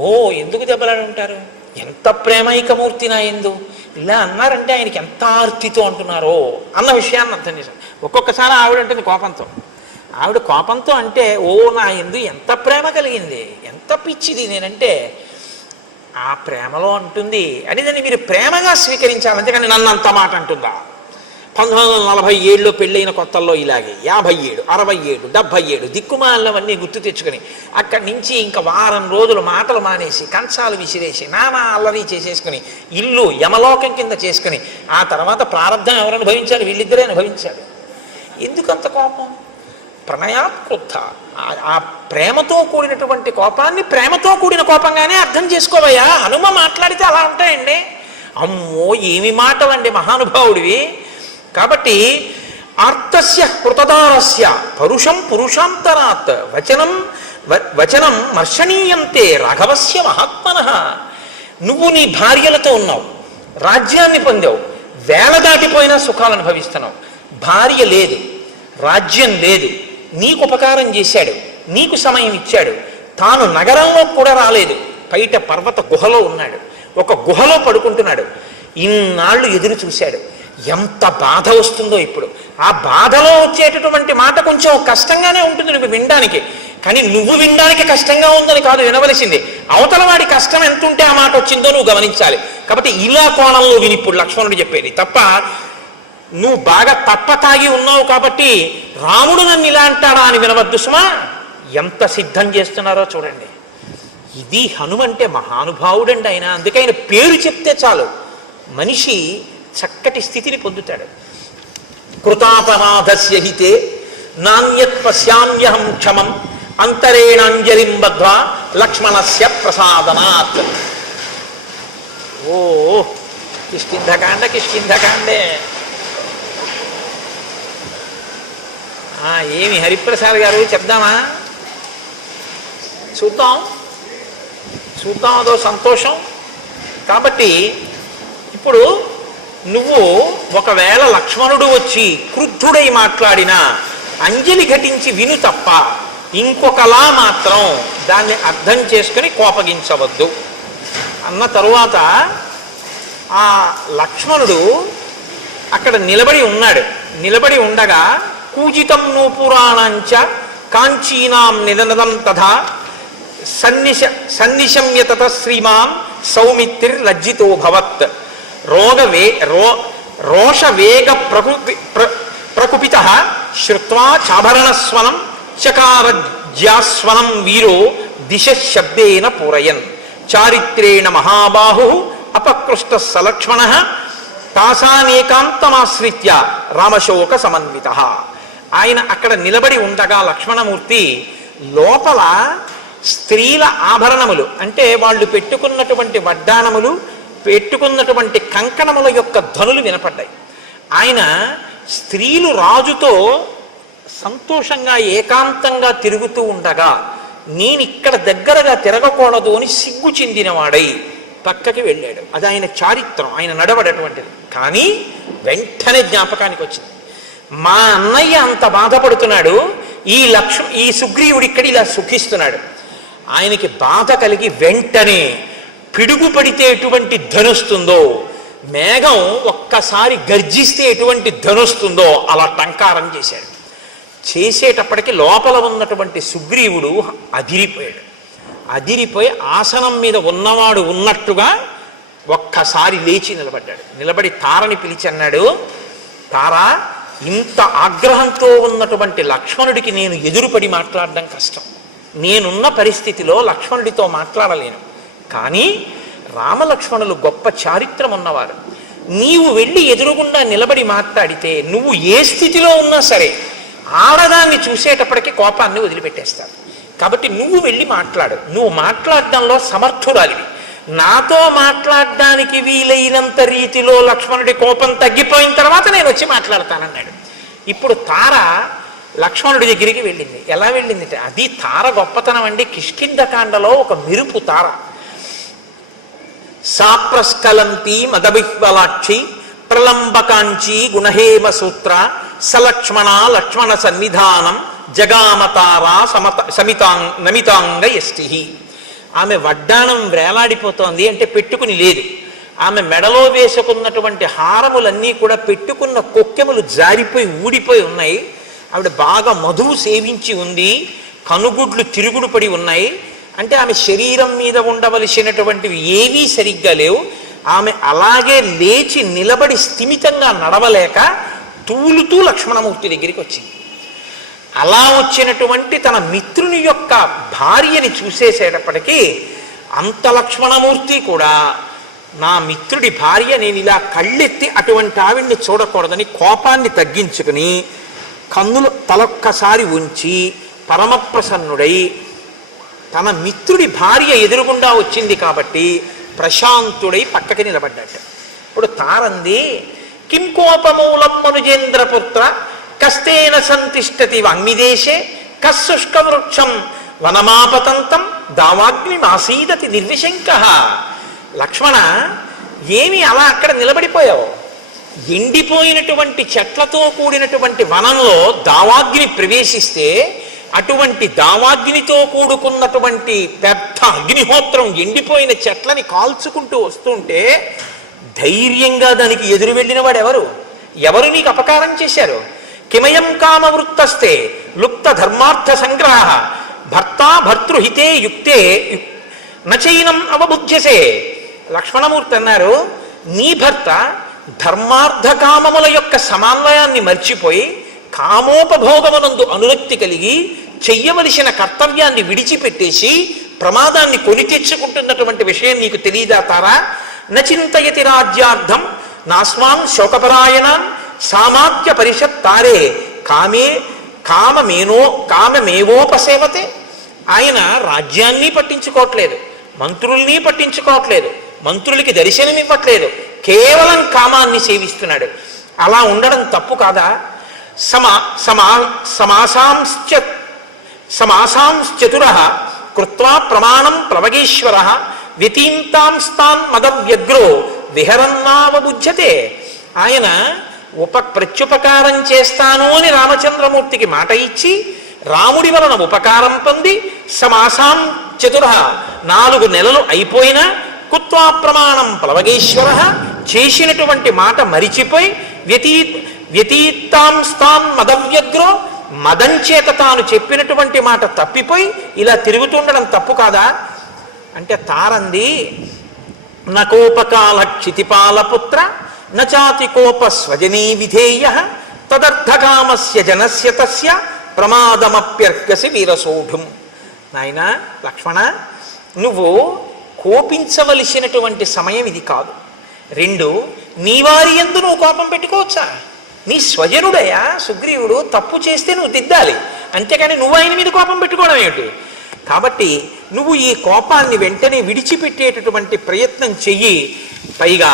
ఓ ఎందుకు దెబ్బలాడి ఉంటారు, ఎంత ప్రేమైకమూర్తి నా ఎందు ఇలా అన్నారంటే ఆయనకి ఎంత ఆర్తితో అంటున్నారో అన్న విషయాన్ని అర్థం చేశాను. ఒక్కొక్కసారి ఆవిడ ఉంటుంది కోపంతో, ఆవిడ కోపంతో అంటే ఓ నా ఎందు ఎంత ప్రేమ కలిగింది, ఎంత పిచ్చిది నేనంటే ఆ ప్రేమలో అంటుంది అని దాన్ని మీరు ప్రేమగా స్వీకరించాలి. అంతేకాని నన్ను అంత మాట అంటుందా. 1947లో పెళ్ళైన కొత్తల్లో ఇలాగే 57, 67, 77 దిక్కుమాలవన్నీ గుర్తు తెచ్చుకొని అక్కడి నుంచి ఇంకా వారం రోజులు మాటలు మానేసి కంచాలు విసిరేసి నానా అల్లరి చేసేసుకుని ఇల్లు యమలోకం కింద చేసుకుని ఆ తర్వాత ప్రారంధం ఎవరు అనుభవించారు, వీళ్ళిద్దరే అనుభవించారు. ఎందుకంత కోపం? ప్రణయాత్కృత. ఆ ప్రేమతో కూడినటువంటి కోపాన్ని ప్రేమతో కూడిన కోపంగానే అర్థం చేసుకోవయ్యా. హనుమ మాట్లాడితే అలా ఉంటాయండి. అమ్మో ఏమి మాటలండి మహానుభావుడివి. కాబట్టి ఆర్తస్య కృతదారస్య పరుషం పురుషాంతరాత్ వచనం మర్షణీయంతే రాఘవస్య మహాత్మనః. నువ్వు నీ భార్యలతో ఉన్నావు, రాజ్యాన్ని పొందావు, వేల దాటిపోయినా సుఖాలు అనుభవిస్తున్నావు. భార్య లేదు, రాజ్యం లేదు, నీకు ఉపకారం చేశాడు, నీకు సమయం ఇచ్చాడు, తాను నగరంలో కూడా రాలేదు, బయట పర్వత గుహలో ఉన్నాడు, ఒక గుహలో పడుకుంటున్నాడు. ఇన్నాళ్ళు ఎదురు చూశాడు. ఎంత బాధ వస్తుందో ఇప్పుడు. ఆ బాధలో వచ్చేటటువంటి మాట కొంచెం కష్టంగానే ఉంటుంది నువ్వు వినడానికి, కానీ నువ్వు వినడానికి కష్టంగా ఉందని కాదు వినవలసింది. అవతల వాడి కష్టం ఎంత ఉంటే ఆ మాట వచ్చిందో నువ్వు గమనించాలి. కాబట్టి ఇలా కోణంలో విని ఇప్పుడు లక్ష్మణుడు చెప్పేది తప్ప నువ్వు బాగా తప్ప తాగి ఉన్నావు కాబట్టి రాముడు నన్ను ఇలా అంటాడా అని వినవద్దు సుమా. ఎంత సిద్ధం చేస్తున్నారో చూడండి. ఇది హనుమంటే మహానుభావుడండి ఆయన. అందుకే ఆయన పేరు చెప్తే చాలు మనిషి చక్కటి స్థితిని పొందుతాడు. కృతాపరాధస్య హితే నాణ్యత్ పశ్యామ్యహం క్షమం అంతరేణాంజలిం బద్ధ్వా లక్ష్మణస్య ప్రసాదనాత్. ఓ కిష్కింధకాండే. ఏమి హరిప్రసాద్ గారు చెప్దామా? చూద్దాం అదో సంతోషం. కాబట్టి ఇప్పుడు నువ్వు ఒకవేళ లక్ష్మణుడు వచ్చి క్రుద్ధుడై మాట్లాడినా అంజలి ఘటించి విను తప్ప ఇంకొకలా మాత్రం దాన్ని అర్థం చేసుకుని కోపగించవద్దు అన్న తరువాత ఆ లక్ష్మణుడు అక్కడ నిలబడి ఉన్నాడు. నిలబడి ఉండగా కూజితం నూపురాణంచ కాంచీనాం నిదనదం తథా సన్నిశమ్య తత శ్రీమాన్ సౌమిత్రిర్లజ్జితో భవత్ రోషవేగ ప్రకుపిత శ్రుత్వా చాభరణస్వనం చకారజ్యాస్వనం వీరో దిశ శబ్దేన పూరయన్ చారిత్రేణ మహాబాహు అపకృష్ట సలక్ష్మణ తాసానేకాంతమాశ్రిత్య రామశోక సమన్విత. ఆయన అక్కడ నిలబడి ఉండగా లక్ష్మణమూర్తి లోపల స్త్రీల ఆభరణములు అంటే వాళ్ళు పెట్టుకున్నటువంటి వడ్డానములు, పెట్టుకున్నటువంటి కంకణముల యొక్క ధ్వనులు వినపడ్డాయి. ఆయన స్త్రీలు రాజుతో సంతోషంగా ఏకాంతంగా తిరుగుతూ ఉండగా నేను ఇక్కడ దగ్గరగా తిరగకూడదు అని సిగ్గు చెందినవాడై పక్కకి వెళ్ళాడు. అది ఆయన చారిత్రం, ఆయన నడవడటువంటిది. కానీ వెంటనే జ్ఞాపకానికి వచ్చింది, మా అన్నయ్య అంత బాధపడుతున్నాడు, ఈ సుగ్రీవుడు ఇక్కడ ఇలా సుఖిస్తున్నాడు. ఆయనకి బాధ కలిగి వెంటనే పిడుగు పడితే ఎటువంటి ధనుస్తుందో, మేఘం ఒక్కసారి గర్జిస్తే ఎటువంటి ధనుస్తుందో అలా టంకారం చేశాడు. చేసేటప్పటికి లోపల ఉన్నటువంటి సుగ్రీవుడు అదిరిపోయాడు. అదిరిపోయి ఆసనం మీద ఉన్నవాడు ఉన్నట్టుగా ఒక్కసారి లేచి నిలబడ్డాడు. నిలబడి తారని పిలిచి అన్నాడు, తారా, ఇంత ఆగ్రహంతో ఉన్నటువంటి లక్ష్మణుడికి నేను ఎదురుపడి మాట్లాడడం కష్టం. నేనున్న పరిస్థితిలో లక్ష్మణుడితో మాట్లాడలేను. కానీ రామలక్ష్మణులు గొప్ప చారిత్రం ఉన్నవారు. నీవు వెళ్ళి ఎదురుగుండా నిలబడి మాట్లాడితే నువ్వు ఏ స్థితిలో ఉన్నా సరే ఆడదాన్ని చూసేటప్పటికీ కోపాన్ని వదిలిపెట్టేస్తాడు. కాబట్టి నువ్వు వెళ్ళి మాట్లాడు. నువ్వు మాట్లాడడంలో సమర్థురాలివి. నాతో మాట్లాడడానికి వీలైనంత రీతిలో లక్ష్మణుడి కోపం తగ్గిపోయిన తర్వాత నేను వచ్చి మాట్లాడతానన్నాడు. ఇప్పుడు తార లక్ష్మణుడి దగ్గరికి వెళ్ళింది. ఎలా వెళ్ళింది? అది తార గొప్పతనం అండి. కిష్కింధకాండలో ఒక మెరుపు తార. సాప్రస్కలంతి మదవిహ్వలాక్షి ప్రలంబకాంచి గుణహేమ సూత్ర సలక్ష్మణ లక్ష్మణ సన్నిధానం జగామతారా నమితాంగ యష్టి. ఆమె వడ్డాణం వేలాడిపోతోంది, అంటే పెట్టుకుని లేదు. ఆమె మెడలో వేసుకున్నటువంటి హారములన్నీ కూడా పెట్టుకున్న కొక్కెములు జారిపోయి ఊడిపోయి ఉన్నాయి. ఆవిడ బాగా మధువు సేవించి ఉంది. కనుగుడ్లు తిరుగుడు పడి ఉన్నాయి. అంటే ఆమె శరీరం మీద ఉండవలసినటువంటివి ఏవీ సరిగ్గా లేవు. ఆమె అలాగే లేచి నిలబడి స్థిమితంగా నడవలేక తూలుతూ లక్ష్మణమూర్తి దగ్గరికి వచ్చింది. అలా వచ్చినటువంటి తన మిత్రుని యొక్క భార్యని చూసేసేటప్పటికీ అంత లక్ష్మణమూర్తి కూడా నా మిత్రుడి భార్య, నేను ఇలా కళ్ళెత్తి అటువంటి ఆవిడ్ని చూడకూడదని కోపాన్ని తగ్గించుకుని కన్నులు తలొక్కసారి ఉంచి పరమప్రసన్నుడై తన మిత్రుడి భార్య ఎదురుగుండా వచ్చింది కాబట్టి ప్రశాంతుడై పక్కకి నిలబడ్డాట. ఇప్పుడు తారంది, కిం కోపమూలం మనుజేంద్రపుత్ర కస్తేన సంతిష్టతి వాంగ్మిదేశే కశుష్క వృక్షం వనమాపతంతం దావాగ్నిమాసీదతి నిర్విశంక. లక్ష్మణ, ఏమి అలా అక్కడ నిలబడిపోయావు? ఎండిపోయినటువంటి చెట్లతో కూడినటువంటి వనంలో దావాగ్ని ప్రవేశిస్తే అటువంటి దావాగ్నితో కూడుకున్నటువంటి పెద్ద అగ్నిహోత్రం ఎండిపోయిన చెట్లని కాల్చుకుంటూ వస్తుంటే ధైర్యంగా దానికి ఎదురు వెళ్ళిన వాడు ఎవరు? ఎవరు నీకు అపకారం చేశారు? కిమయం కామవృత్తస్తే లుప్త ధర్మార్థ సంగ్రహ భర్త భర్తృహితే యుక్తే నచైనం అవబుధ్యసే. లక్ష్మణమూర్తి అన్నారు, నీ భర్త ధర్మార్థ కామముల యొక్క సమన్వయాన్ని మర్చిపోయి కామోపభోగమునందు అనురక్తి కలిగి చెయ్యవలసిన కర్తవ్యాన్ని విడిచిపెట్టేసి ప్రమాదాన్ని కొని తెచ్చుకుంటున్నటువంటి విషయం నీకు తెలియదా తారా? నచింతయతి రాజ్యార్థం నాస్మాన్ శోకపరాయణాన్ సామాత్య పరిషత్ తారే కామమేవోపసేవతే. ఆయన రాజ్యాన్ని పట్టించుకోవట్లేదు, మంత్రుల్ని పట్టించుకోవట్లేదు, మంత్రులకి దర్శనమివ్వట్లేదు, కేవలం కామాన్ని సేవిస్తున్నాడు. అలా ఉండడం తప్పు కాదా? సమాసాంశ్చతుర కృత్వా ప్రమాణం ప్లవగేశ్వర వ్యతీంతాంస్తాన్ మదవ్యగ్రో విహరన్నావబుధ్యతే. ఆయన ప్రత్యుపకారం చేస్తాను అని రామచంద్రమూర్తికి మాట ఇచ్చి రాముడి వలన ఉపకారం పొంది సమాసాం చతుర 4 నెలలు అయిపోయినా కుత్వా ప్రమాణం ప్లవగేశ్వర చేసినటువంటి మాట మరిచిపోయి వ్యతీతాంస్తాన్ మదవ్యగ్రో మదం చేత తాను చెప్పినటువంటి మాట తప్పిపోయి ఇలా తిరుగుతుండడం తప్పు కాదా? అంటే తారంది, నకోపకాల క్షితిపాలపుత్ర నచాతి కోప స్వజనీ విధేయ తదర్థకామస్య జనస్య తస్య ప్రమాదమప్యర్కసి వీరసోఢుం. నాయన లక్ష్మణ, నువ్వు కోపించవలసినటువంటి సమయం ఇది కాదు. 2, నీ వారి యందు నువ్వు కోపం పెట్టుకోవచ్చా? నీ స్వజనుడయా సుగ్రీవుడు, తప్పు చేస్తే నువ్వు దిద్దాలి, అంతేకాని నువ్వు ఆయన మీద కోపం పెట్టుకోవడం ఏమిటి? కాబట్టి నువ్వు ఈ కోపాన్ని వెంటనే విడిచిపెట్టేటటువంటి ప్రయత్నం చెయ్యి. పైగా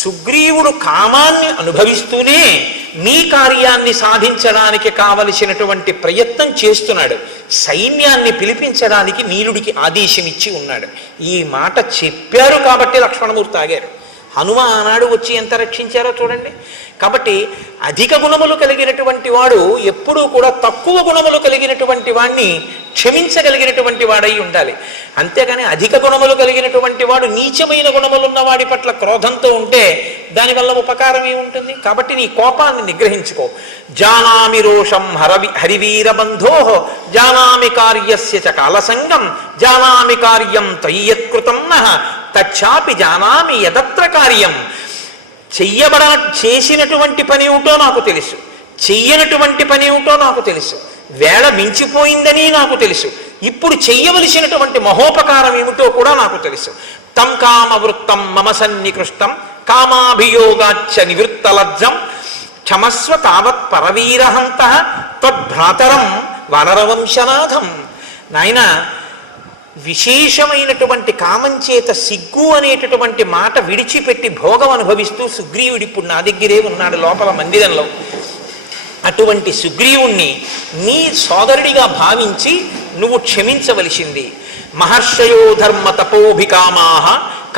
సుగ్రీవుడు కామాన్ని అనుభవిస్తూనే నీ కార్యాన్ని సాధించడానికి కావలసినటువంటి ప్రయత్నం చేస్తున్నాడు. సైన్యాన్ని పిలిపించడానికి నీలుడికి ఆదేశం ఇచ్చి ఉన్నాడు. ఈ మాట చెప్పారు కాబట్టి లక్ష్మణమూర్తి ఆగారు. హనుమ ఆనాడు వచ్చి ఎంత రక్షించారో చూడండి. కాబట్టి అధిక గుణములు కలిగినటువంటి వాడు ఎప్పుడూ కూడా తక్కువ గుణములు కలిగినటువంటి వాడిని క్షమించగలిగినటువంటి వాడై ఉండాలి. అంతేగాని అధిక గుణములు కలిగినటువంటి వాడు నీచమైన గుణములున్న వాడి పట్ల క్రోధంతో ఉంటే దానివల్ల ఉపకారం ఏముంటుంది? కాబట్టి నీ కోపాన్ని నిగ్రహించుకో. జానామి రోషం హరివీరబంధో జానామి కార్యస్య చ కాలసంగం జానామి కార్యం తయ్యత్కృతం నః తచ్చాపి జానామి యదత్ర కార్యం. చేసినటువంటి పని ఏమిటో నాకు తెలుసు, చెయ్యనటువంటి పని ఏమిటో నాకు తెలుసు, వేళ మించిపోయిందని నాకు తెలుసు, ఇప్పుడు చెయ్యవలసినటువంటి మహోపకారం ఏమిటో కూడా నాకు తెలుసు. తం కామవృత్తం మమ సన్నికృష్టం కామాభియోగాచ్చ నివృత్తలజ్జం క్షమస్వ తావత్ పరవీరహంత త్వద్భ్రాతరం వానరవంశనాథం. నాయన, విశేషమైనటువంటి కామంచేత సిగ్గు అనేటటువంటి మాట విడిచిపెట్టి భోగం అనుభవిస్తూ సుగ్రీవుడు ఇప్పుడు నా దగ్గరే ఉన్నాడు లోపల మందిరంలో. అటువంటి సుగ్రీవుణ్ణి నీ సోదరుడిగా భావించి నువ్వు క్షమించవలసింది. మహర్షయో ధర్మ తపోభికామాః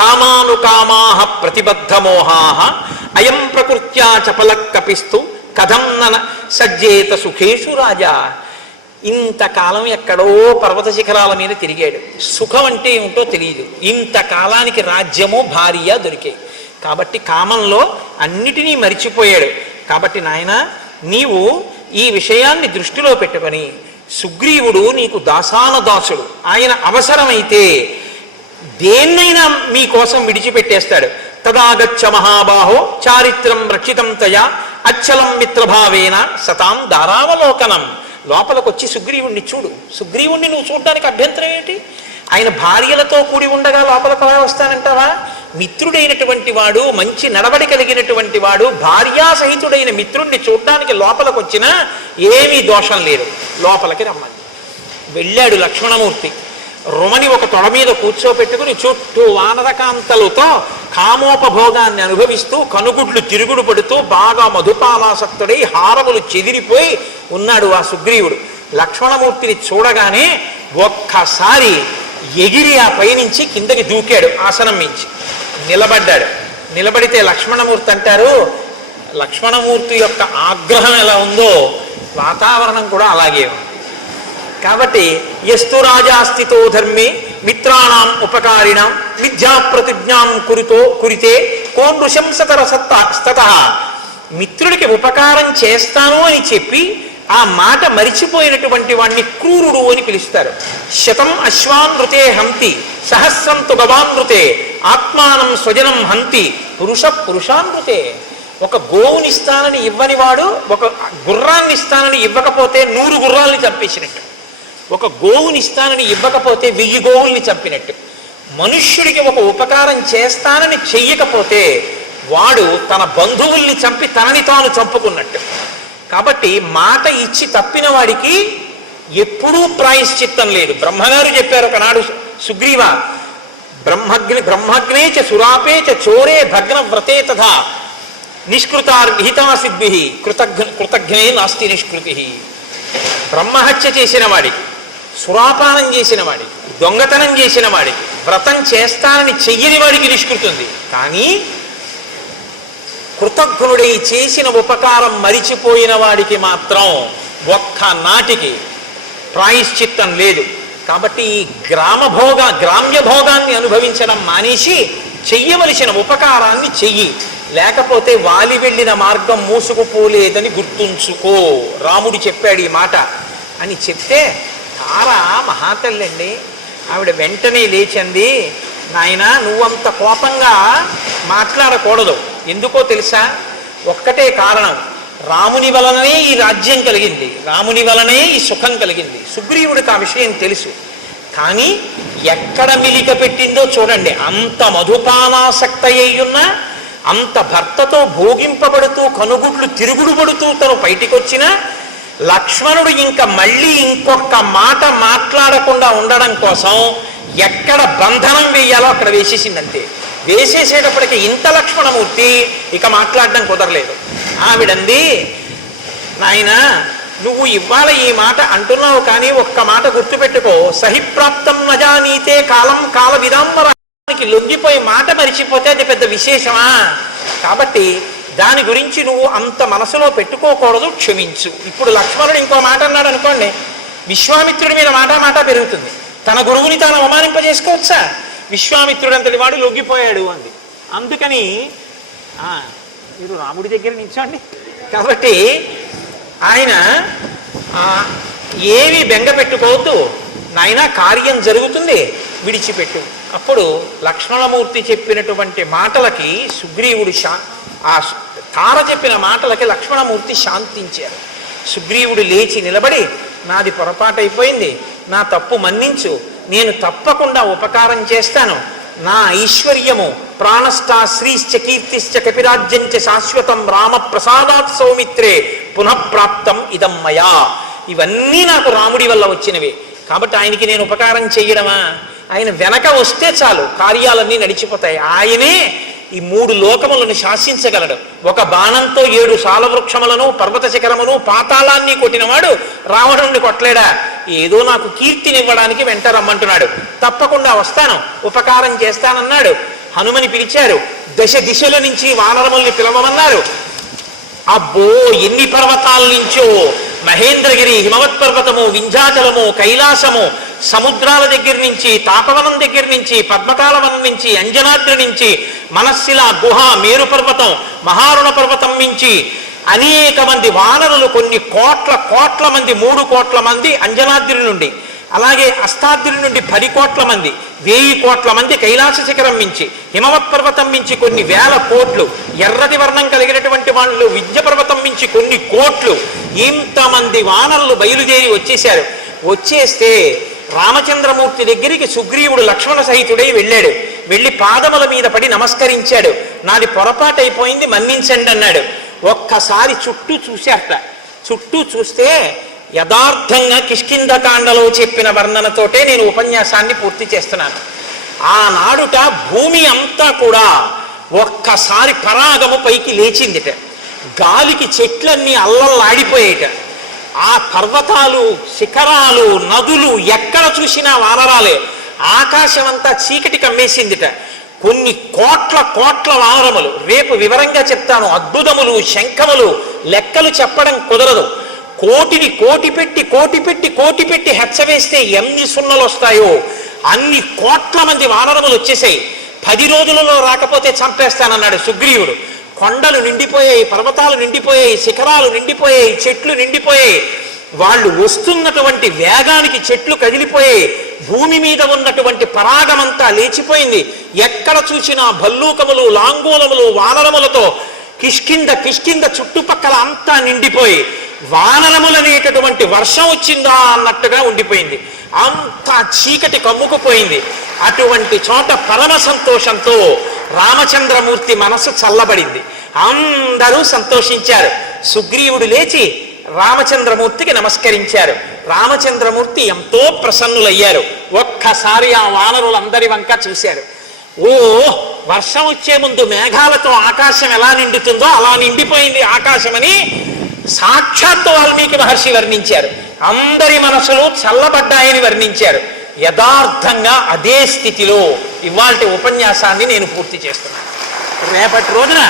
కామానుకామాః ప్రతిబద్ధమోహాః అయం ప్రకృత్యా చపలక్కపిస్తు కథం నన సజ్జేత సుఖేషు రాజా. ఇంతకాలం ఎక్కడో పర్వత శిఖరాల మీద తిరిగాడు, సుఖం అంటే ఏమిటో తెలియదు. ఇంతకాలానికి రాజ్యము భార్య దొరికాయి కాబట్టి కామంలో అన్నిటినీ మరిచిపోయాడు. కాబట్టి నాయన, నీవు ఈ విషయాన్ని దృష్టిలో పెట్టుకొని, సుగ్రీవుడు నీకు దాసానుదాసుడు, ఆయన అవసరమైతే దేన్నైనా మీకోసం విడిచిపెట్టేస్తాడు. తదాగచ్చ మహాబాహో చారిత్రం రక్షితం తయా అచ్చలం మిత్రభావేన సతాం దారావలోకనం. లోపలికొచ్చి సుగ్రీవుణ్ణి చూడు. సుగ్రీవుణ్ణి నువ్వు చూడడానికి అభ్యంతరం ఏంటి? ఆయన భార్యలతో కూడి ఉండగా లోపలికి అలా వస్తానంటావా? మిత్రుడైనటువంటి వాడు, మంచి నడవడి కలిగినటువంటి వాడు, భార్యాసహితుడైన మిత్రుణ్ణి చూడడానికి లోపలికి వచ్చినా ఏమీ దోషం లేదు. లోపలికి రమ్మని వెళ్ళాడు లక్ష్మణమూర్తి. రుమని ఒక తొడ మీద కూర్చోపెట్టుకుని చుట్టూ వానరకాంతలతో కామోపభోగాన్ని అనుభవిస్తూ కనుగుడ్లు తిరుగుడు పడుతూ బాగా మధుపానాసక్తుడై హారములు చెదిరిపోయి ఉన్నాడు ఆ సుగ్రీవుడు. లక్ష్మణమూర్తిని చూడగానే ఒక్కసారి ఎగిరి ఆ పైనుంచి కిందకి దూకాడు, ఆసనం మించి నిలబడ్డాడు. నిలబడితే లక్ష్మణమూర్తి అంటారు, లక్ష్మణమూర్తి యొక్క ఆగ్రహం ఎలా ఉందో వాతావరణం కూడా అలాగే ఉంది. కాబట్టి యస్తు రాజాస్థితో ధర్మే మిత్రాణం ఉపకారిణం విద్యా ప్రతిజ్ఞాం కురితే కోన్ నృశంసతర స్తత. మిత్రుడికి ఉపకారం చేస్తాను అని చెప్పి ఆ మాట మరిచిపోయినటువంటి వాణ్ణి క్రూరుడు అని పిలుస్తారు. శతం అశ్వాన్ నృతే హంతి సహస్రం తు గవాన్ నృతే ఆత్మానం స్వజనం హంతి పురుషాన్ నృతే. ఒక గోవునిస్తానని ఇవ్వని వాడు ఒక గుర్రాన్ని ఇస్తానని ఇవ్వకపోతే 100 గుర్రాల్ని చంపేసినట్టు, ఒక గోవునిస్తానని ఇవ్వకపోతే 1000 గోవుల్ని చంపినట్టు. మనుష్యుడికి ఒక ఉపకారం చేస్తానని చెయ్యకపోతే వాడు తన బంధువుల్ని చంపి తనని తాను చంపుకున్నట్టు. కాబట్టి మాట ఇచ్చి తప్పిన వాడికి ఎప్పుడూ ప్రాయశ్చిత్తం లేదు. బ్రహ్మగారు చెప్పారు ఒకనాడు, సుగ్రీవ బ్రహ్మగ్నే చ సురాపే చ చోరే భగ్న వ్రతే తథా నిష్కృతార్హితాసిద్భిః కృతజ్ఞే నాస్తి నిష్కృతి. బ్రహ్మహత్య చేసిన వాడికి, సురాపానం చేసిన వాడికి, దొంగతనం చేసిన వాడికి, వ్రతం చేస్తానని చెయ్యని వాడికి నిష్కృతుంది. కానీ కృతజ్ఞుడై చేసిన ఉపకారం మరిచిపోయిన వాడికి మాత్రం ఒక్క నాటికి ప్రాయశ్చిత్తం లేదు. కాబట్టి ఈ గ్రామ్య భోగాన్ని అనుభవించడం మానేసి చెయ్యవలసిన ఉపకారాన్ని చెయ్యి, లేకపోతే వాలి వెళ్ళిన మార్గం మూసుకుపోలేదని గుర్తుంచుకో. రాముడు చెప్పాడు ఈ మాట అని చెప్తే, తార మహాతల్లండి, ఆవిడ వెంటనే లేచింది. నాయన, నువ్వంత కోపంగా మాట్లాడకూడదు. ఎందుకో తెలుసా? ఒక్కటే కారణం, రాముని వలననే ఈ రాజ్యం కలిగింది, రాముని వలనే ఈ సుఖం కలిగింది. సుగ్రీవుడికి ఆ విషయం తెలుసు. కానీ ఎక్కడ మిలిక పెట్టిందో చూడండి. అంత మధుపానాసక్త అయ్యున్నా, అంత భర్తతో భోగింపబడుతూ కనుగుడ్లు తిరుగుడు పడుతూ తను బయటికొచ్చినా లక్ష్మణుడు ఇంకా మళ్ళీ ఇంకొక మాట మాట్లాడకుండా ఉండడం కోసం ఎక్కడ బంధనం వేయాలో అక్కడ వేసేసిందంతే. వేసేసేటప్పటికి ఇంత లక్ష్మణమూర్తి ఇక మాట్లాడడం కుదరలేదు. ఆవిడంది, నాయన నువ్వు ఇవాళ ఈ మాట అంటున్నావు, కానీ ఒక్క మాట గుర్తుపెట్టుకో, సహిప్రాప్తం నజానీతే కాలం కాల విదాంబరానికి దానికి లొంగిపోయి మాట మరిచిపోతే అది పెద్ద విశేషమా? కాబట్టి దాని గురించి నువ్వు అంత మనసులో పెట్టుకోకూడదు, క్షమించు. ఇప్పుడు లక్ష్మణుడు ఇంకో మాట అన్నాడు అనుకోండి, విశ్వామిత్రుడి మీద మాట పెరుగుతుంది. తన గురువుని తాను అవమానింపజేసుకోవచ్చా? విశ్వామిత్రుడు అంతటి వాడు లొంగిపోయాడు అంది. అందుకని మీరు రాముడి దగ్గర నిల్చోండి. కాబట్టి ఆయన ఏవి బెంగ పెట్టుకోవద్దు నాయన, కార్యం జరుగుతుంది, విడిచిపెట్టు. అప్పుడు లక్ష్మణమూర్తి చెప్పినటువంటి మాటలకి సుగ్రీవుడు ఆ తార చెప్పిన మాటలకి లక్ష్మణమూర్తి శాంతించారు. సుగ్రీవుడు లేచి నిలబడి, నాది పొరపాటైపోయింది, నా తప్పు మన్నించు, నేను తప్పకుండా ఉపకారం చేస్తాను, నా ఐశ్వర్యము ప్రాణస్థా శ్రీశ్చ కీర్తిశ్చ కపిరాజ్యంచ శాశ్వతం రామ ప్రసాదాత్ సౌమిత్రే పునఃప్రాప్తం ఇదం మయా. ఇవన్నీ నాకు రాముడి వల్ల వచ్చినవి. కాబట్టి ఆయనకి నేను ఉపకారం చెయ్యడమా? ఆయన వెనక వస్తే చాలు, కార్యాలన్నీ నడిచిపోతాయి. ఆయనే ఈ 3 లోకములను శాసించగలడు. ఒక బాణంతో 7 సాలవృక్షములను, పర్వత శిఖరమును, పాతాళాన్ని కొట్టినవాడు రావణుణ్ణి కొట్టలేడా? ఏదో నాకు కీర్తినివ్వడానికి వెంట రమ్మంటున్నాడు, తప్పకుండా వస్తాను, ఉపకారం చేస్తానన్నాడు. హనుమని పిలిచారు, దశ దిశల నుంచి వానరముల్ని పిలవమన్నారు. అబ్బో, ఎన్ని పర్వతాల నుంచో, మహేంద్రగిరి, హిమవత్ పర్వతము, వింధ్యాచలము, కైలాసము, సముద్రాల దగ్గర నుంచి, తాపవనం దగ్గర నుంచి, పద్మకాలవనం నుంచి, అంజనాద్రి నుంచి, మనస్సిల గుహ, మేరు పర్వతం, మహారుణ పర్వతం నుంచి అనేక మంది వానరులు, కొన్ని కోట్ల మంది, 3 కోట్ల మంది అంజనాద్రి నుండి, అలాగే అష్టాద్రి నుండి 10 కోట్ల మంది, 1000 కోట్ల మంది కైలాస శిఖరం మించి, హిమవత్ పర్వతం మించి కొన్ని 1000 కోట్లు, ఎర్రటి వర్ణం కలిగినటువంటి వాళ్ళు వింధ్య పర్వతం మించి కొన్ని కోట్లు, ఇంతమంది వానరులు బయలుదేరి వచ్చేశారు. వచ్చేస్తే రామచంద్రమూర్తి దగ్గరికి సుగ్రీవుడు లక్ష్మణ సహితుడై వెళ్ళాడు. వెళ్ళి పాదముల మీద పడి నమస్కరించాడు. నాది పొరపాటైపోయింది, మన్నించండి అన్నాడు. ఒక్కసారి చుట్టూ చూశారట. చుట్టూ చూస్తే యథార్థంగా కిష్కింధకాండలో చెప్పిన వర్ణనతోటే నేను ఉపన్యాసాన్ని పూర్తి చేస్తున్నాను. ఆనాడుట భూమి అంతా కూడా ఒక్కసారి పరాగము పైకి లేచిందిట. గాలికి చెట్లన్నీ అల్లల్లాడిపోయేట. ఆ పర్వతాలు, శిఖరాలు, నదులు ఎక్కడ చూసినా వానరాలే. ఆకాశం అంతా చీకటి కమ్మేసిందిట. కొన్ని కోట్ల వానరములు, రేపు వివరంగా చెప్తాను, అద్భుతములు, శంఖములు, లెక్కలు చెప్పడం కుదరదు. కోటిని కోటి పెట్టి హెచ్చవేస్తే ఎన్ని సున్నలు వస్తాయో అన్ని కోట్ల మంది వానరములు వచ్చేసాయి. 10 రోజులలో రాకపోతే చంపేస్తానన్నాడు సుగ్రీవుడు. కొండలు నిండిపోయాయి, పర్వతాలు నిండిపోయాయి, శిఖరాలు నిండిపోయాయి, చెట్లు నిండిపోయాయి. వాళ్ళు వస్తున్నటువంటి వేగానికి చెట్లు కదిలిపోయాయి. భూమి మీద ఉన్నటువంటి పరాగమంతా లేచిపోయింది. ఎక్కడ చూసినా భల్లూకములు, లాంగూలములు, వానరములతో కిష్కింద చుట్టుపక్కల అంతా నిండిపోయి వానరములనేటటువంటి వర్షం వచ్చిందా అన్నట్టుగా ఉండిపోయింది. అంతా చీకటి కమ్ముకుపోయింది. అటువంటి చోట పరమ సంతోషంతో రామచంద్రమూర్తి మనసు చల్లబడింది. అందరూ సంతోషించారు. సుగ్రీవుడు లేచి రామచంద్రమూర్తికి నమస్కరించారు. రామచంద్రమూర్తి ఎంతో ప్రసన్నులయ్యారు. ఒక్కసారి ఆ వానరులందరి వంక చూశారు. ఓ, వర్షం వచ్చే ముందు మేఘాలతో ఆకాశం ఎలా నిండుతుందో అలా నిండిపోయింది ఆకాశమని సాక్షాత్తు వాల్మీకి మహర్షి వర్ణించారు. అందరి మనసులు చల్లబడ్డాయని వర్ణించారు. యథార్థంగా అదే స్థితిలో ఇవాల్టి ఉపన్యాసాన్ని నేను పూర్తి చేస్తున్నాను. రేపటి రోజున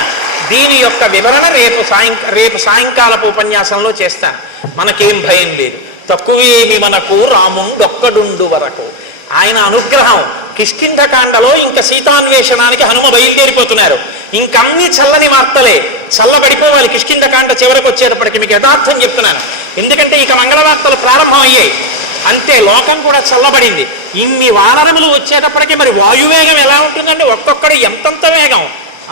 దీని యొక్క వివరణ రేపు సాయంకాలపు ఉపన్యాసంలో చేస్తాను. మనకేం భయం లేదు. తక్కువేమి మనకు రాముండొక్కడుండు వరకు. ఆయన అనుగ్రహం కిష్కింధకాండలో ఇంకా సీతాన్వేషణానికి హనుమ బయలుదేరిపోతున్నారు. ఇంకన్నీ చల్లని వార్తలే, చల్లబడిపోవాలి కిష్కింధకాండ చివరికి వచ్చేటప్పటికి. మీకు యథార్థం చెప్తున్నాను, ఎందుకంటే ఇక మంగళవార్తలు ప్రారంభం అయ్యాయి. అంతే, లోకం కూడా చల్లబడింది. ఇన్ని వానరములు వచ్చేటప్పటికి మరి వాయువేగం ఎలా ఉంటుందండి? ఒక్కొక్కడు ఎంతంత వేగం.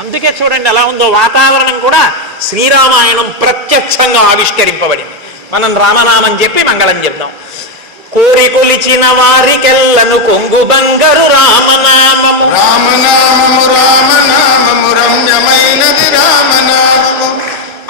అందుకే చూడండి ఎలా ఉందో వాతావరణం కూడా. శ్రీరామాయణం ప్రత్యక్షంగా ఆవిష్కరింపబడింది. మనం రామనామం చెప్పి మంగళం చెప్దాం. కోరి కొలిచిన వారికెల్లను కొంగు బంగారు రామనామము, రామనామము రామనామము రమ్యమైనది రామనామము,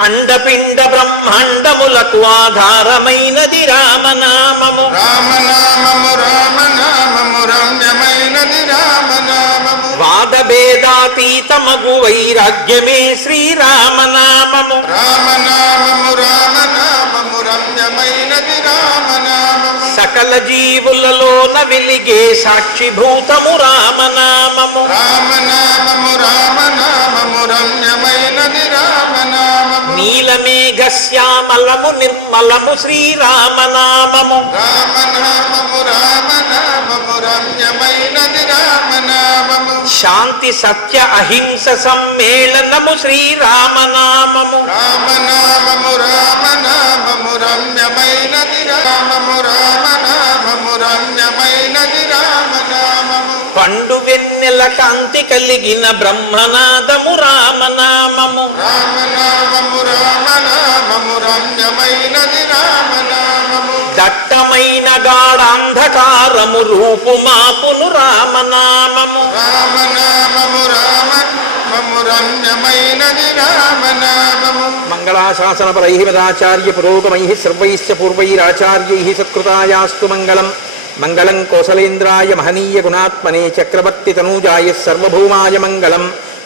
అండపిండ బ్రహ్మాండములకు ఆధారమైనది రామనామము, రామనామము రామనామము రమ్యమైనది రామనామము, వాదభేదాతీతమగు వైరాగ్యమే శ్రీరామనామము, రామనామము రామనామము రమ్యమైనది రామనామము, సకల జీవులలోన వెలిగే సాక్షిభూతము రామనామము. రామనామము రామనామము రమ్యమైనది రామనామము. నీలమేఘశ్యామలము నిర్మలము శ్రీరామనామము. రామనామము రామనామము రమ్యమైనది రామనామము. శాంతి సత్య అహింస సమ్మేళనము శ్రీరామనామము. రామనామము రామనామము రమ్యమైనది రామము. రామనామము రమ్యమైనది రామనామము. పండు వెన్నెల కాంతి కలిగిన బ్రహ్మనాదము రామనామము. రామనామము రామనామము రమ్యమైనది రామనామము. దట్టమైన గాఢాంధకారము రూపుమాపును రామనామము. రామనామము రామనామము రమ్యమైనది రామనామము. మంగళాశాసనపరై మదాచార్య పురోగమై సర్వైశ్చ పూర్వైరాచార్యై సత్కృతాయాస్తు మంగళం. మంగళం కోసలేంద్రాయ మహనీయ గుణాత్మనే చక్రవర్తి తనూజాయ సర్వభౌమాయ మంగళం.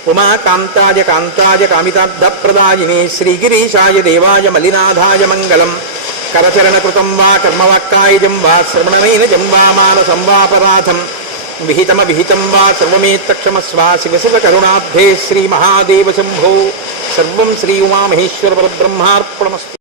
ఉమాకాంతాయ కాంతాయ కామితార్థప్రదాయినే శ్రీగిరీశాయ దేవాయ మలినాథాయ మంగళం. కరచరణకృతం వా కర్మవాక్కాయజం వా శ్రవణనైనజం వా మానసం వాపరాధం విహితమవిహితం వా సర్వమేత్తక్షమస్వ శివ శివ కరుణాబ్ధే శ్రీమహాదేవ శంభో. సర్వం శ్రీ ఉమామహేశ్వర పరబ్రహ్మార్పణమస్తు.